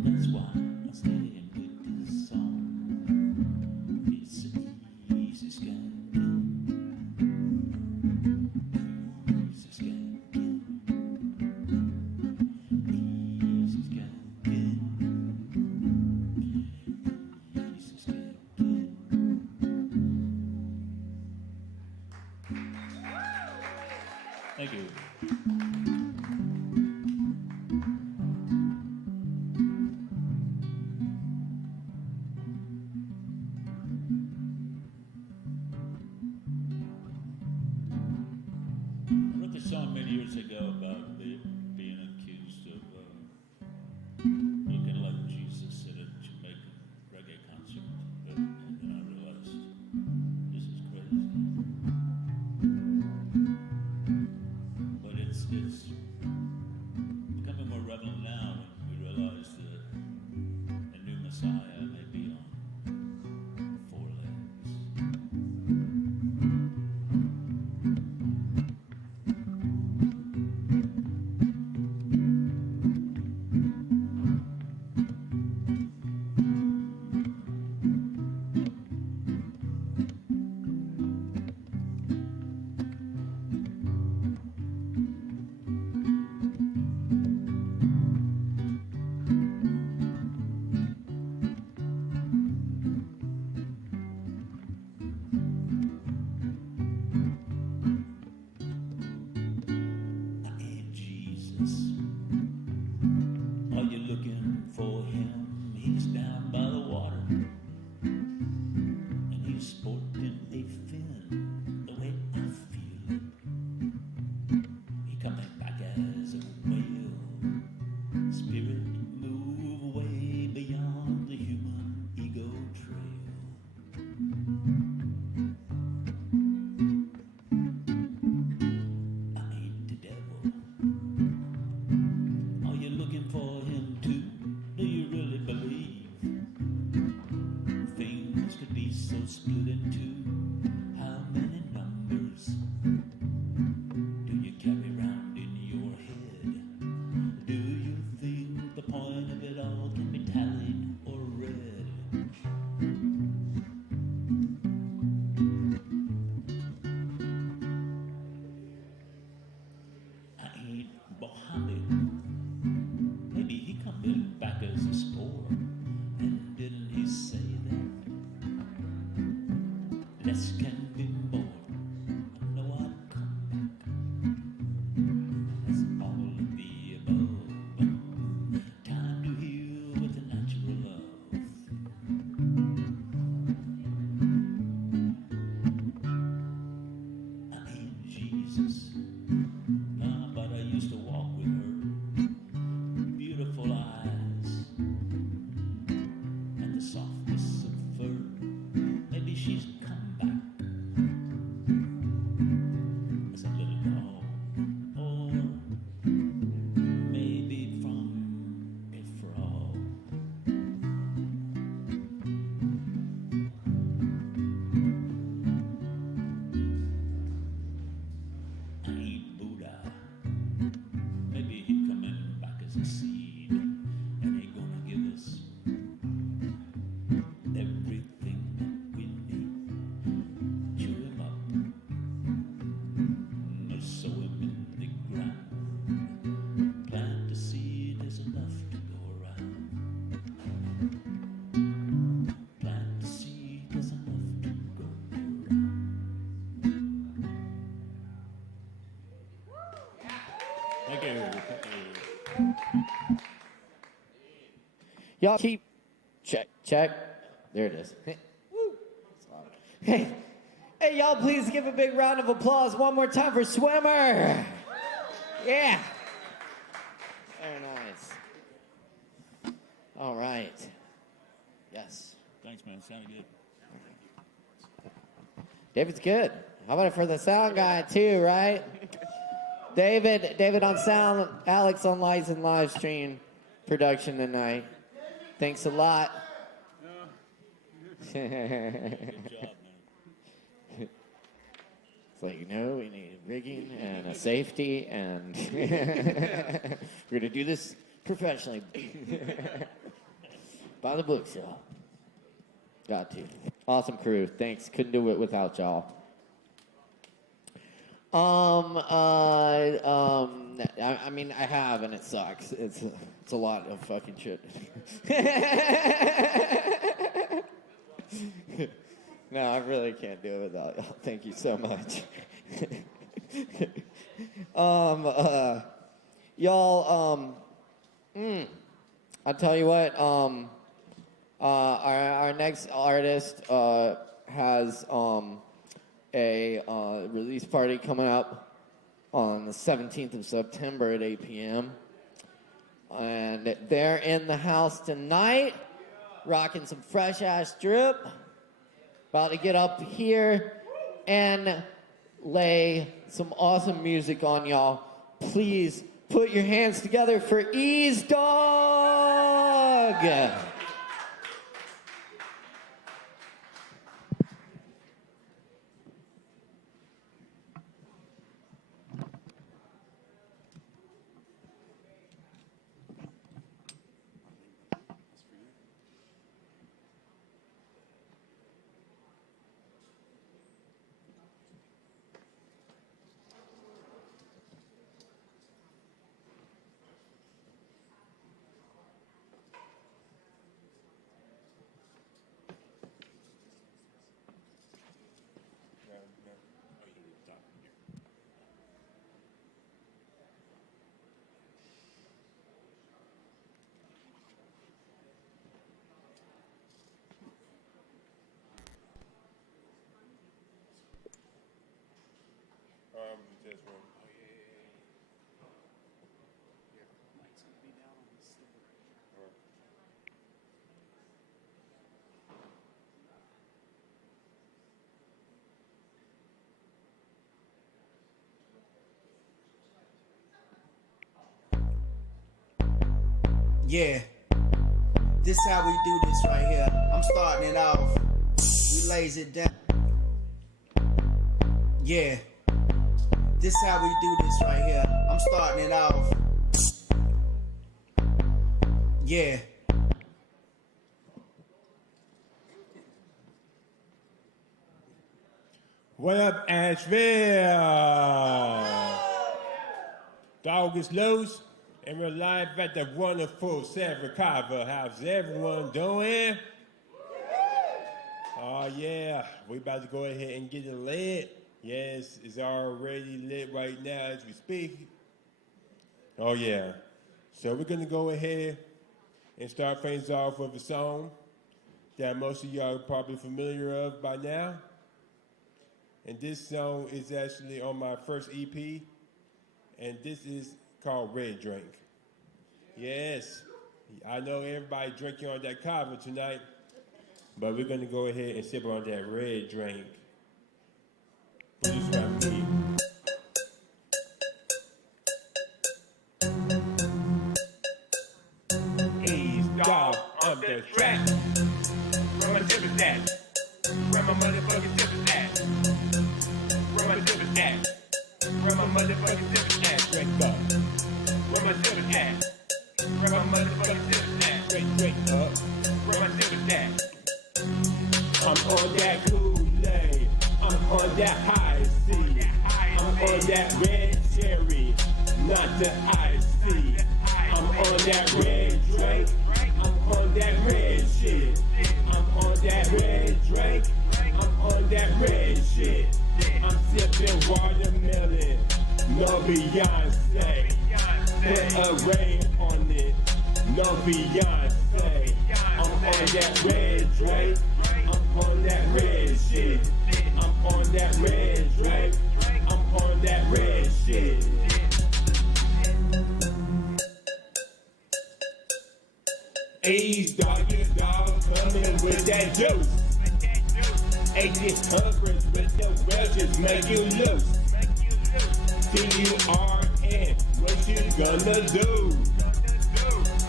That's why I'm staying with this song. It's an easy skanking. Easy skanking. Easy skanking. Easy skanking. Thank you. I wrote this song many years ago about being accused of looking like Jesus at a Jamaican reggae concert. And then I realized this is crazy. But it's becoming more relevant now when we realize that a new Messiah may be on 4 legs. I ain't Jesus. Are you looking for him? He's down by the water, and he's sporting a fin the way I feel it. He coming back as a whale. Spirit, move away beyond the human ego trail. I ain't the devil. Are you looking for him too? Do you really believe things could be so split in two? How many numbers do you carry around in your head? Do you think the point of it all can be tallied or read? I ain't Mohammed. Maybe he coming back as a spore. And didn't he say that? Less can be more. I know I'd come back. That's all of the above. Time to heal with the natural love. I ain't Jesus. Nah, but I used to walk with her. Beautiful eyes and the softness of fur. Maybe she's come back as a little dog, or maybe from a frog. I ain't Buddha. Maybe he coming back as a seed, and he gonna give us everything that we need. Chew him up, or sow him in the ground. Plant the seed, there's enough to go around. Plant the seed, there's enough to go around. Thank you. Y'all keep check. There it is. Woo. Hey, y'all, please give a big round of applause one more time for Swimmer. Yeah. Very nice. All right. Yes. Thanks, man. Sounded good. David's good. How about it for the sound guy too, right? David on sound, Alex on lights and live stream production tonight. Thanks a lot. Good job, man. It's like, no, we need rigging and a safety, and we're going to do this professionally. By the books, y'all. Got to. Awesome crew. Thanks. Couldn't do it without y'all. I mean, I have, and it sucks. It's a lot of fucking shit. No, I really can't do it without y'all. Thank you so much. Y'all, I'll tell you what, our next artist has a release party coming up on the 17th of September at 8 p.m. And they're in the house tonight, rocking some fresh-ass drip. About to get up here and lay some awesome music on y'all. Please put your hands together for Ease Dog. Yeah, this how we do this right here. I'm starting it off. We lays it down. Yeah, this how we do this right here. I'm starting it off. Yeah. What up, Asheville? Dog is loose, and we're live at the wonderful Kava. How's everyone doing? Oh, yeah. We about to go ahead and get it lit. Yes, it's already lit right now as we speak. Oh, yeah. So we're going to go ahead and start things off with a song that most of y'all are probably familiar of by now. And this song is actually on my first EP, and this is called Red Drink. Yes, I know everybody drinking on that Kava tonight, but we're going to go ahead and sip on that red drink. Just like me. Ease dog on the track. Where my tip is at? Where my motherfucking tip is at? Where my tip is at? Where my motherfucking tip is at? Drink up. Where my tip is at? Where my motherfucking tip is at? Drink up. Where my tip is at? I'm on that Kool-Aid. I'm on that high C. I'm on that red cherry, not the iced tea. I'm on that red drink. I'm on that red shit. I'm on that red drink. I'm on that red shit. I'm sipping watermelon, no Beyonce. Put a rain on it, no Beyonce. I'm on that red drink. I'm on that red shit. I'm on that red drink. I'm on that red shit. Ease dog, you dog, coming with that juice. 1800s with the Welshers make you loose. TURN, what you gonna do?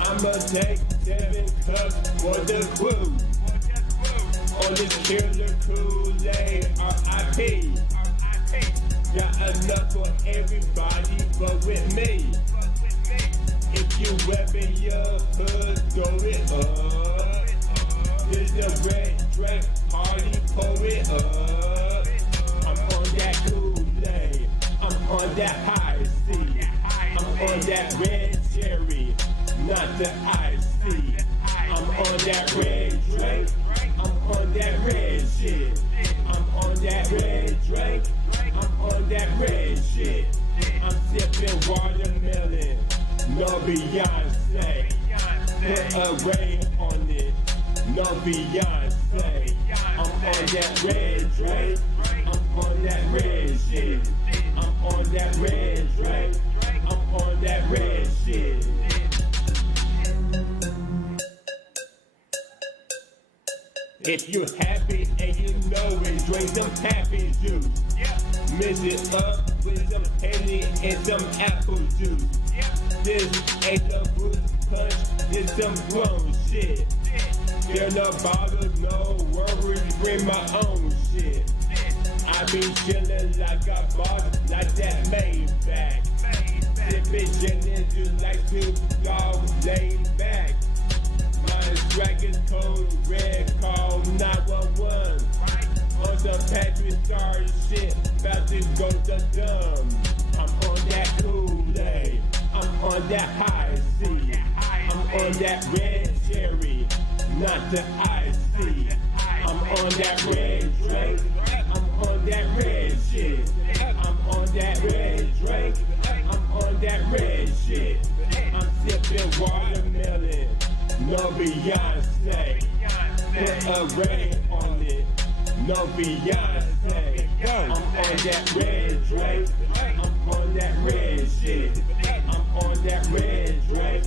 I'ma take 7 cups for the crew. On on this killer Kool-Aid, R.I.P. Got enough for everybody but with me. If you ever in your hood, throw it up. This the red drink party, pour it up. I'm on that Kool-Aid, I'm on that high C. I'm on that red cherry, not the iced tea. I'm on that red drink, I'm on that red shit. I'm on that red drink, I'm on that red shit. I'm sipping watermelon, no Beyonce. Put a ray on it, no Beyonce. I'm on that red drink, I'm on that red shit. I'm on that red drink, I'm on that red shit. If you happy and you know it, drink some happy juice. Mix it up with some Henny and some apple juice. This ain't the fruit punch, this some grown shit. There's no bottles, no worries, bring my own shit. I be chillin' like I bought, like that Maybach. Sippin' gin and just like to go laid back. My strike is cold, red, call 911. On some Patrick Star shit, about to go to dumb. I'm on that Kool-Aid, I'm on that high C. I'm on that red cherry, not the iced tea. I'm on that red drink, I'm on that red shit. I'm on that red drink, I'm on that red shit. I'm sipping watermelon, no Beyonce. Put a ray on it, no Beyonce. I'm on that red drink, I'm on that red shit. I'm on that red drink,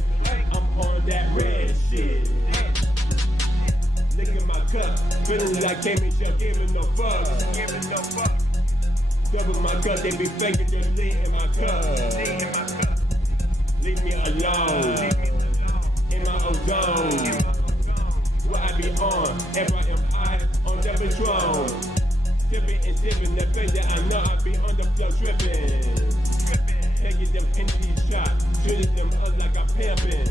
I'm on that red shit. Look at my cup, feeling like Amy Chuck, giving no fuck. Double my cup, they be faking the lean in my cup. Leave me alone, in my own zone. What I be on, FYMI on the Patron. Sipping and sipping, the fact that I know I be on the floor tripping. Taking them into these shots, shooting them up like I'm pimping.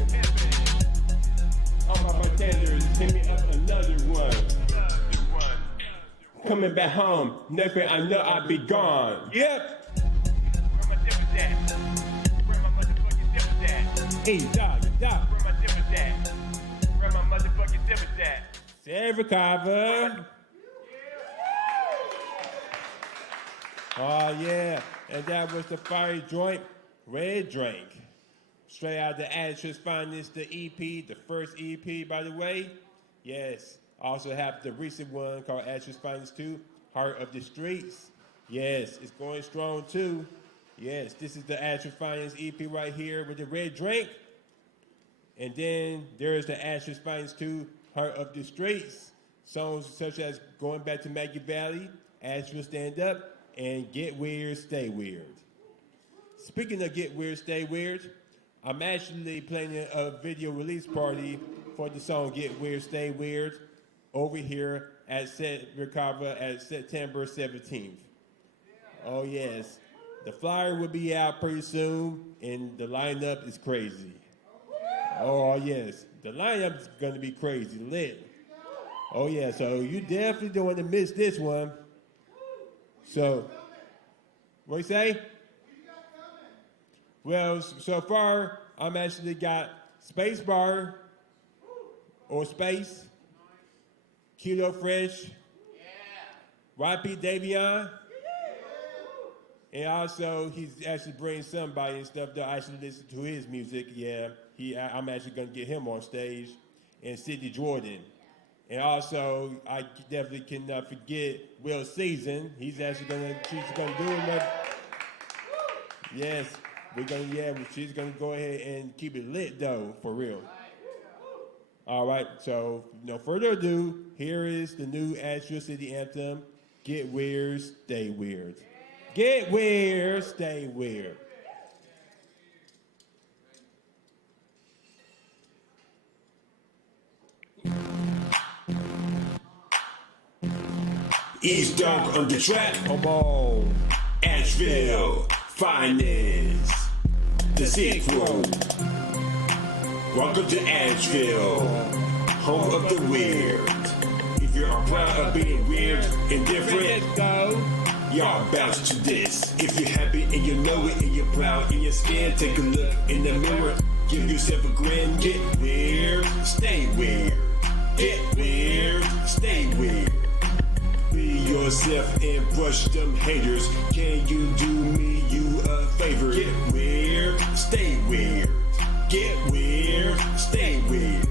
All my bartenders, hit me up another one. Coming back home, never I know I be gone. Yep. Where my dippers at? Where my motherfucking dippers at? Hey, dog. Where my dippers at? Where my motherfucking dippers at? Sarah Kava. Oh yeah, and that was the fire joint, red drink. Straight out the Ashes Finest, the EP, the first EP, by the way. Yes, also have the recent one called Ashes Finest 2, Heart of the Streets. Yes, it's going strong too. Yes, this is the Ashes Finest EP right here with the red drink. And then there's the Ashes Finest 2, Heart of the Streets. Songs such as Going Back to Maggie Valley, Asheville Stand Up, and Get Weird, Stay Weird. Speaking of Get Weird, Stay Weird, I'm actually planning a video release party for the song Get Weird, Stay Weird over here at Recover at September 17th. Oh yes, the flyer will be out pretty soon and the lineup is crazy. Oh yes, the lineup is going to be crazy, lit. Oh yeah, so you definitely don't want to miss this one. So, what you say? Well, so far, I'm actually got Space Bar, or Space, Kilo Fresh, YP Davion, and also he's actually bringing somebody and stuff that I actually listen to his music. Yeah, I'm actually going to get him on stage, and Sidney Jordan. And also, I definitely cannot forget Will Season. He's actually she's gonna do it. Yes, she's gonna go ahead and keep it lit though, for real. All right, so no further ado, here is the new Asheville City Anthem, Get Weird, Stay Weird. Get weird, stay weird. East Dog on the track. Come on. Asheville, finest. The sequel. Welcome to Asheville, home of the weird. If you're proud of being weird and different, y'all bounce to this. If you're happy and you know it and you're proud in your skin, take a look in the mirror. Give yourself a grin. Get weird, stay weird. Get weird, stay weird. Be yourself and brush them haters. Can you do me a favor? Get weird, stay weird. Get weird, stay weird.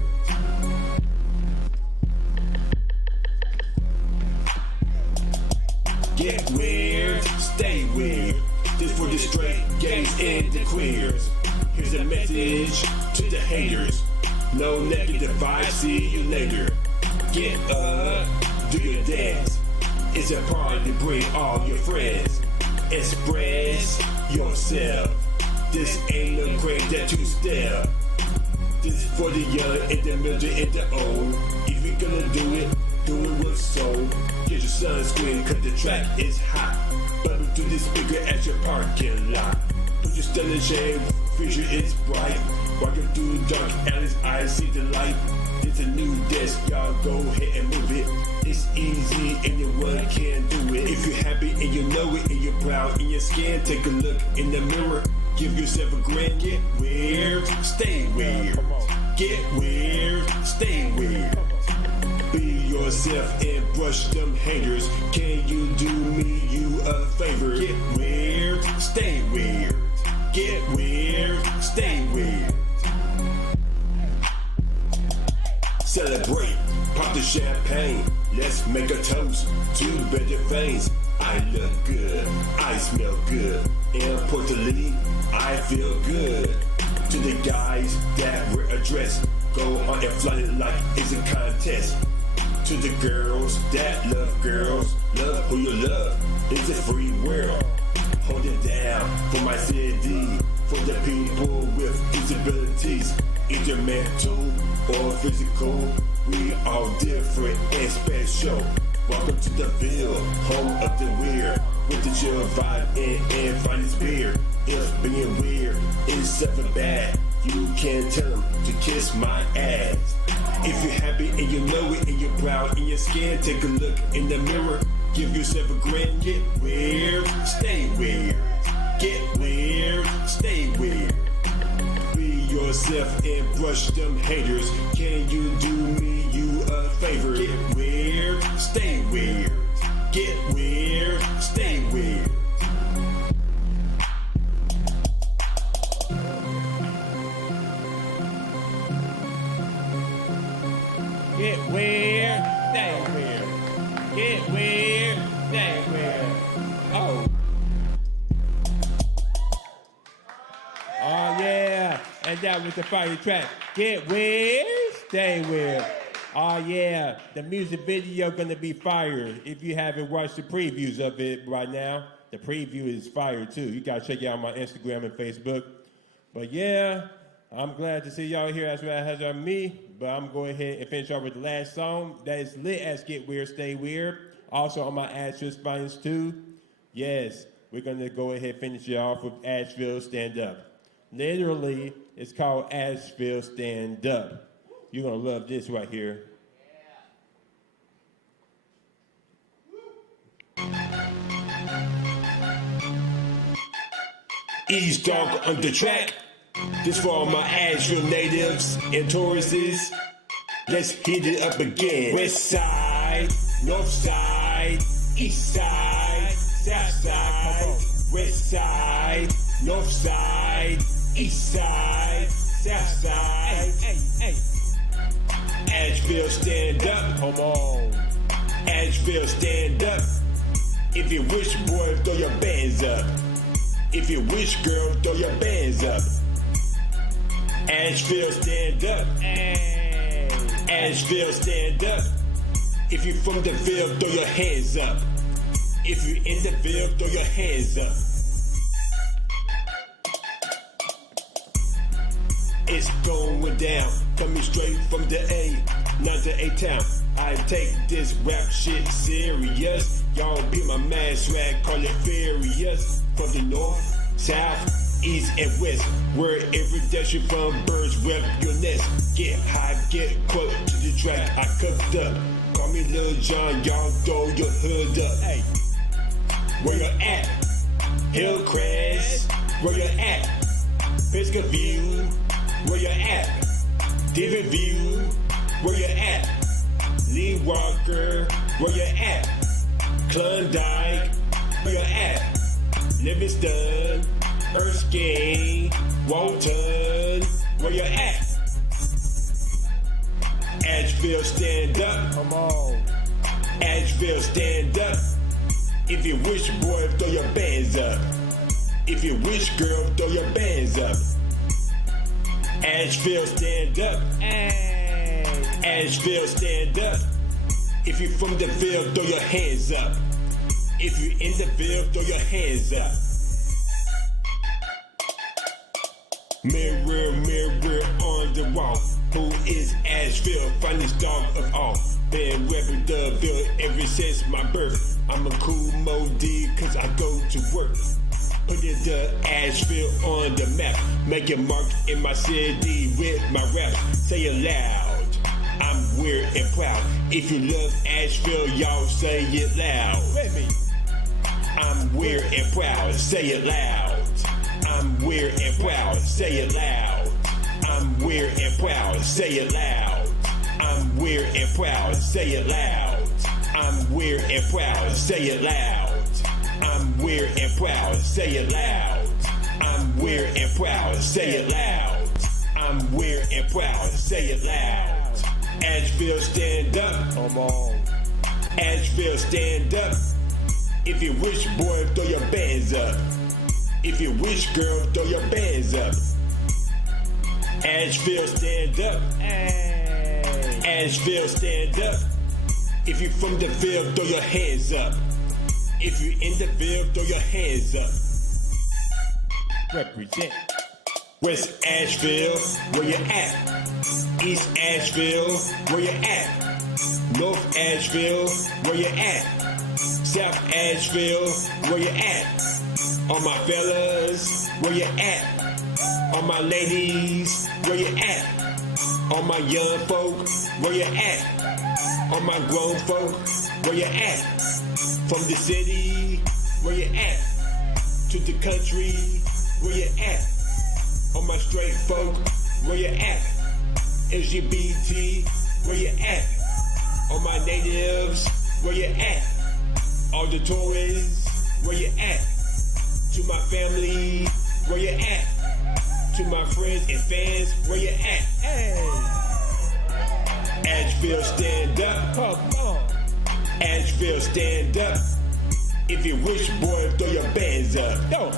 Get weird, stay weird. This for the straight, gays, and the queers. Here's a message to the haters. No negative vibes, see you later. Get up, do your dance. It's a party, bring all your friends. Express yourself. This ain't no great that you step. This is for the young and the middle and the old. If you're gonna do it with soul. Get your sunscreen cause the track is hot. Bubble to the speaker at your parking lot. Put your stunning shade, future is bright. Walking through the dark alleys, I see the light. It's a new desk, y'all go ahead and move it. It's easy, anyone can do it. If you're happy and you know it and you're proud in your skin, take a look in the mirror. Give yourself a grin. Get weird, stay weird. Get weird, stay weird. Be yourself and brush them haters. Can you do me a favor? Get weird, stay weird. Get weird, stay weird. Celebrate, pop the champagne. Let's make a toast to better things. I look good, I smell good. Importantly, I feel good. To the guys that wear a dress, go on and flaunt it like it's a contest. To the girls that love girls, love who you love. It's a free world. Hold it down for my city, for the people with disabilities. Either mental or physical, we all different and special. Welcome to the Ville, home of the weird. With the chill vibe and finest beer. If being weird is something bad, you can tell them to kiss my ass. If you're happy and you know it and you're proud in your skin, take a look in the mirror. Give yourself a grin. Get weird, stay weird. Get weird, stay weird. Be yourself and brush them haters. Can you do me a favor? Get weird, stay weird. Get weird, stay weird. Get weird, stay weird. Get weird, stay weird. Oh. Oh yeah, and that was the fire track. Get weird, stay weird. Oh yeah, the music video gonna be fire. If you haven't watched the previews of it right now, the preview is fire too. You gotta check it out on my Instagram and Facebook. But yeah, I'm glad to see y'all here as well as on me. But I'm going ahead and finish off with the last song that is lit as Get Weird, Stay Weird. Also on my Asheville Finest too. Yes, we're gonna go ahead and finish it off with Asheville Stand Up. Literally, it's called Asheville Stand Up. You're gonna love this right here. East Dog on the track. This for all my Asheville natives and tourists. Let's hit it up again. West side, north side, east side, south side. West side, north side, east side, south side. Hey, hey, hey. Asheville stand up. Come on. Asheville stand up. If you wish, boy, throw your bands up. If you wish, girl, throw your bands up. Asheville stand up. Hey. Asheville stand up. If you from the Ville, throw your hands up. If you in the Ville, throw your hands up. It's going down, coming straight from the A, not the A-town. I take this rap shit serious. Y'all be my man swag, call it furious. From the north, south, east, and west, wherever that you from, birds rep your nest. Get high, get close to the track. I cooked up. Call me Lil John, y'all throw your hood up. Hey, where you at? Hillcrest, where you at? Pisgah View, where you at? David View, where you at? Lee Walker, where you at? Klondike, where you at? Livingston, Erskine, Walton, where you at? Asheville, stand up. Come on. Asheville, stand up. If you wish, boy, throw your bands up. If you wish, girl, throw your bands up. Asheville, stand up. Asheville, stand up. If you from the Ville, throw your hands up. If you in the Ville, throw your hands up. Mirror, mirror on the wall. Who is Asheville, finest dog of all? Been repping the Ville ever since my birth. I'm a cool Modi cause I go to work. Putting the Asheville on the map. Make a mark in my city with my rap. Say it loud, I'm weird and proud. If you love Asheville, y'all say it loud. With me. I'm weird and proud, say it loud. I'm weird and proud, say it loud. I'm weird and proud, say it loud. I'm weird and proud, say it loud. I'm weird and proud, say it loud. I'm weird and proud, say it loud. I'm weird and proud, say it loud. I'm weird and proud, say it loud. Asheville, stand up. Come on. Asheville, stand up. If you wish, boy, throw your bands up. If you wish, girl, throw your bands up. Asheville, stand up. Asheville, stand up. If you from the Ville, throw your hands up. If you in the Ville, throw your hands up. Represent. West Asheville, where you at? East Asheville, where you at? North Asheville, where you at? South Asheville, where you at? All my fellas, where you at? All my ladies, where you at? All my young folk, where you at? All my grown folk, where you at? From the city, where you at? To the country, where you at? All my straight folk, where you at? LGBT, where you at? All my natives, where you at? All the tourists, where you at? To my family, where you at? To my friends and fans, where you at? Hey! Asheville, stand up. Come on. Asheville, stand up. If you wish, boy, throw your bands up. Yo.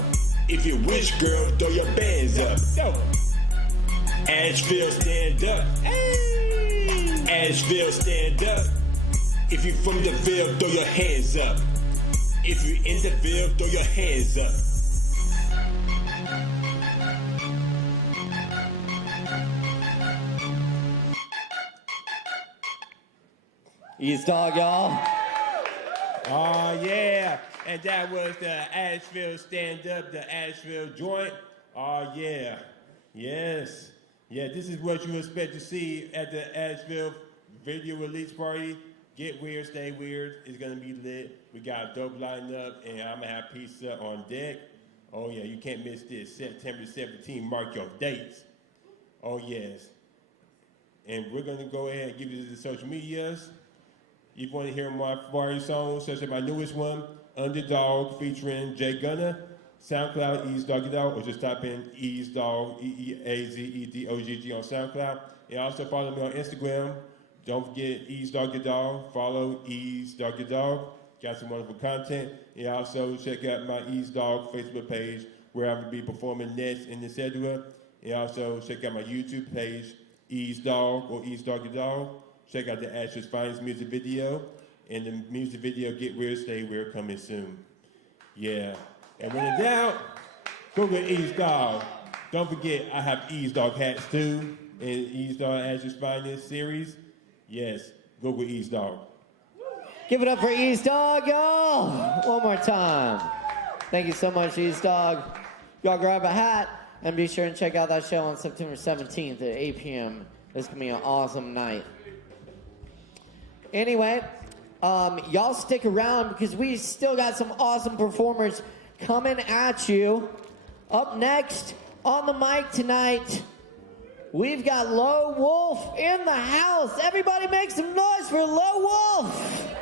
If you wish, girl, throw your bands up. Yo. Asheville, stand up. Hey. Asheville, stand up. If you from the Ville, throw your hands up. If you in the Ville, throw your hands up. East Dog, y'all. Oh, yeah. And that was the Asheville Stand Up, the Asheville Joint. Oh, yeah. Yes. Yeah, this is what you expect to see at the Asheville video release party. Get weird, stay weird. It's going to be lit. We got a dope lineup, and I'm going to have pizza on deck. Oh, yeah, you can't miss this. September 17th, mark your dates. Oh, yes. And we're going to go ahead and give you the social medias. If you want to hear my party songs, such as my newest one, Underdog, featuring Jay Gunner, SoundCloud, Ease Doggy Dog, or just type in Ease Dog, EEAZEDOGG on SoundCloud. And also follow me on Instagram. Don't forget Ease Doggy Dog. Follow Ease Doggy Dog. Got some wonderful content. And also check out my Ease Dog Facebook page, where I will be performing next and etc. And also check out my YouTube page, Ease Dog or Ease Doggy Dog. Check out the Ashes Finest music video. And the music video, Get Weird, Stay Weird, coming soon. Yeah. And when in doubt, go get Ease Dog. Don't forget, I have Ease Dog hats too. In Ease Dog Ashes Finest series. Yes. Go with East Dog. Give it up for East Dog, y'all. One more time. Thank you so much, East Dog. Y'all grab a hat and be sure and check out that show on September 17th at 8 p.m. It's going to be an awesome night. Anyway, y'all stick around because we still got some awesome performers coming at you. Up next on the mic tonight, we've got Low Wolf in the house. Everybody make some noise for Low Wolf.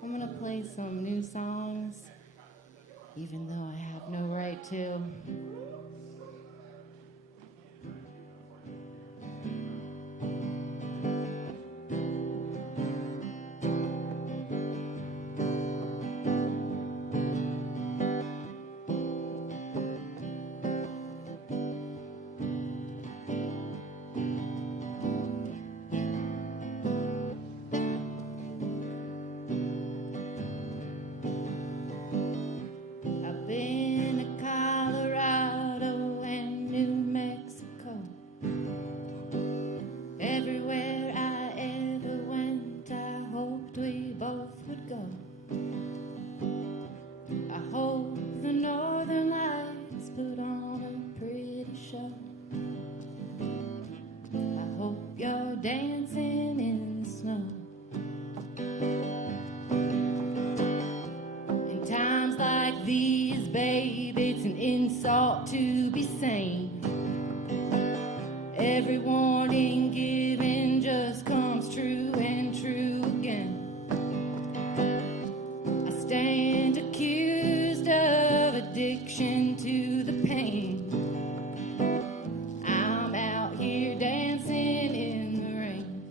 I'm gonna play some new songs, even though I have no right to. To be sane. Every warning given just comes true and true again. I stand accused of addiction to the pain. I'm out here dancing in the rain.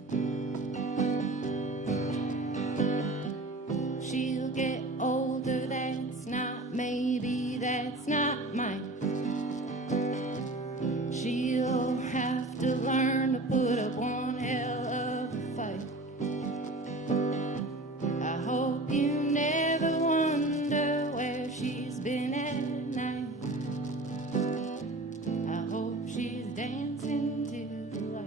She'll get older, that's not maybe, that's not mine. She'll have to learn to put up one hell of a fight. I hope you never wonder where she's been at night. I hope she's dancing to the light.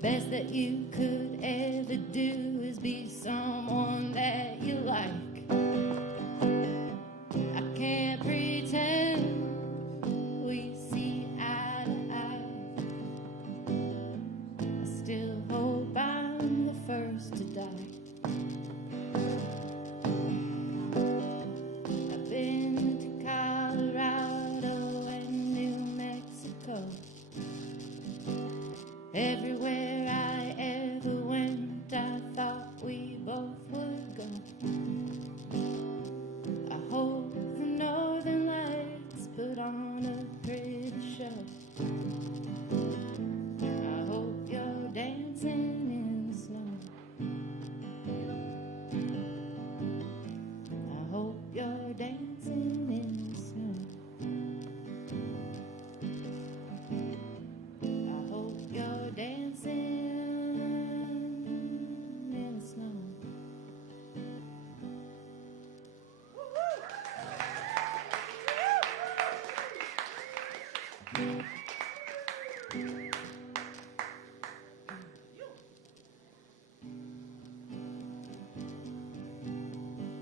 Best that you could ever do is be someone that you like. I can't pretend we see eye to eye. I still hope I'm the first to die. I've been to Colorado and New Mexico. Everywhere I ever went, I thought we both would go.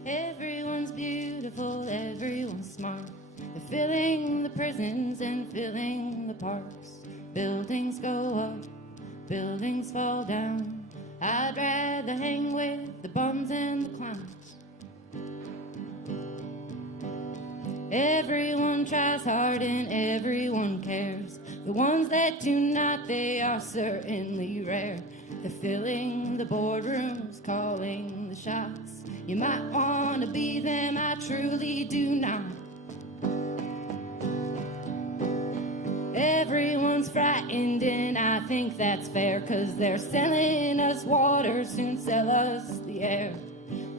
Everyone's beautiful, everyone's smart. They're filling the prisons and filling the parks. Buildings go up, buildings fall down. I'd rather hang with the bums and the clowns. Everyone tries hard and everyone cares. The ones that do not, they are certainly rare. They're filling the boardrooms, calling the shots. You might want to be them, I truly do not. Everyone's frightened and I think that's fair, 'cause they're selling us water, soon sell us the air.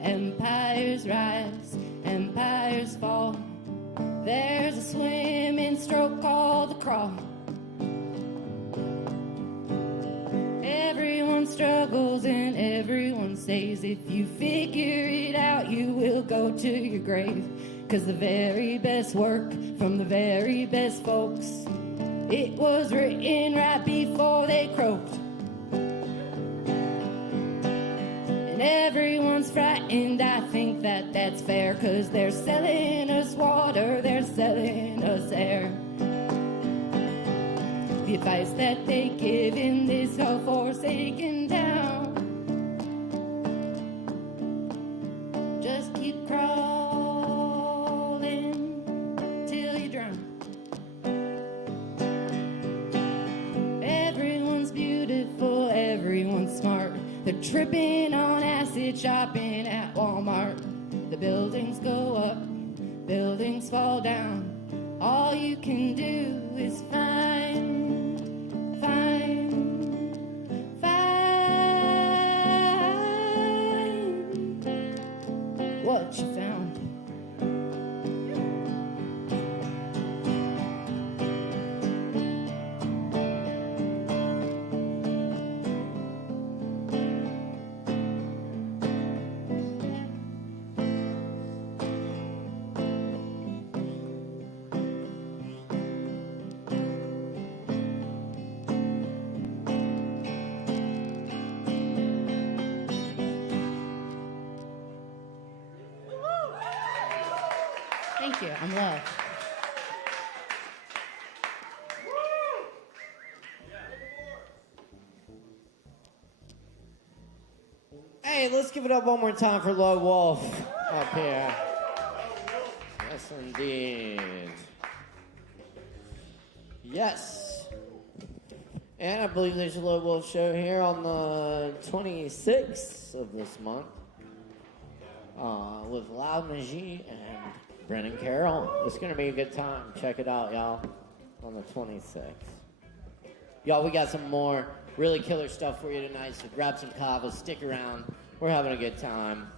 Empires rise, empires fall. There's a swimming stroke called the crawl. Everyone struggles and everyone says if you figure it out, you will go to your grave. 'Cause the very best work from the very best folks, it was written right before they croaked. And everyone's frightened, I think that that's fair, 'cause they're selling us water, they're selling us air. The advice that they give in this forsaken town, just keep crawling till you drown. Everyone's beautiful, everyone's smart. They're tripping on acid, shopping at Walmart. The buildings go up, buildings fall down. All you can do is find what you found. Thank you. I'm loved. Hey, let's give it up one more time for Lord Wolf up here. Yes, indeed. Yes. And I believe there's a Lord Wolf show here on the 26th of this month with Loud Magie and Brennan Carroll. It's going to be a good time. Check it out, y'all, on the 26th. Y'all, we got some more really killer stuff for you tonight, so grab some Kava, stick around. We're having a good time.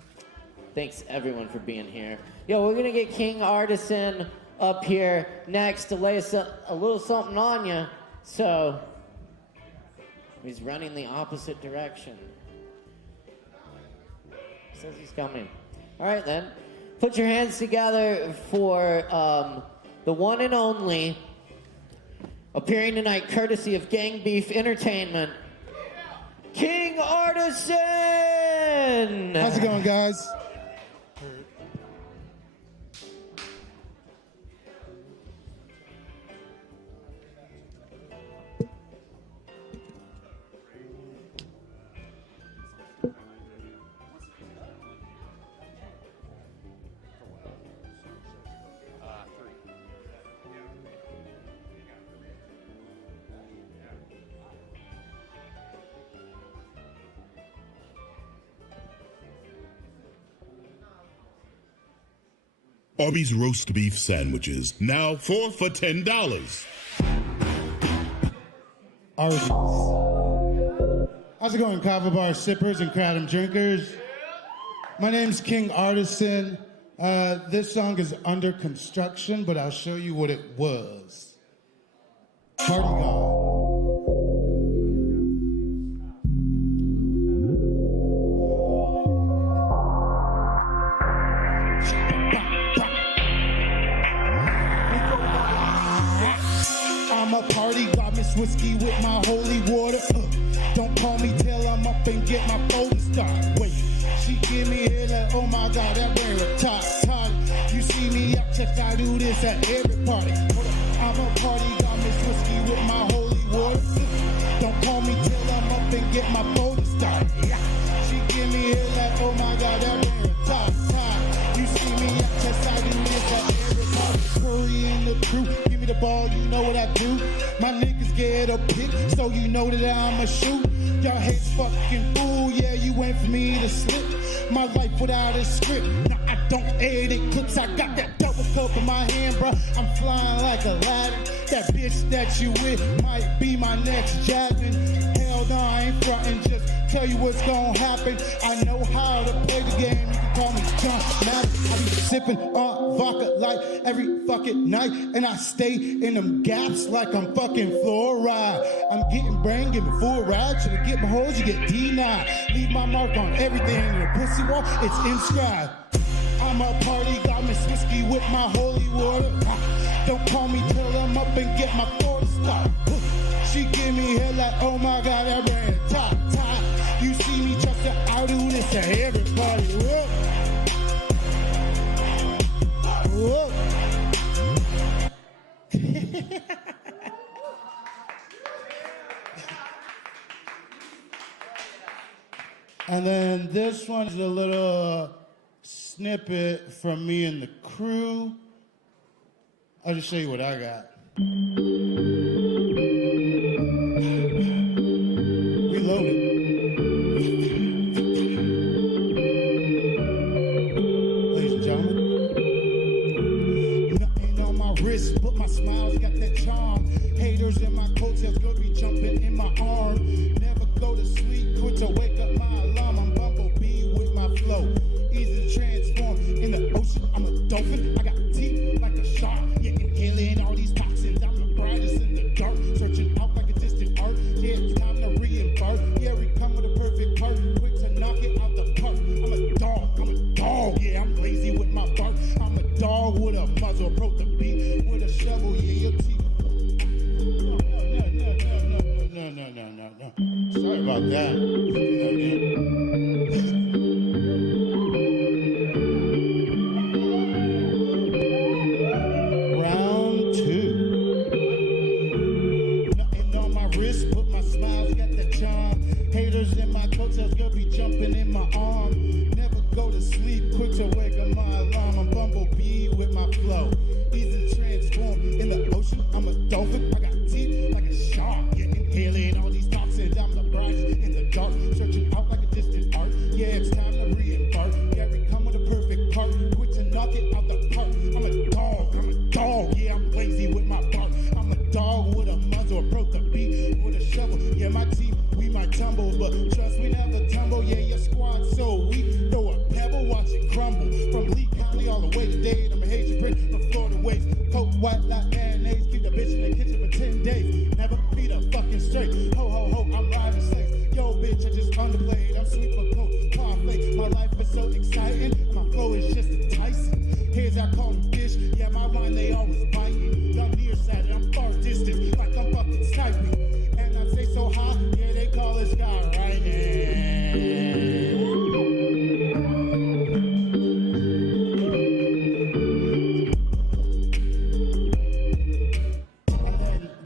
Thanks, everyone, for being here. Yo, we're going to get King Artisan up here next to lay us a little something on you. So, he's running the opposite direction. Says he's coming. All right, then. Put your hands together for the one and only, appearing tonight courtesy of Gang Beef Entertainment, King Artisan! How's it going, guys? Arby's roast beef sandwiches, now 4 for $10. Arby's. How's it going, Kava bar sippers and kratom drinkers? My name's King Artisan. This song is under construction, but I'll show you what it was. Party God. a party, got Miss Whiskey with my holy water. Don't call me till I'm up and get my phone started. Wait, she give me head like, oh my God, that wear a top. You see me up, check I do this at every party. Hold up, I'm a party, got Miss Whiskey with my holy water. Don't call me till I'm up and get my phone started. Yeah. She give me head like, oh my God, that wear a top. You see me up, check I do this at every party. Curry in the crew, give me the ball, you know what I do. My niggas get a pick, so you know that I'ma shoot. Y'all hate's fucking fool, yeah, you wait for me to slip. My life without a script, no, I don't edit clips. I got that double cup in my hand, bro. I'm flying like a ladder. That bitch that you with might be my next Jasmine. Hell no, I ain't frontin', just tell you what's gonna happen. I know how to play the game, you can call me John Madden. I be sippin' on vodka like every fucking night, and I stay in them gaps like I'm fucking fluoride. I'm getting brain, give me full ride. Should I get my hoes, you get denied. Leave my mark on everything in your pussy wall, it's inscribed. I'm a party, got Miss Whiskey with my holy water. Don't call me till I'm up and get my thoughts started. She give me head like, oh my God, that ran top. You see me just I do this to everybody. Whoa. Whoa. And then this one's a little snippet from me and the crew. I'll just show you what I got. Reloaded. Ladies and gentlemen, nothing on my wrist, but my smile's got that charm. Haters in my coattails gonna be jumping in my arm. Never go to sleep, quit to wake up my alarm. I'm Bumblebee with my flow. Easy to transform in the ocean. I'm a dolphin. I got teeth like a shark. Yeah, inhaling all these toxins. I'm the brightest in the dark. Searching out like a distant art. Yeah, it's time to re-embark. Yeah, we come with a perfect part. Quick to knock it out the park. I'm a dog. Yeah, I'm lazy with my bark. I'm a dog with a muzzle. Broke the beat with a shovel. Yeah, your teeth. No. Sorry about that. Round two. Nothing on my wrist, but my smile's got that charm. Haters in my coattails gonna be jumping in my arm. Never go to sleep, quick to wake up my alarm. I'm Bumblebee with my flow. Easy to transform in the ocean. I'm a dolphin. I got teeth like a shark. Yeah, inhaling all these toxins. I'm the brightest in the dark. Searching out like a distant art. Yeah, it's time to re-embark. Yeah, we come with a perfect part. Quick to knock it out the park. I'm a dog. Yeah, I'm lazy with my bark. I'm a dog with a muzzle. Broke the beat with a shovel. Yeah, my team, we might tumble, but trust we never tumble. Yeah, your squad so weak. Throw a pebble, watch it crumble. From Lee County all the way to Dade. I'm a Haitian print from Florida waist. Coke white like mayonnaise. Keep the bitch in the kitchen for 10 days. Never feed her fucking straight. Ho, I'm riding slaves. Yo, bitch, I just underplayed. I'm sweet for coke, cornflakes. My life is so exciting. My flow is just enticing. Here's I call them fish. Yeah, my mind, they always biting. I'm nearsighted, I'm far distant. Like I'm fucking sniping. And I say so high, yeah, they call it skywriting.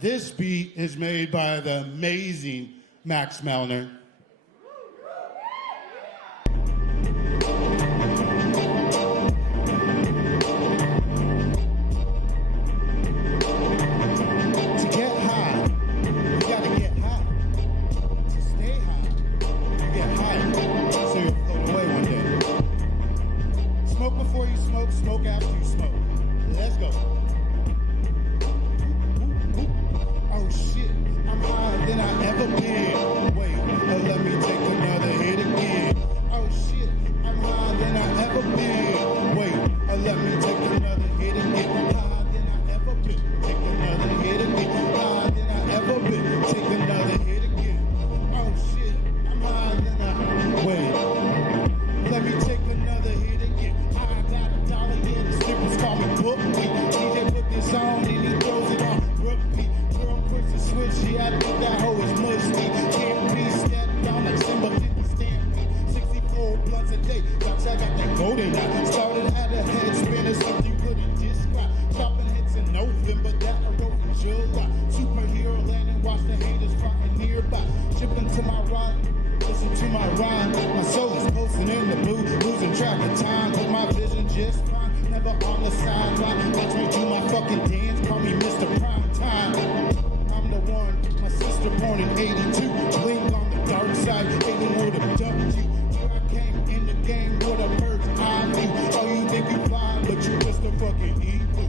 This beat is made by the amazing Max Melner. To get high, you gotta get high. To stay high, you get higher. So you'll float away one day. Smoke before you smoke, smoke after you smoke. Let's go. Oh shit, I'm higher than I ever been. Wait, let me take another hit again. Oh shit, I'm higher than I ever been. Wait, let me take another hit again. Higher than I ever been. Take another hit again. Higher than I ever been. Take another hit again. Oh shit, I'm higher than I. Wait, let me take another hit again. I got $1, yeah, the strippers call me Book Me. DJ put this on and he throws it on. Repeat, girl, rotten. Listen to my rhyme. My soul is posting in the blue, losing track of time. But my vision just fine. Never on the sideline. Watch me do my fucking dance. Call me Mr. Prime Time. I'm the one. My sister born in 82. Blink on the dark side. Aiming with a W. Here I came in the game with a bird's eye view. Oh, you think you fine, but you just a fucking evil.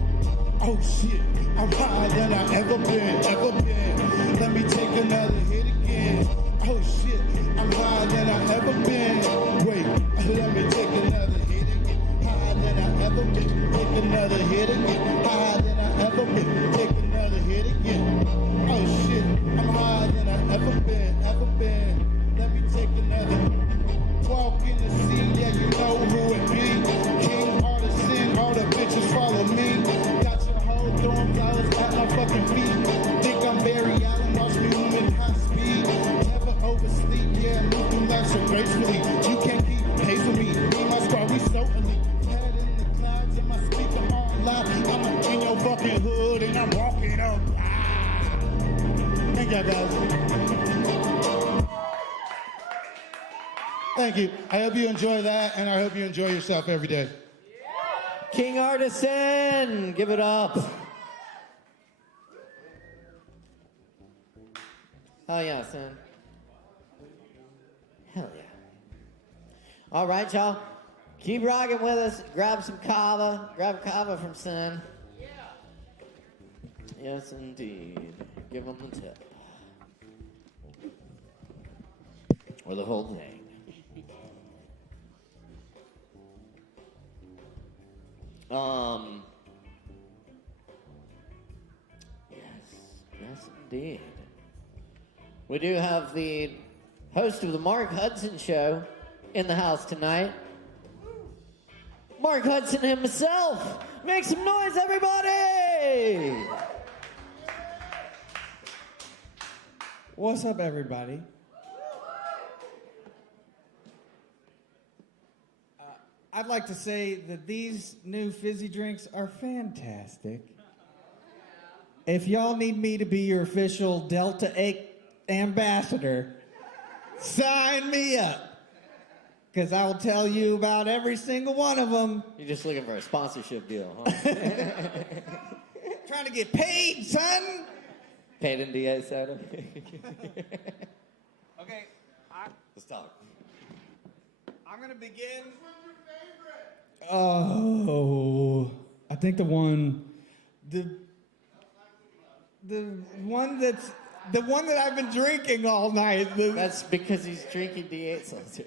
Oh shit, I'm higher than I ever been. Let me take another hit again. Oh shit, I'm higher than I ever been. Wait, let me take another hit again. Higher than I ever been. Take another hit again. Higher than I ever been. Take another hit again. Oh shit, I'm higher than I ever been. Let me take another. Walk in the scene, yeah, you know who it be. King, artisan, all the bitches follow me. Got your whole throwing flowers at my fucking feet. Think I'm Barry Allen, watch me move at high speed. Never oversleep, yeah, move through life so gracefully. You can't keep pace with me. Me and my squad, we so elite. Head in the clouds and my speaker on loud. I'm in your fucking hood and I'm walking up. Thank you, guys. Thank you. I hope you enjoy that, and I hope you enjoy yourself every day. King Artisan, give it up. Oh yeah, son. Hell yeah. All right, y'all. Keep rocking with us. Grab some Kava. Grab Kava from Sin. Yeah. Yes, indeed. Give them the tip. Or the whole thing. Yes, indeed. We do have the host of the Mark Hudson Show in the house tonight. Mark Hudson himself. Make some noise, everybody! What's up, everybody? I'd like to say that these new fizzy drinks are fantastic. If y'all need me to be your official Delta 8 ambassador, sign me up. Because I will tell you about every single one of them. You're just looking for a sponsorship deal, huh? Trying to get paid, son. Paid in DA soda. Okay, let's talk. I'm going to begin. Oh, I think the one that I've been drinking all night. That's because he's drinking D8 seltzer.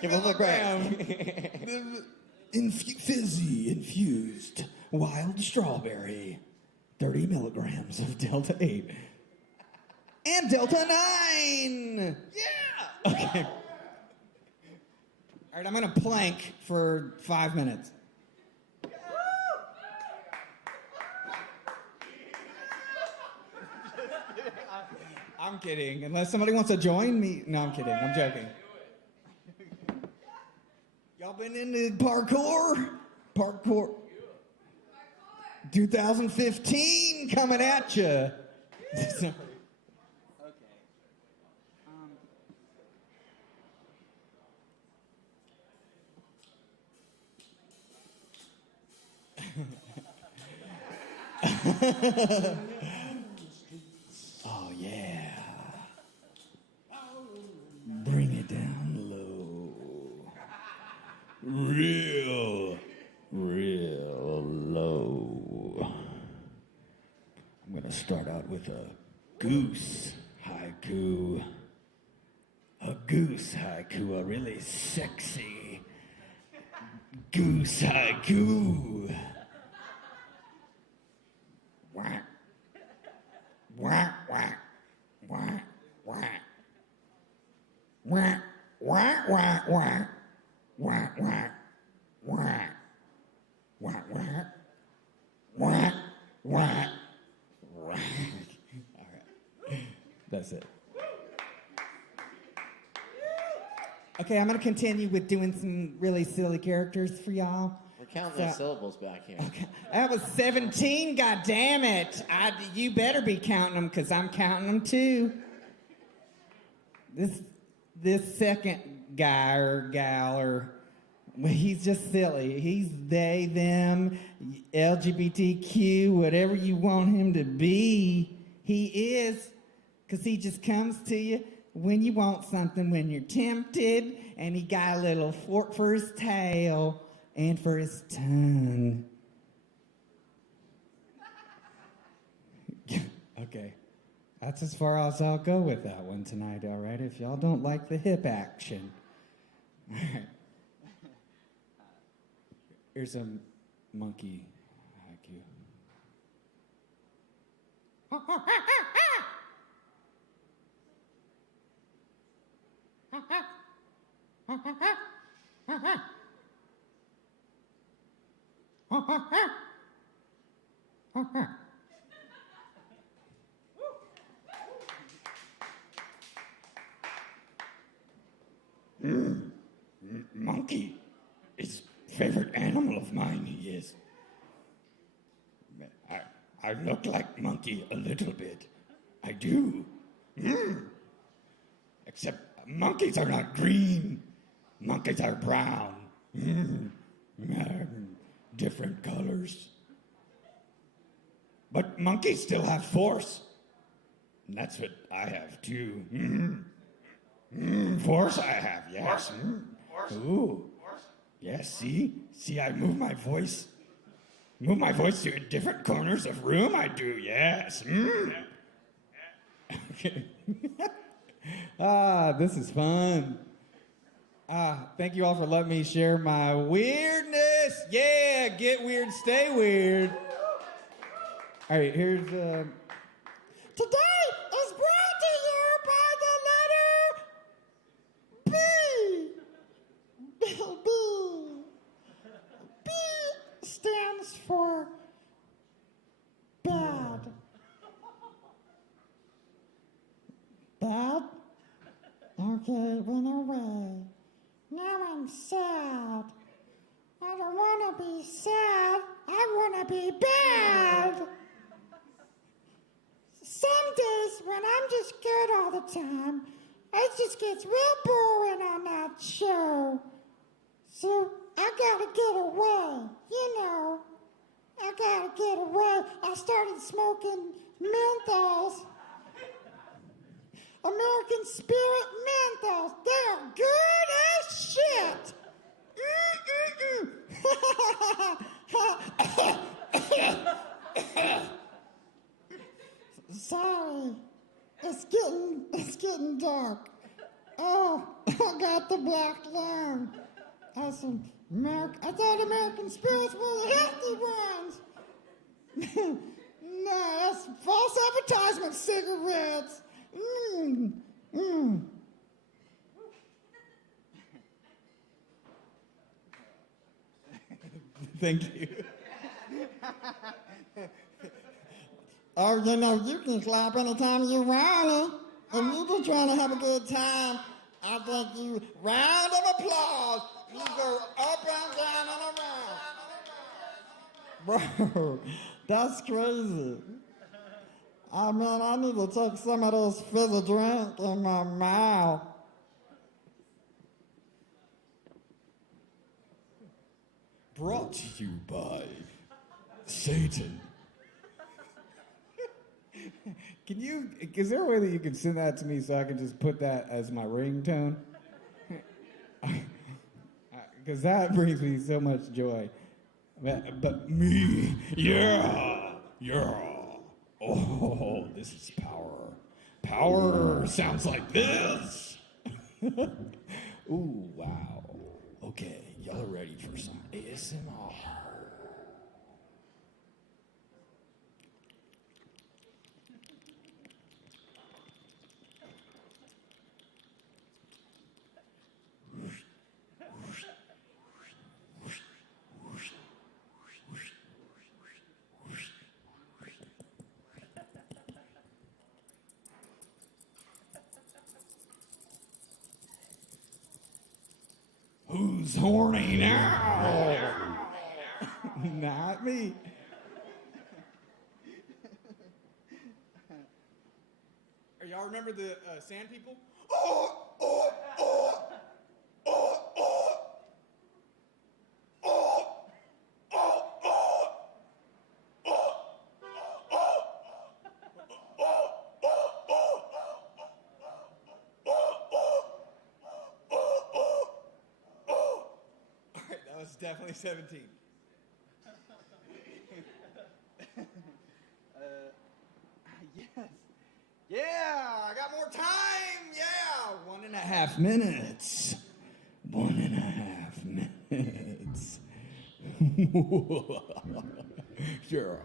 Give him a break. Fizzy infused wild strawberry, 30 milligrams of Delta 8 and Delta 9. Yeah. Okay. All right, I'm going to plank for 5 minutes. I'm kidding. Unless somebody wants to join me. No, I'm kidding. I'm joking. Y'all been into parkour? Parkour. 2015 coming at you. Oh, yeah. Bring it down low. Real low. I'm going to start out with a goose haiku. A goose haiku, a really sexy goose haiku. Whack. Whack, whack, whack, whack. Whack, whack, whack, whack. Whack, whack, whack. Whack, whack. Whack, whack, whack. All right. That's it. Okay, I'm going to continue with doing some really silly characters for y'all. We're counting those syllables back here. Okay. That was 17, goddammit. You better be counting them, because I'm counting them too. this second guy or gal he's just silly. He's they, them, LGBTQ, whatever you want him to be. He is, because he just comes to you when you want something, when you're tempted, and he got a little fork for his tail and for his tongue. Okay. That's as far as I'll go with that one tonight, all right? If y'all don't like the hip action. All right. Here's a monkey haiku. Monkey is favorite animal of mine, he is. I look like monkey a little bit. I do. Except monkeys are not green. Monkeys are brown. Different colors. But monkeys still have force. And that's what I have too. Force I have, yes. Ooh. Yes, see? See, I move my voice. Move my voice to different corners of room, I do, yes. Okay. This is fun. Thank you all for letting me share my weirdness. Yeah, get weird, stay weird. All right, here's Today is brought to you by the letter B. B. B stands for bad. Bad? Okay, it went away. Now I'm sad. I don't want to be sad. I want to be bad. Some days when I'm just good all the time, it just gets real boring on that show. So I gotta get away, you know. I gotta get away. I started smoking menthols. American Spirit menthols. They are good as shit. Sorry. It's getting dark. Oh, I got the black lung. I thought American Spirits were the healthy ones. No, that's false advertisement cigarettes. Thank you. Oh, you know, you can clap anytime you want. If you're just trying to have a good time, I think you, round of applause, you go up and down and around. Bro, that's crazy. I mean, I need to take some of this fizzy drink in my mouth. Brought to you by Satan. Is there a way that you can send that to me so I can just put that as my ringtone? Because that brings me so much joy. But me, yeah. Oh, this is power. Power sounds like this. Ooh, wow. Okay, y'all are ready for some ASMR. Who's horny now? Not me. Y'all remember the sand people? That was definitely 17. Yes. Yeah, I got more time. Yeah, 1.5 minutes. 1.5 minutes. Yeah,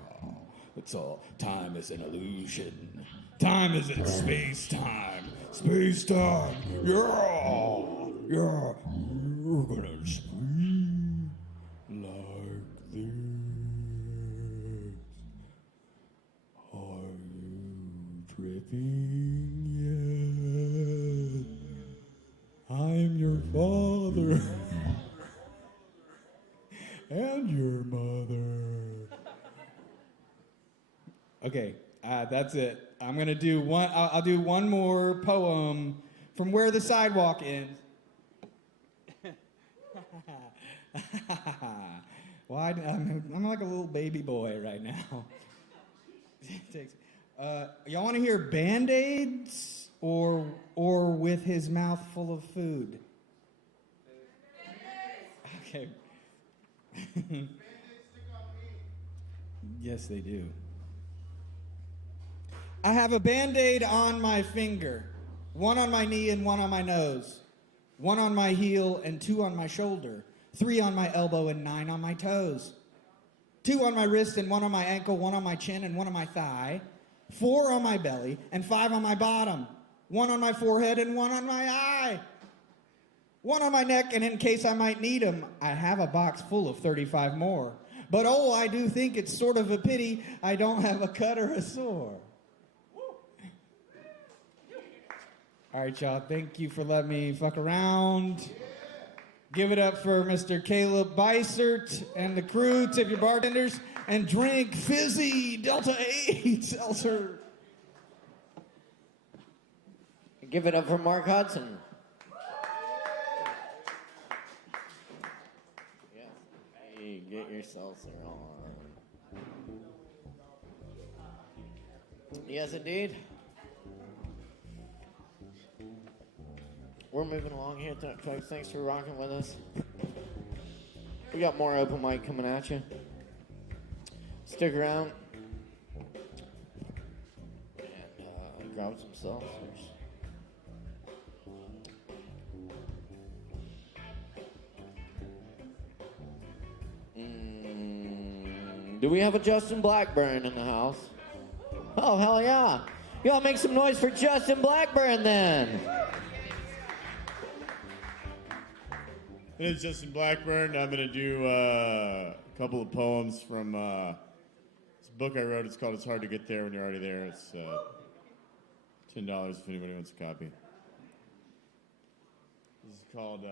it's all. Time is an illusion. Time is in space-time. Space-time. Yeah. Yeah. You're gonna scream like this. Are you tripping yet? I'm your father and your mother. Okay, that's it. I'm gonna do one. I'll do one more poem from Where the Sidewalk Ends. Why? I'm like a little baby boy right now. Y'all want to hear Band-Aids or with his mouth full of food? Okay. Yes, they do. I have a Band-Aid on my finger, one on my knee and one on my nose, one on my heel and 2 on my shoulder, 3 on my elbow and 9 on my toes, 2 on my wrist and 1 on my ankle, 1 on my chin and 1 on my thigh, 4 on my belly and 5 on my bottom, 1 on my forehead and 1 on my eye, 1 on my neck, and in case I might need 'em, I have a box full of 35 more. But oh, I do think it's sort of a pity I don't have a cut or a sore. All right, y'all, thank you for letting me fuck around. Give it up for Mr. Caleb Beissert and the crew. Tip your bartenders and drink fizzy Delta 8 seltzer. Give it up for Mark Hudson. Yeah. Hey, get your seltzer on. Yes, indeed. We're moving along here, folks. Thanks for rocking with us. We got more open mic coming at you. Stick around and grab some seltzers. Do we have a Justin Blackburn in the house? Oh, hell yeah. Y'all make some noise for Justin Blackburn then. It is Justin Blackburn. I'm going to do a couple of poems from this book I wrote. It's called It's Hard to Get There When You're Already There. It's $10 if anybody wants a copy. This is called,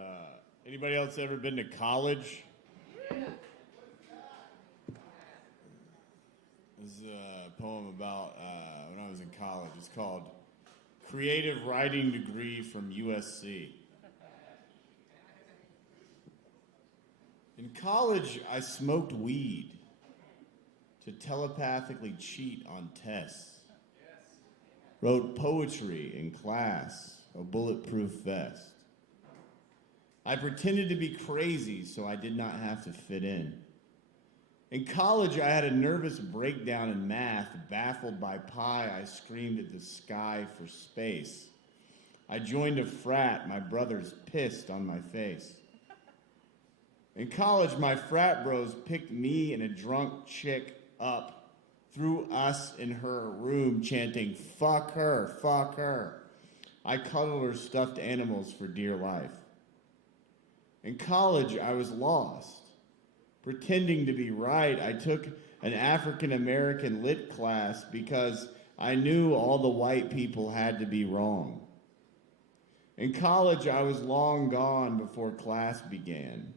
anybody else ever been to college? This is a poem about when I was in college. It's called Creative Writing Degree from USC. In college, I smoked weed to telepathically cheat on tests. Wrote poetry in class, a bulletproof vest. I pretended to be crazy so I did not have to fit in. In college, I had a nervous breakdown in math. Baffled by pi, I screamed at the sky for space. I joined a frat. My brothers pissed on my face. In college, my frat bros picked me and a drunk chick up, threw us in her room chanting, "Fuck her, fuck her." I cuddled her stuffed animals for dear life. In college, I was lost. Pretending to be right, I took an African-American lit class because I knew all the white people had to be wrong. In college, I was long gone before class began.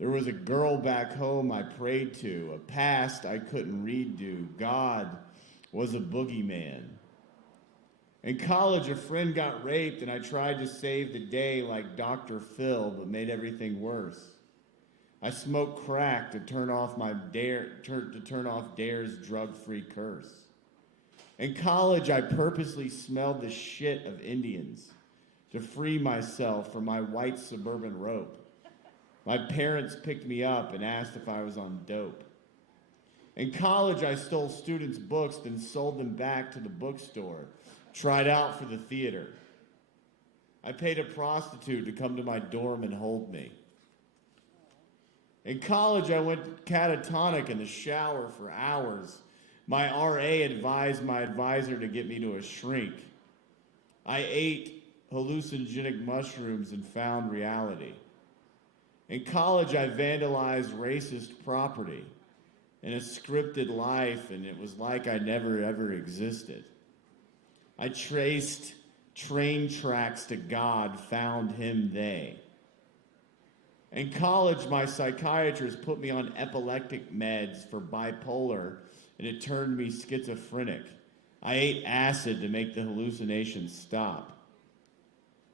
There was a girl back home I prayed to, a past I couldn't redo. God was a boogeyman. In college, a friend got raped, and I tried to save the day like Dr. Phil, but made everything worse. I smoked crack to turn off Dare's drug-free curse. In college, I purposely smelled the shit of Indians to free myself from my white suburban rope. My parents picked me up and asked if I was on dope. In college, I stole students' books, then sold them back to the bookstore, tried out for the theater. I paid a prostitute to come to my dorm and hold me. In college, I went catatonic in the shower for hours. My RA advised my advisor to get me to a shrink. I ate hallucinogenic mushrooms and found reality. In college, I vandalized racist property in a scripted life, and it was like I never ever existed. I traced train tracks to God, found him they. In college, my psychiatrist put me on epileptic meds for bipolar, and it turned me schizophrenic. I ate acid to make the hallucinations stop.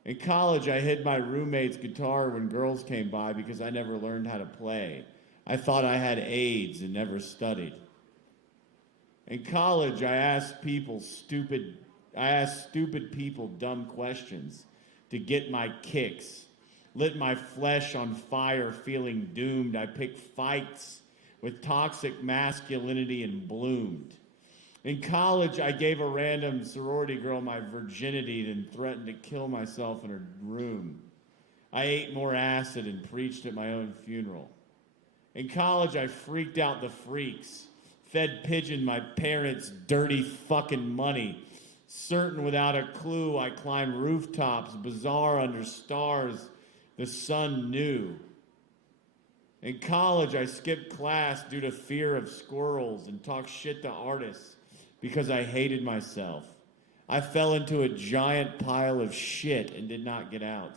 In college, I hid my roommate's guitar when girls came by because I never learned how to play. I thought I had AIDS and never studied. In college, I asked stupid people dumb questions to get my kicks. Lit my flesh on fire, feeling doomed. I picked fights with toxic masculinity and bloomed. In college, I gave a random sorority girl my virginity, then threatened to kill myself in her room. I ate more acid and preached at my own funeral. In college, I freaked out the freaks, fed pigeon my parents' dirty fucking money. Certain without a clue, I climbed rooftops, bizarre under stars the sun knew. In college, I skipped class due to fear of squirrels and talked shit to artists because I hated myself. I fell into a giant pile of shit and did not get out.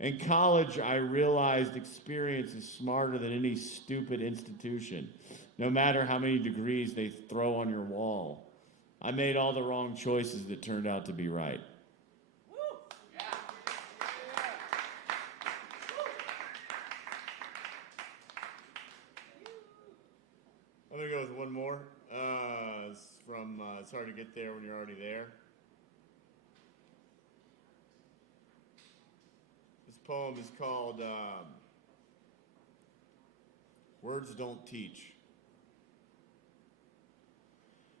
In college, I realized experience is smarter than any stupid institution, no matter how many degrees they throw on your wall. I made all the wrong choices that turned out to be right. I'm going to go with one more. It's hard to get there when you're already there. This poem is called Words Don't Teach.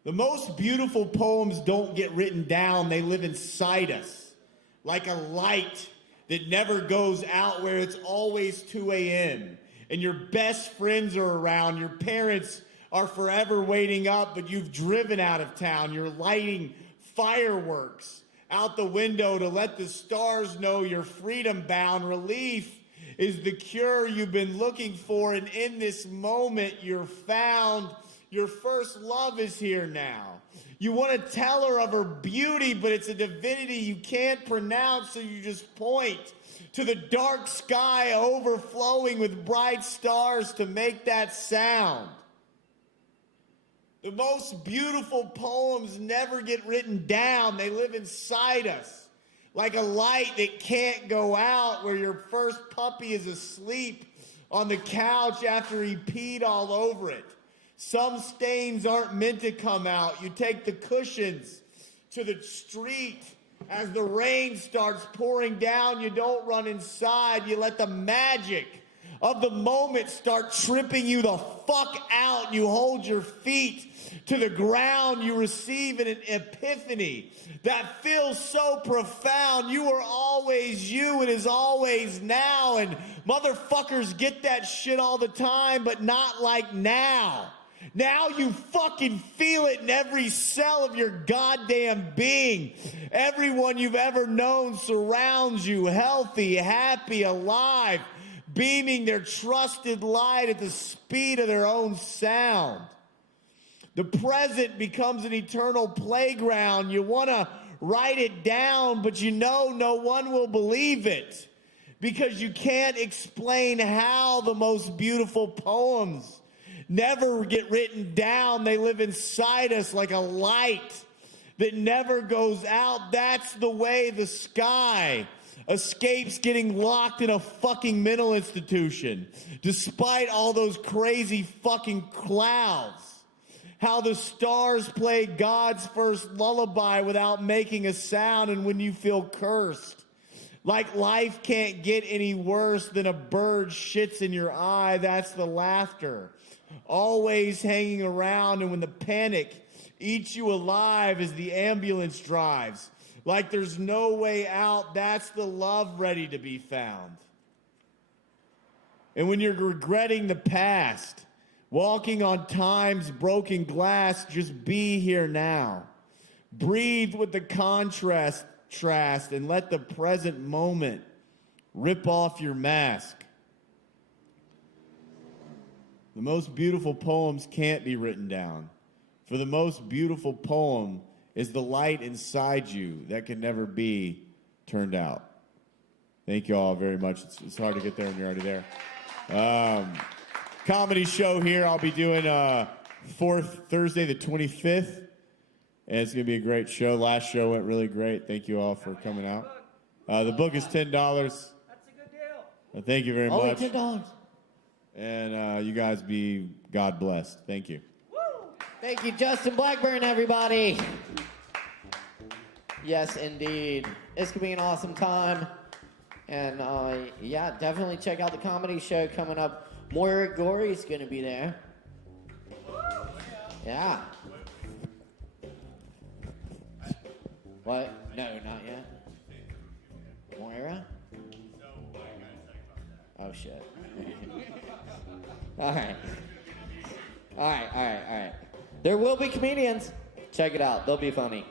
The most beautiful poems don't get written down. They live inside us, like a light that never goes out, where it's always 2 a.m. and your best friends are around. Your parents are forever waiting up, but you've driven out of town. You're lighting fireworks out the window to let the stars know you're freedom bound. Relief is the cure you've been looking for, and in this moment you're found. Your first love is here now. You want to tell her of her beauty, but it's a divinity you can't pronounce, so you just point to the dark sky overflowing with bright stars to make that sound. The most beautiful poems never get written down. They live inside us, like a light that can't go out, where your first puppy is asleep on the couch after he peed all over it. Some stains aren't meant to come out. You take the cushions to the street as the rain starts pouring down. You don't run inside. You let the magic of the moment start tripping you the fuck out. You hold your feet to the ground. You receive an epiphany that feels so profound. You are always you. It is always now. And motherfuckers get that shit all the time, but not like now. Now you fucking feel it in every cell of your goddamn being. Everyone you've ever known surrounds you, healthy, happy, alive, beaming their trusted light at the speed of their own sound. The present becomes an eternal playground. You want to write it down, but you know no one will believe it, because you can't explain how the most beautiful poems never get written down. They live inside us like a light that never goes out. That's the way the sky escapes getting locked in a fucking mental institution, despite all those crazy fucking clouds. How the stars play God's first lullaby without making a sound, and when you feel cursed. Like life can't get any worse than a bird shits in your eye. That's the laughter. Always hanging around, and when the panic eats you alive as the ambulance drives. Like there's no way out. That's the love ready to be found. And when you're regretting the past, walking on time's broken glass, just be here now. Breathe with the contrast and let the present moment rip off your mask. The most beautiful poems can't be written down. For the most beautiful poem is the light inside you that can never be turned out. Thank you all very much. It's hard to get there when you're already there. Comedy show here. I'll be doing fourth Thursday, the 25th. And it's going to be a great show. Last show went really great. Thank you all for coming out. The book is $10. That's a good deal. Thank you very much. Only $10. And you guys be God blessed. Thank you. Thank you, Justin Blackburn, everybody. Yes, indeed. It's going to be an awesome time. And, yeah, definitely check out the comedy show coming up. Moira Gory's going to be there. Yeah. What? No, not yet. Moira? Oh, shit. All right. There will be comedians. Check it out. They'll be funny.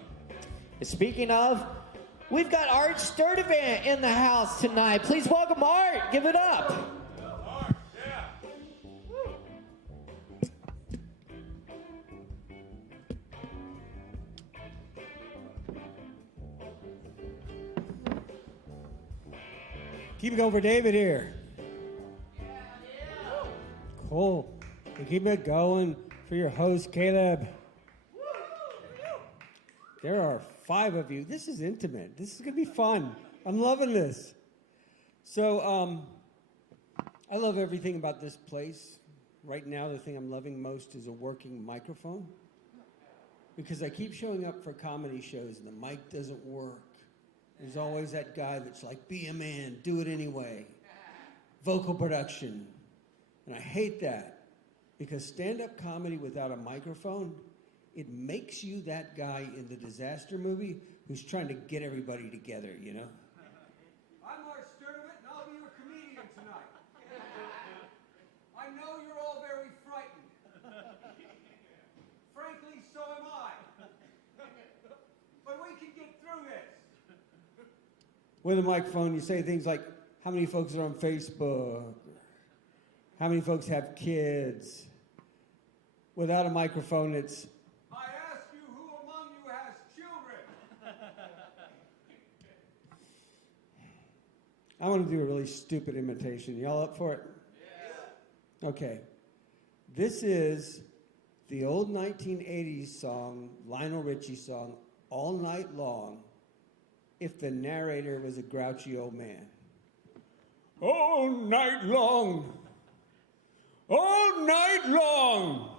Speaking of, we've got Art Sturdivant in the house tonight. Please welcome Art. Give it up. Keep it going for David here. Cool. And keep it going for your host, Caleb. There are 5 of you. This is intimate. This is going to be fun. I'm loving this. So, I love everything about this place. Right now, the thing I'm loving most is a working microphone. Because I keep showing up for comedy shows and the mic doesn't work. There's always that guy that's like, be a man, do it anyway. Vocal production. And I hate that. Because stand-up comedy without a microphone, it makes you that guy in the disaster movie who's trying to get everybody together, you know? I'm Art Sturdivant, and I'll be your comedian tonight. I know you're all very frightened. Frankly, so am I. But we can get through this. With a microphone, you say things like, how many folks are on Facebook? How many folks have kids? Without a microphone, it's, I ask you, who among you has children? I want to do a really stupid imitation. Y'all up for it? Yeah. Okay. This is the old 1980s song, Lionel Richie song, All Night Long, if the narrator was a grouchy old man. All night long. All night long.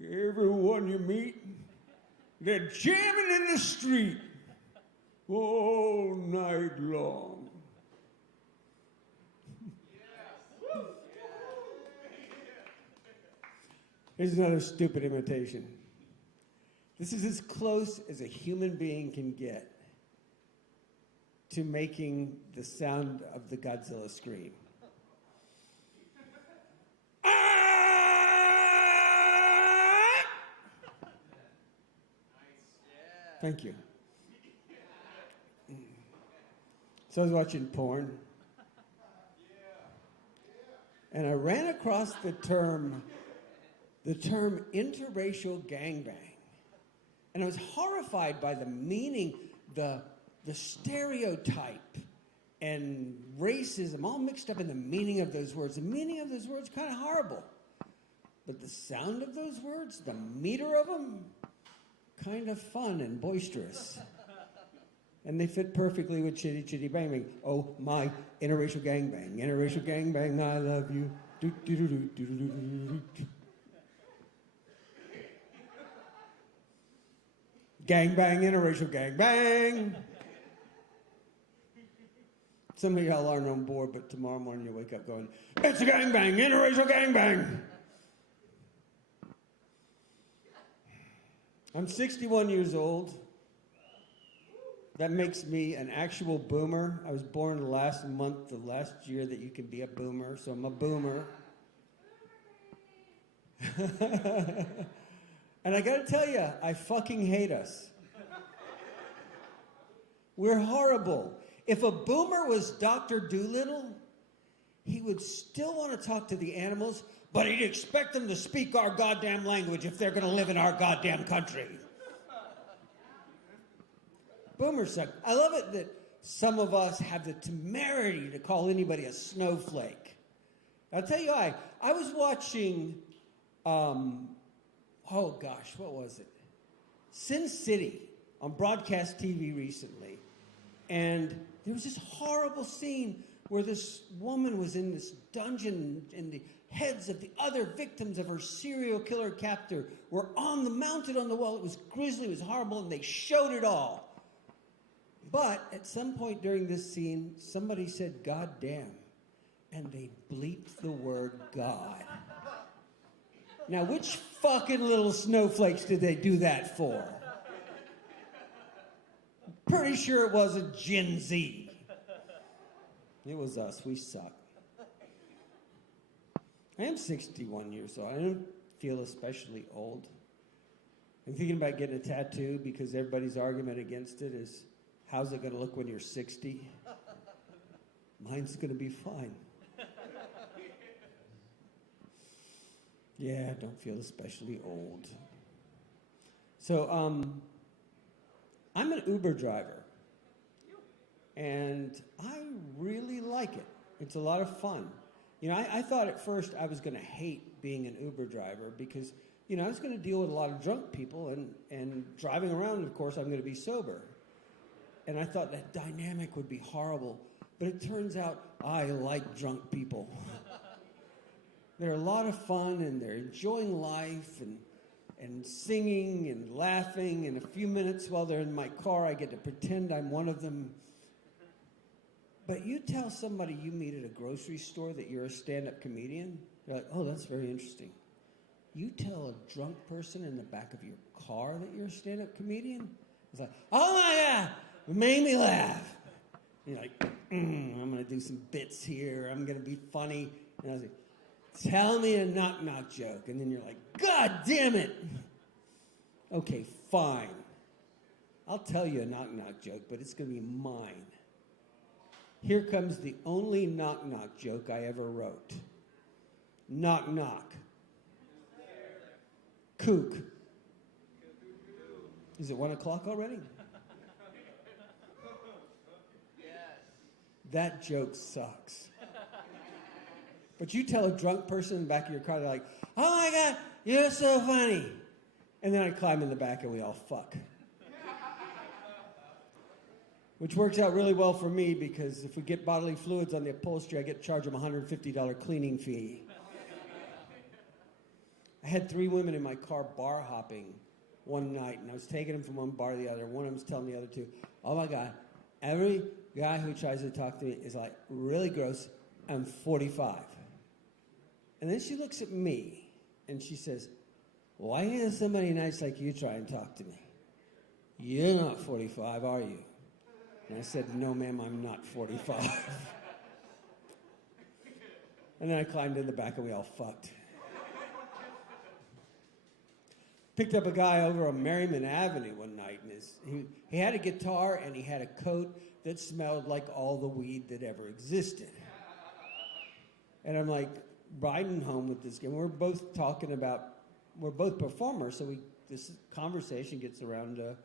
Everyone you meet, they're jamming in the street. All night long. Here's another stupid imitation. This is as close as a human being can get to making the sound of the Godzilla scream. Thank you. So I was watching porn, and I ran across the term interracial gangbang, and I was horrified by the meaning, the stereotype and racism all mixed up in the meaning of those words. The meaning of those words kind of horrible, but the sound of those words, the meter of them, kind of fun and boisterous. And they fit perfectly with Chitty Chitty Bang Bang. Oh, my interracial gangbang, I love you. Do, do, do, do, do, do, do, do. Gangbang, interracial gangbang. Some of y'all aren't on board, but tomorrow morning you'll wake up going, it's a gangbang, interracial gangbang. I'm 61 years old. That makes me an actual boomer. I was born last month of last year that you can be a boomer, so I'm a boomer. And I gotta tell you, I fucking hate us. We're horrible. If a boomer was Dr. Doolittle, he would still want to talk to the animals, but he'd expect them to speak our goddamn language if they're gonna live in our goddamn country. Boomers suck. I love it that some of us have the temerity to call anybody a snowflake. I'll tell you why. I was watching, oh gosh, what was it? Sin City on broadcast TV recently. And there was this horrible scene where this woman was in this dungeon and the heads of the other victims of her serial killer captor were mounted on the wall. It was grisly, it was horrible, and they showed it all. But at some point during this scene, somebody said, God damn, and they bleeped the word God. Now, which fucking little snowflakes did they do that for? Pretty sure it wasn't Gen Z. It was us. We suck. I am 61 years old. I don't feel especially old. I'm thinking about getting a tattoo because everybody's argument against it is, how's it going to look when you're 60? Mine's going to be fine. Yeah, I don't feel especially old. So, I'm an Uber driver. And I really like it. It's a lot of fun. You know, I thought at first I was going to hate being an Uber driver because, you know, I was going to deal with a lot of drunk people and driving around, of course, I'm going to be sober. And I thought that dynamic would be horrible. But it turns out I like drunk people. They're a lot of fun, and they're enjoying life, and singing and laughing. In a few minutes while they're in my car, I get to pretend I'm one of them. But you tell somebody you meet at a grocery store that you're a stand-up comedian, they're like, oh, that's very interesting. You tell a drunk person in the back of your car that you're a stand-up comedian, it's like, oh my God! It made me laugh. And you're like, I'm going to do some bits here. I'm going to be funny. And I was like, tell me a knock-knock joke. And then you're like, God damn it. Okay, fine. I'll tell you a knock-knock joke, but it's going to be mine. Here comes the only knock-knock joke I ever wrote. Knock-knock. Kook. Is it 1 o'clock already? That joke sucks. But you tell a drunk person in the back of your car, they're like, oh my God, you're so funny. And then I climb in the back and we all fuck. Which works out really well for me because if we get bodily fluids on the upholstery, I get to charge them a $150 cleaning fee. I had 3 women in my car bar hopping one night, and I was taking them from one bar to the other. One of them was telling the other 2, oh my God, every guy who tries to talk to me is like really gross. I'm 45. And then she looks at me and she says, why can't somebody nice like you try and talk to me? You're not 45, are you? And I said, no, ma'am, I'm not 45. And then I climbed in the back and we all fucked. Picked up a guy over on Merriman Avenue one night, and he had a guitar and he had a coat that smelled like all the weed that ever existed. And I'm like riding home with this guy. We're both performers, so this conversation gets around to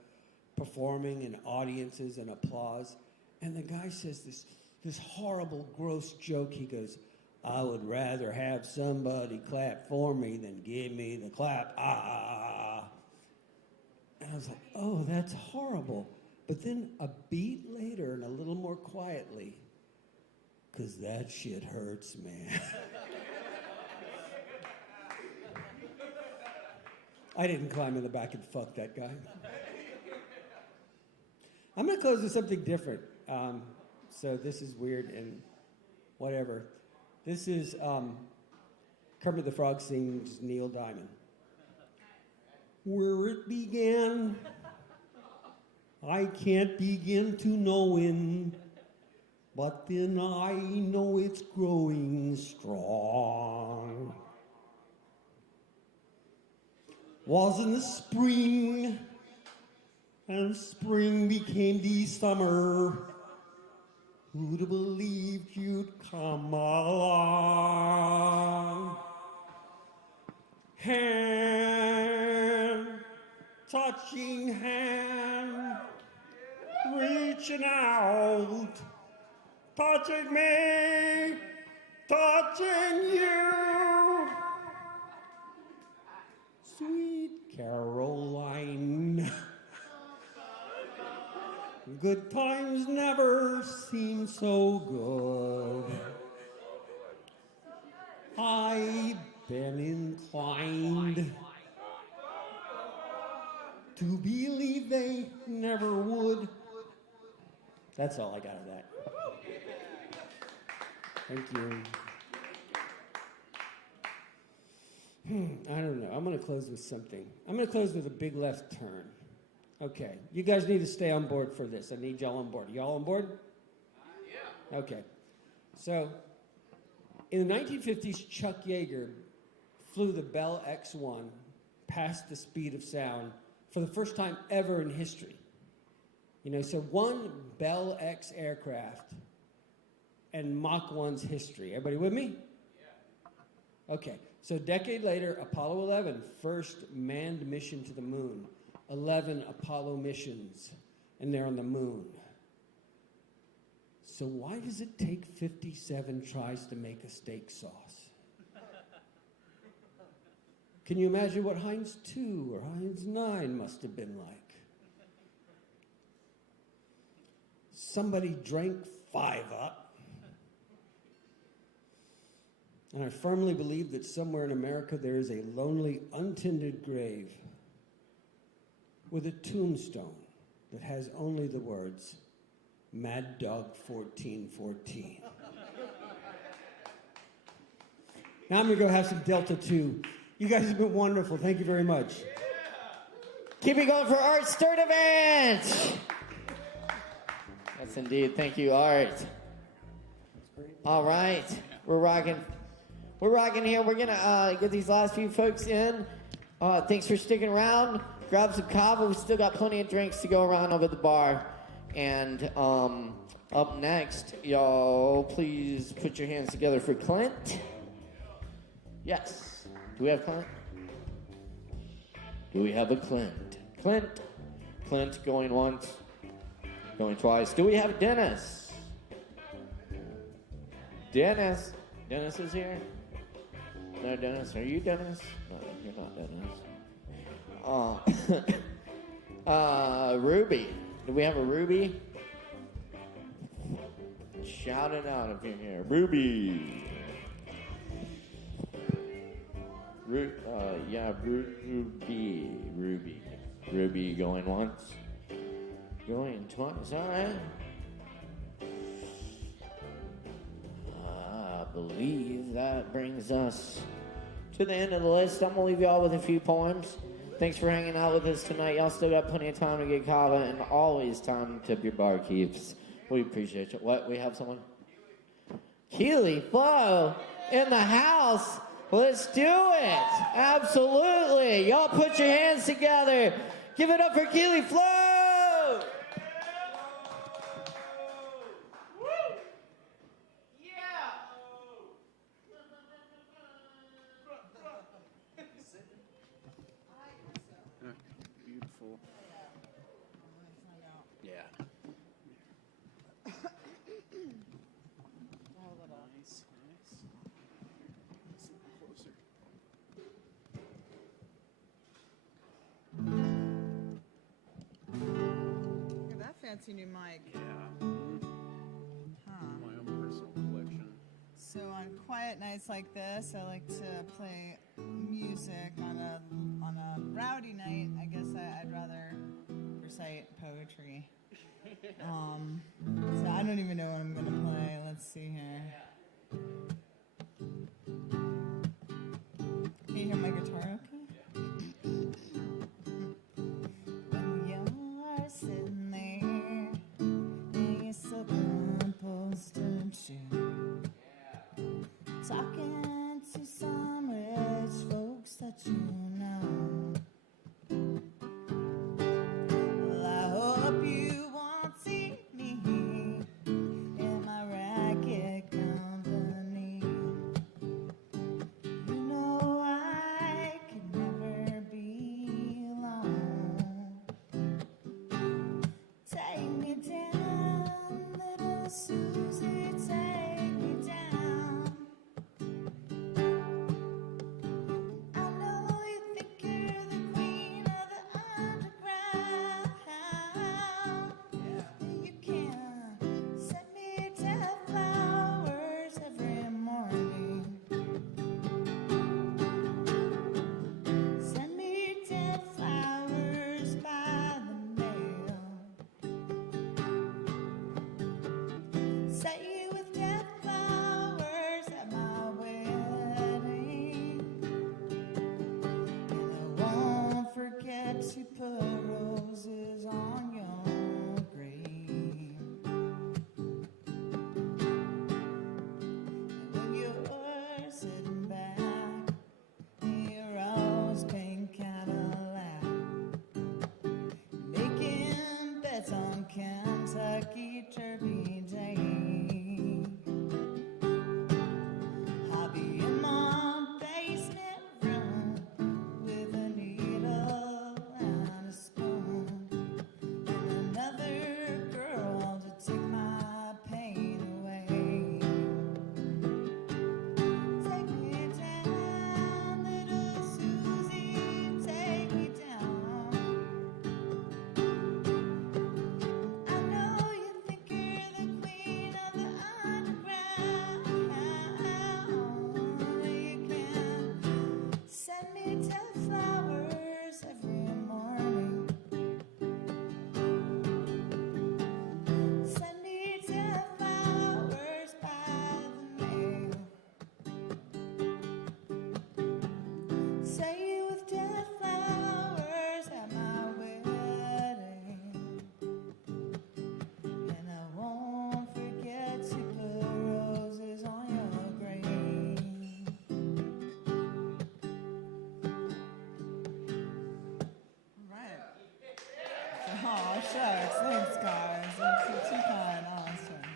performing and audiences and applause. And the guy says this horrible, gross joke. He goes, I would rather have somebody clap for me than give me the clap. And I was like, oh, that's horrible. But then a beat later and a little more quietly, because that shit hurts, man. I didn't climb in the back and fuck that guy. I'm going to close with something different. So this is weird and whatever. This is Kermit the Frog sings Neil Diamond. Where it began, I can't begin to knowing, but then I know it's growing strong. Was in the spring, and spring became the summer. Who'd have believed you'd come along? Hand, touching hand, reaching out, touching me, touching you. Sweet Caroline. Good times never seem so good. I've been inclined to believe they never would. That's all I got of that. Thank you. I don't know. I'm going to close with something. I'm going to close with a big left turn. Okay. You guys need to stay on board for this. I need y'all on board. Y'all on board? Yeah. Okay. So, in the 1950s, Chuck Yeager flew the Bell X-1 past the speed of sound for the first time ever in history. You know, so one Bell X aircraft and Mach 1's history. Everybody with me? Yeah. Okay. So a decade later, Apollo 11, first manned mission to the moon. 11 Apollo missions, and they're on the moon. So why does it take 57 tries to make a steak sauce? Can you imagine what Heinz 2 or Heinz 9 must have been like? Somebody drank 5 up. And I firmly believe that somewhere in America there is a lonely, untended grave with a tombstone that has only the words, Mad Dog 1414. Now I'm going to go have some Delta 2. You guys have been wonderful. Thank you very much. Keep it going for Art Sturdivant. Yes, indeed. Thank you, Art. All right. We're rocking here. We're going to get these last few folks in. Thanks for sticking around. Grab some Kava. We've still got plenty of drinks to go around over the bar. And up next, y'all, please put your hands together for Clint. Yes. Do we have Clint? Do we have a Clint? Clint going once, going twice. Do we have Dennis? Dennis is here. No, Dennis. Are you Dennis? No, you're not Dennis. Ruby. Do we have a Ruby? Shout it out if you're here. Ruby. Ruby going once. Going twice. All right. I believe that brings us to the end of the list. I'm going to leave y'all with a few poems. Thanks for hanging out with us tonight. Y'all still got plenty of time to get Kava and always time to tip your barkeeps. We appreciate you. What? We have someone? Keely Flo in the house. Let's do it. Absolutely. Y'all put your hands together. Give it up for Keely Flo. Beautiful. Yeah. Nice. Closer. fancy new mic. Yeah. Huh. My own personal collection. So on quiet nights like this, I like to play music. On a rowdy night, I guess I'd rather recite poetry. So I don't even know what I'm gonna play. Let's see here. Can you hear my guitar okay? When you're sitting there in your so composed and shit, talking to some rich folks that you know. Well, I hope you won't see me in my ragged company. You know I could never be alone. Take me down, little Susie, take me down. I know you think you're the queen of the underground. You can send me dead flowers every morning. Send me dead flowers by the mail. Say you with dead flowers at my wedding. And I won't forget to put roses on your grave. And when you're sitting back in your rose pink Cadillac, making bets on Kentucky Derby Day, I'll be in my basement room with a needle and a spoon and another girl to take my pain away. Take me down, little Susie, take me down. I know you think you're the queen of the underground. You can send me dead flowers every morning. Send me dead flowers by the mail. Say you with dead flowers at my wedding. And I won't forget to put roses on your grave. Right. Oh, shucks. Thanks, guys. You're too kind. Oh, sorry.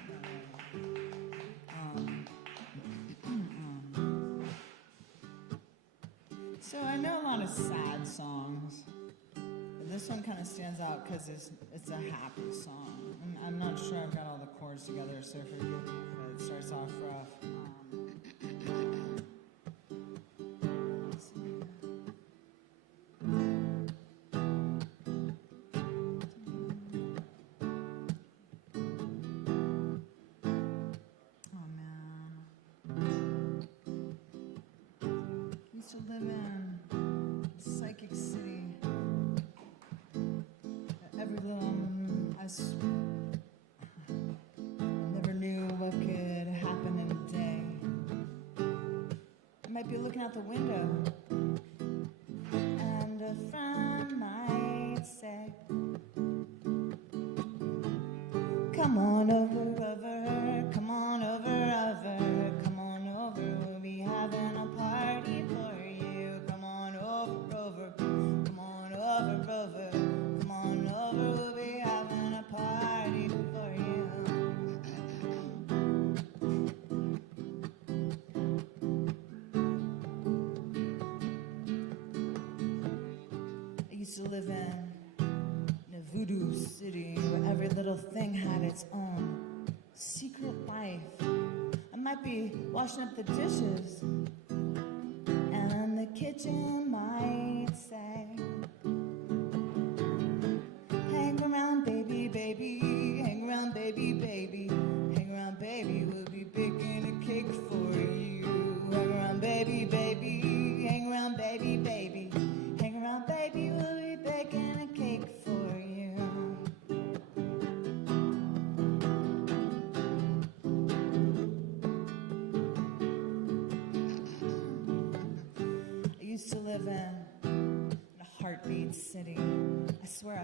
So I know a lot of sad songs. And this one kind of stands out because it's a happy song. I'm not sure I've got all the chords together, so forgive me if it starts off rough. Let's see. Oh man. Used to live in Psychic City. Every little I never knew what could happen in a day. I might be looking out the window, and a friend might say, "Come on over, come on over, come on over. We'll be having a party for you. Come on over, come on over, come on over. We'll be having a party for you." I used to live in a voodoo city where every little thing had its own secret life. I might be washing up the dishes, and the kitchen might say, "Hang around, baby, baby.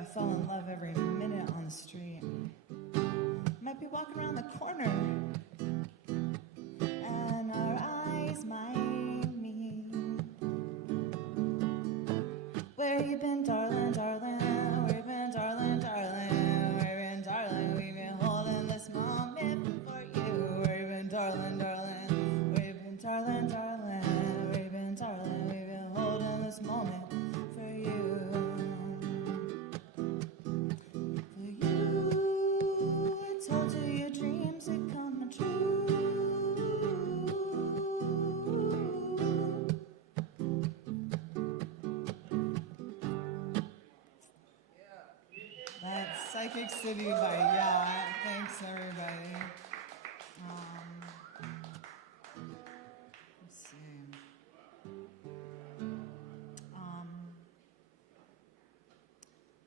I fall in love every minute on the street. Might be walking around the corner, and our eyes might meet. Where you been, darling, darling? Where you been, darling, darling? Where you been, darling? We've been holding this moment for you. Where you been, darling, darling? Where you been, darling, darling? Where you been, darling? We've been holding this moment for you. For you, I told you your dreams would come true. That's Psychic City by Yacht. Thanks, everybody. Let's see.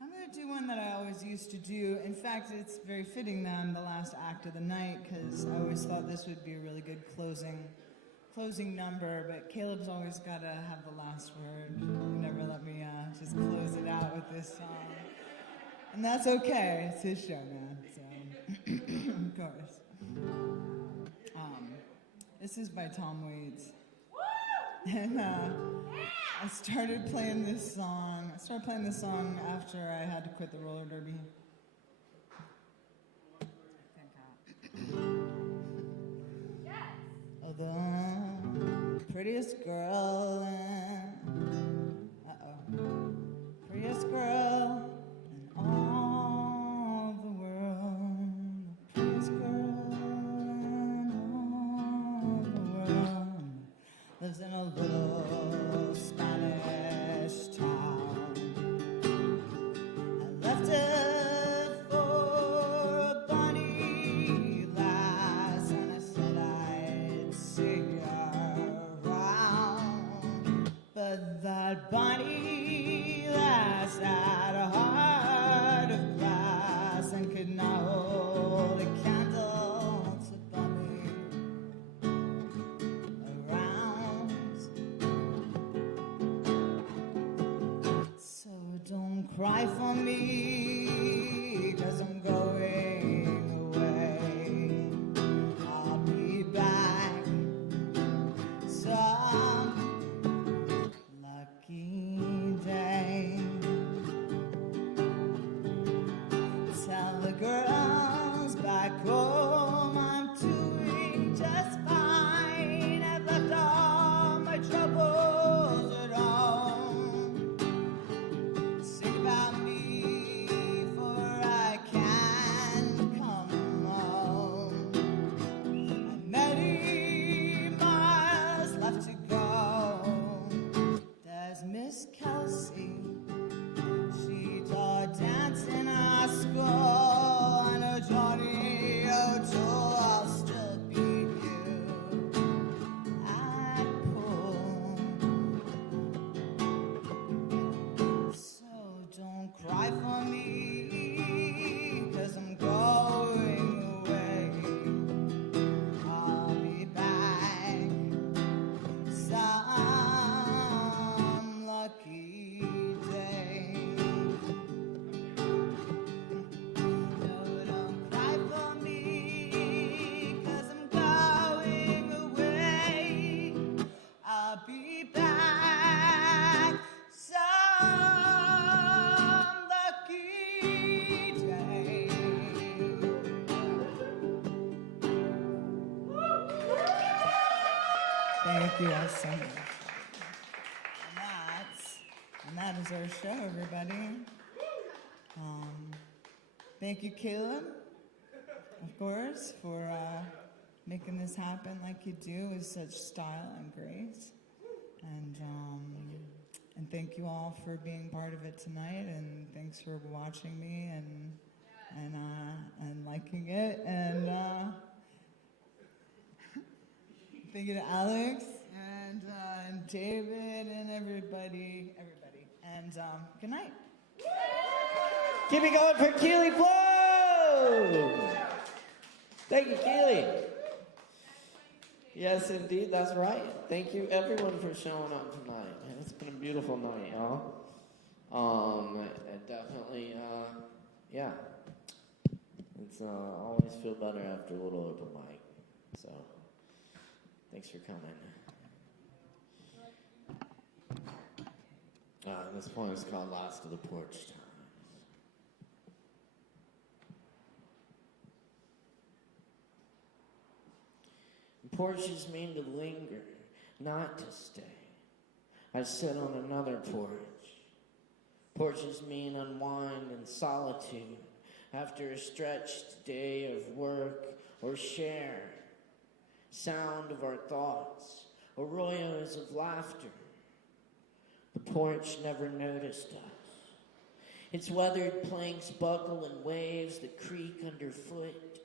I'm going to do one that I always used to do. In fact, it's very fitting that I'm the last act of the night because I always thought this would be a really good closing number, but Caleb's always got to have the last word. He never let me just close it out with this song. And that's okay. It's his show, man. So, of course. This is by Tom Waits. And I started playing this song. After I had to quit the roller derby. Oh, the prettiest girl prettiest girl in all the world. The prettiest girl in all the world lives in a little Spanish town. I left it for a bunny lass, and I said I'd see her around. But that bunny lass had a heart of glass and could not hold a candle to bunny around. So don't cry for me, 'cause I'm going away. I'll be back some lucky day. Tell the girls back home I'm doing just fine. I've left all my troubles at home. Sing about me, for I can't come home. Many miles left to go. There's Miss Kelsey. She taught dance in our school. I know Johnny O'Toole, I'll still beat you at pool. So don't cry for me, 'cause I'm going away. I'll be back some lucky day. No, don't cry for me, 'cause I'm going away. I'll be back some lucky day. Thank you all so much. And that is our show, everybody. Thank you, Caleb, of course, for making this happen like you do with such style and grace. And thank you all for being part of it tonight, and thanks for watching me and liking it. And thank you to Alex and David and everybody. And good night. Keep it going for Keely Flow! Thank you, Keely. Yes, indeed, that's right. Thank you, everyone, for showing up tonight. And it's been a beautiful night, y'all. It definitely, yeah. It's always feel better after a little open mic. So, thanks for coming. This poem is called Last of the Porch Times. Porches mean to linger, not to stay. I sit on another porch. Porches mean unwind in solitude after a stretched day of work or share. Sound of our thoughts, arroyos of laughter. The porch never noticed us. Its weathered planks buckle in waves that creak underfoot.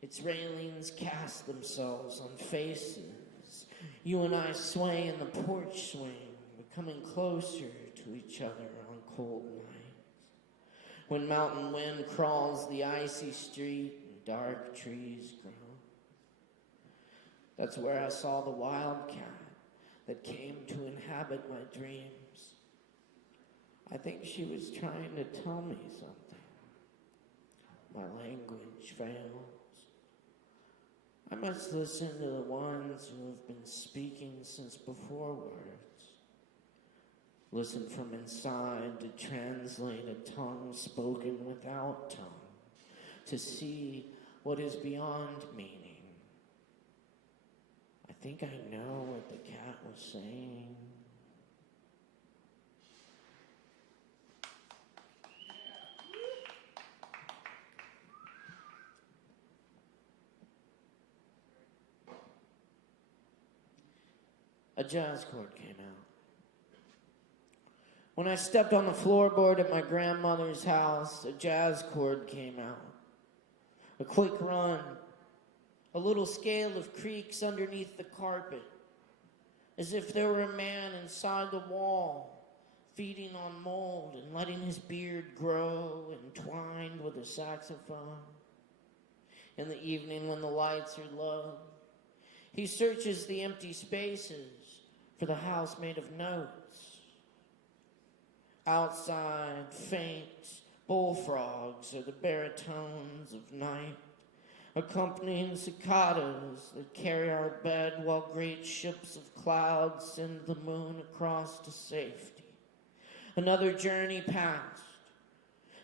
Its railings cast themselves on faces. You and I sway in the porch swing, becoming closer to each other on cold nights. When mountain wind crawls the icy street and dark trees grow. That's where I saw the wildcat that came to inhabit my dreams. I think she was trying to tell me something. My language fails. I must listen to the ones who have been speaking since before words. Listen from inside to translate a tongue spoken without tongue, to see what is beyond meaning. I think I know what the cat was saying. A jazz chord came out. When I stepped on the floorboard at my grandmother's house, a jazz chord came out. A quick run, a little scale of creaks underneath the carpet, as if there were a man inside the wall, feeding on mold and letting his beard grow entwined with a saxophone. In the evening when the lights are low, he searches the empty spaces for the house made of notes. Outside, faint bullfrogs are the baritones of night, accompanying cicadas that carry our bed while great ships of clouds send the moon across to safety. Another journey past,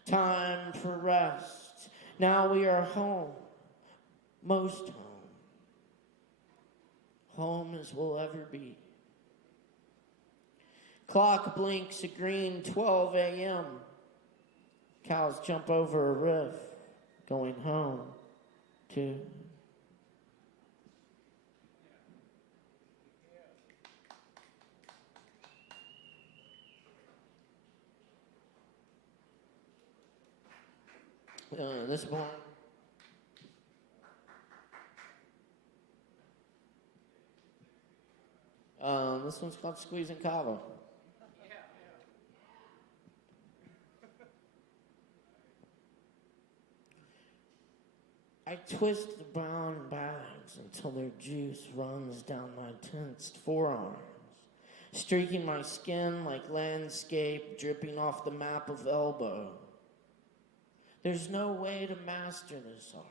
time for rest. Now we are home, most home. Home as we'll ever be. Clock blinks a green 12 a.m. Cows jump over a roof, going home, too. This one. This one's called Squeezing Kava. I twist the brown bags until their juice runs down my tensed forearms, streaking my skin like landscape dripping off the map of elbow. There's no way to master this art.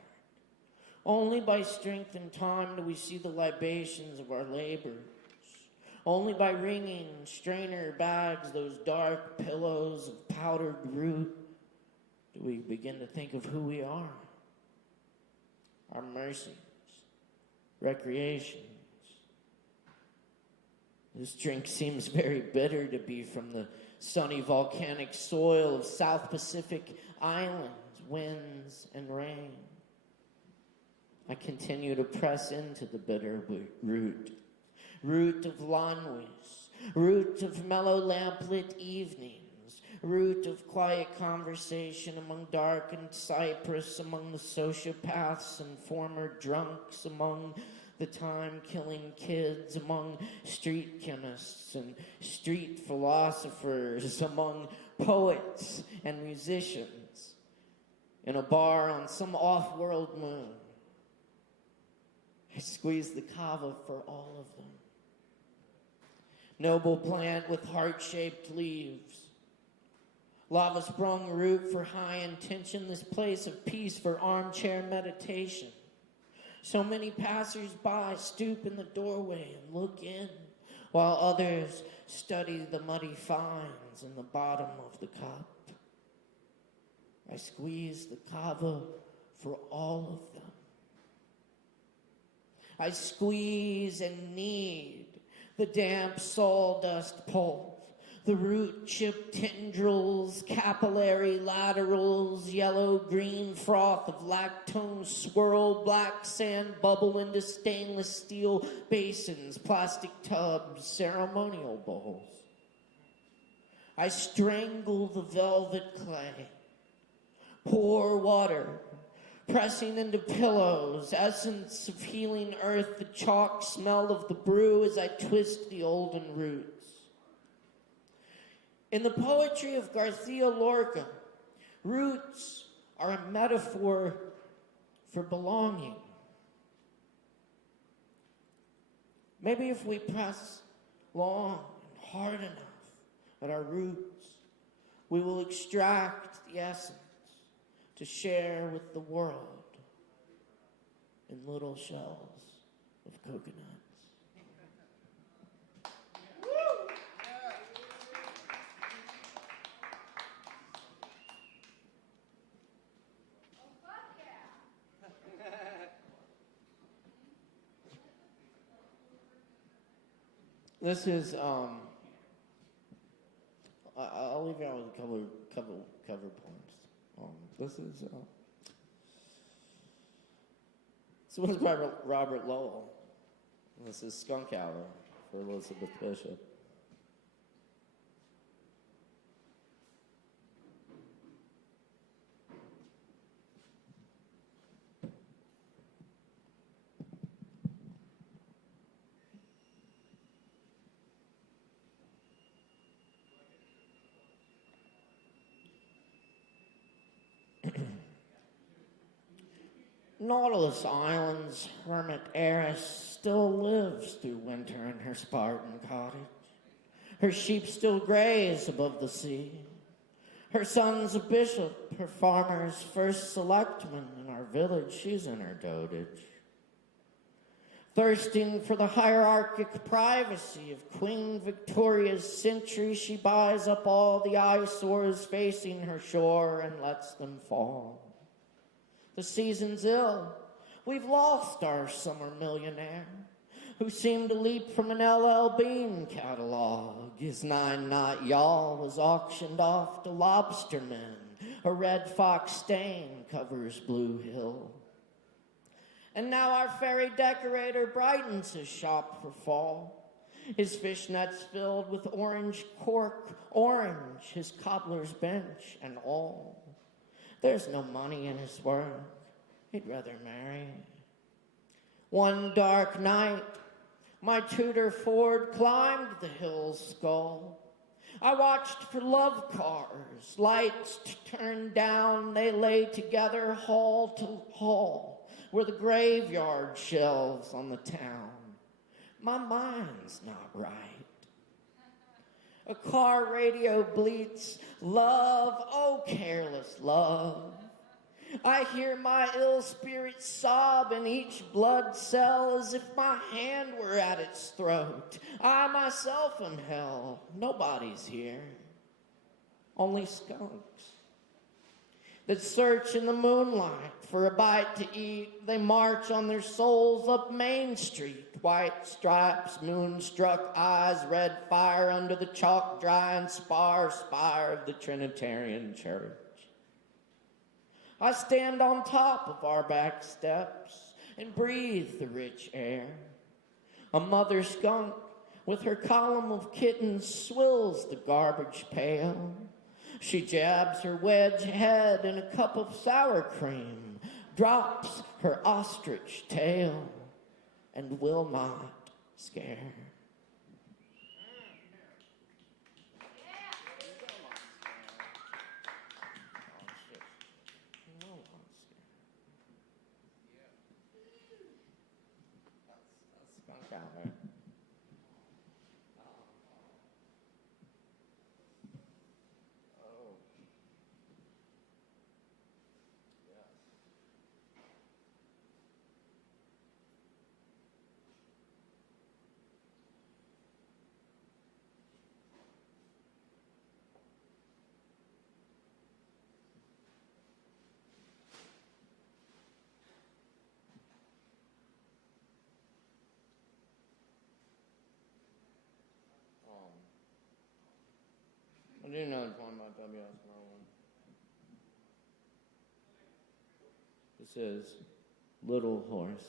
Only by strength and time do we see the libations of our labors. Only by wringing strainer bags, those dark pillows of powdered root, do we begin to think of who we are. Our mercies, recreations. This drink seems very bitter to be from the sunny volcanic soil of South Pacific islands, winds and rain. I continue to press into the bitter root of languis, root of mellow lamplit evenings, root of quiet conversation among darkened cypress, among the sociopaths and former drunks, among the time-killing kids, among street chemists and street philosophers, among poets and musicians, in a bar on some off-world moon. I squeeze the kava for all of them. Noble plant with heart-shaped leaves, Lava sprung root for high intention, this place of peace for armchair meditation. So many passers-by stoop in the doorway and look in, while others study the muddy finds in the bottom of the cup. I squeeze the kava for all of them. I squeeze and knead the damp sawdust pulp, the root-chipped tendrils, capillary laterals, yellow-green froth of lactone swirl, black sand bubble into stainless steel basins, plastic tubs, ceremonial bowls. I strangle the velvet clay, pour water, pressing into pillows, essence of healing earth, the chalk smell of the brew as I twist the olden roots. In the poetry of Garcia Lorca, roots are a metaphor for belonging. Maybe if we press long and hard enough at our roots, we will extract the essence to share with the world in little shells of coconuts. This is, I'll leave you out with a couple cover points. This one's by Robert Lowell. This is Skunk Hour for Elizabeth Bishop. Nautilus Island's hermit heiress still lives through winter in her Spartan cottage. Her sheep still graze above the sea. Her son's a bishop, her farmer's first selectman in our village. She's in her dotage. Thirsting for the hierarchic privacy of Queen Victoria's century, she buys up all the eyesores facing her shore and lets them fall. The season's ill. We've lost our summer millionaire, who seemed to leap from an LL Bean catalog. His 9-knot yawl was auctioned off to lobstermen. A red fox stain covers Blue Hill. And now our ferry decorator brightens his shop for fall. His fishnets filled with orange cork, orange, his cobbler's bench and all. There's no money in his work. He'd rather marry. One dark night, my tutor Ford climbed the hill's skull. I watched for love cars, lights turned down. They lay together hall to hall, where the graveyard shelves on the town. My mind's not right. A car radio bleats, love, oh careless love. I hear my ill spirit sob in each blood cell as if my hand were at its throat. I myself am hell. Nobody's here. Only skunks that search in the moonlight for a bite to eat. They march on their souls up Main Street. White stripes, moonstruck eyes, red fire under the chalk dry and spire of the Trinitarian Church. I stand on top of our back steps and breathe the rich air. A mother skunk with her column of kittens swills the garbage pail. She jabs her wedge head in a cup of sour cream, drops her ostrich tail, and will not scare. do another poem about W.S. Merwin. This is Little Horse.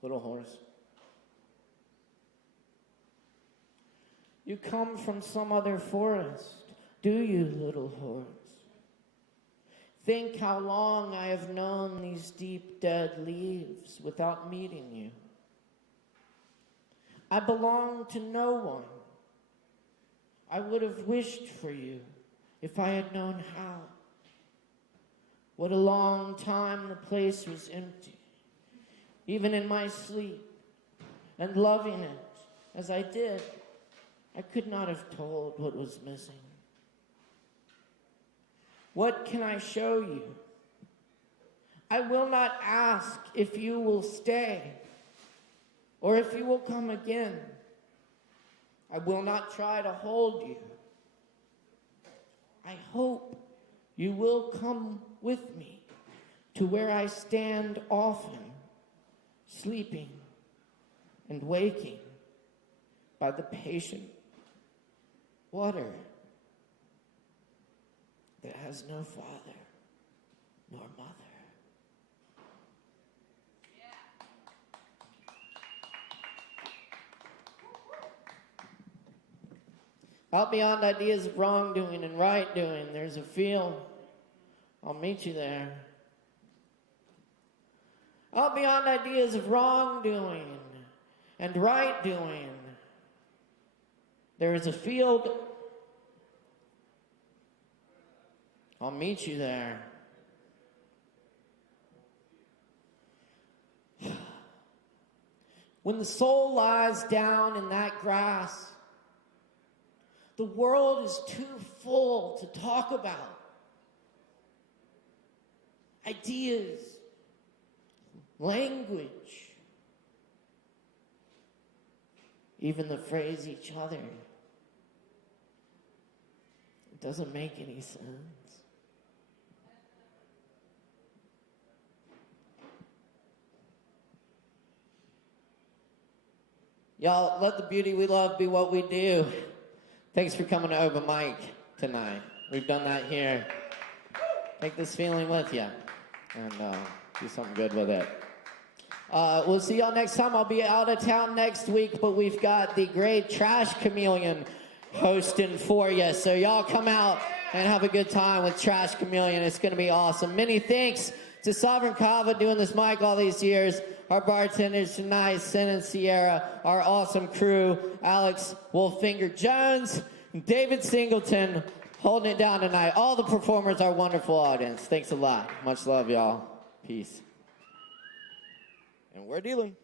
Little horse. You come from some other forest, do you, little horse? Think how long I have known these deep dead leaves without meeting you. I belong to no one. I would have wished for you if I had known how. What a long time the place was empty, even in my sleep, and loving it as I did, I could not have told what was missing. What can I show you? I will not ask if you will stay or if you will come again. I will not try to hold you. I hope you will come with me to where I stand often, sleeping and waking by the patient water that has no father nor mother. Out beyond ideas of wrongdoing and right doing, there's a field. I'll meet you there. Out beyond ideas of wrongdoing and right doing, there is a field. I'll meet you there. When the soul lies down in that grass, the world is too full to talk about. Ideas, language, even the phrase each other. It doesn't make any sense. Y'all, let the beauty we love be what we do. Thanks for coming to open mic tonight. We've done that here. Take this feeling with you and do something good with it. We'll see y'all next time. I'll be out of town next week, but we've got the great Trash Chameleon hosting for you. So y'all come out and have a good time with Trash Chameleon. It's going to be awesome. Many thanks to Sovereign Kava doing this mic all these years. Our bartenders tonight, Sin and Sierra, our awesome crew, Alex Wolfinger Jones, David Singleton, holding it down tonight. All the performers, our wonderful audience. Thanks a lot. Much love, y'all. Peace. And we're dealing.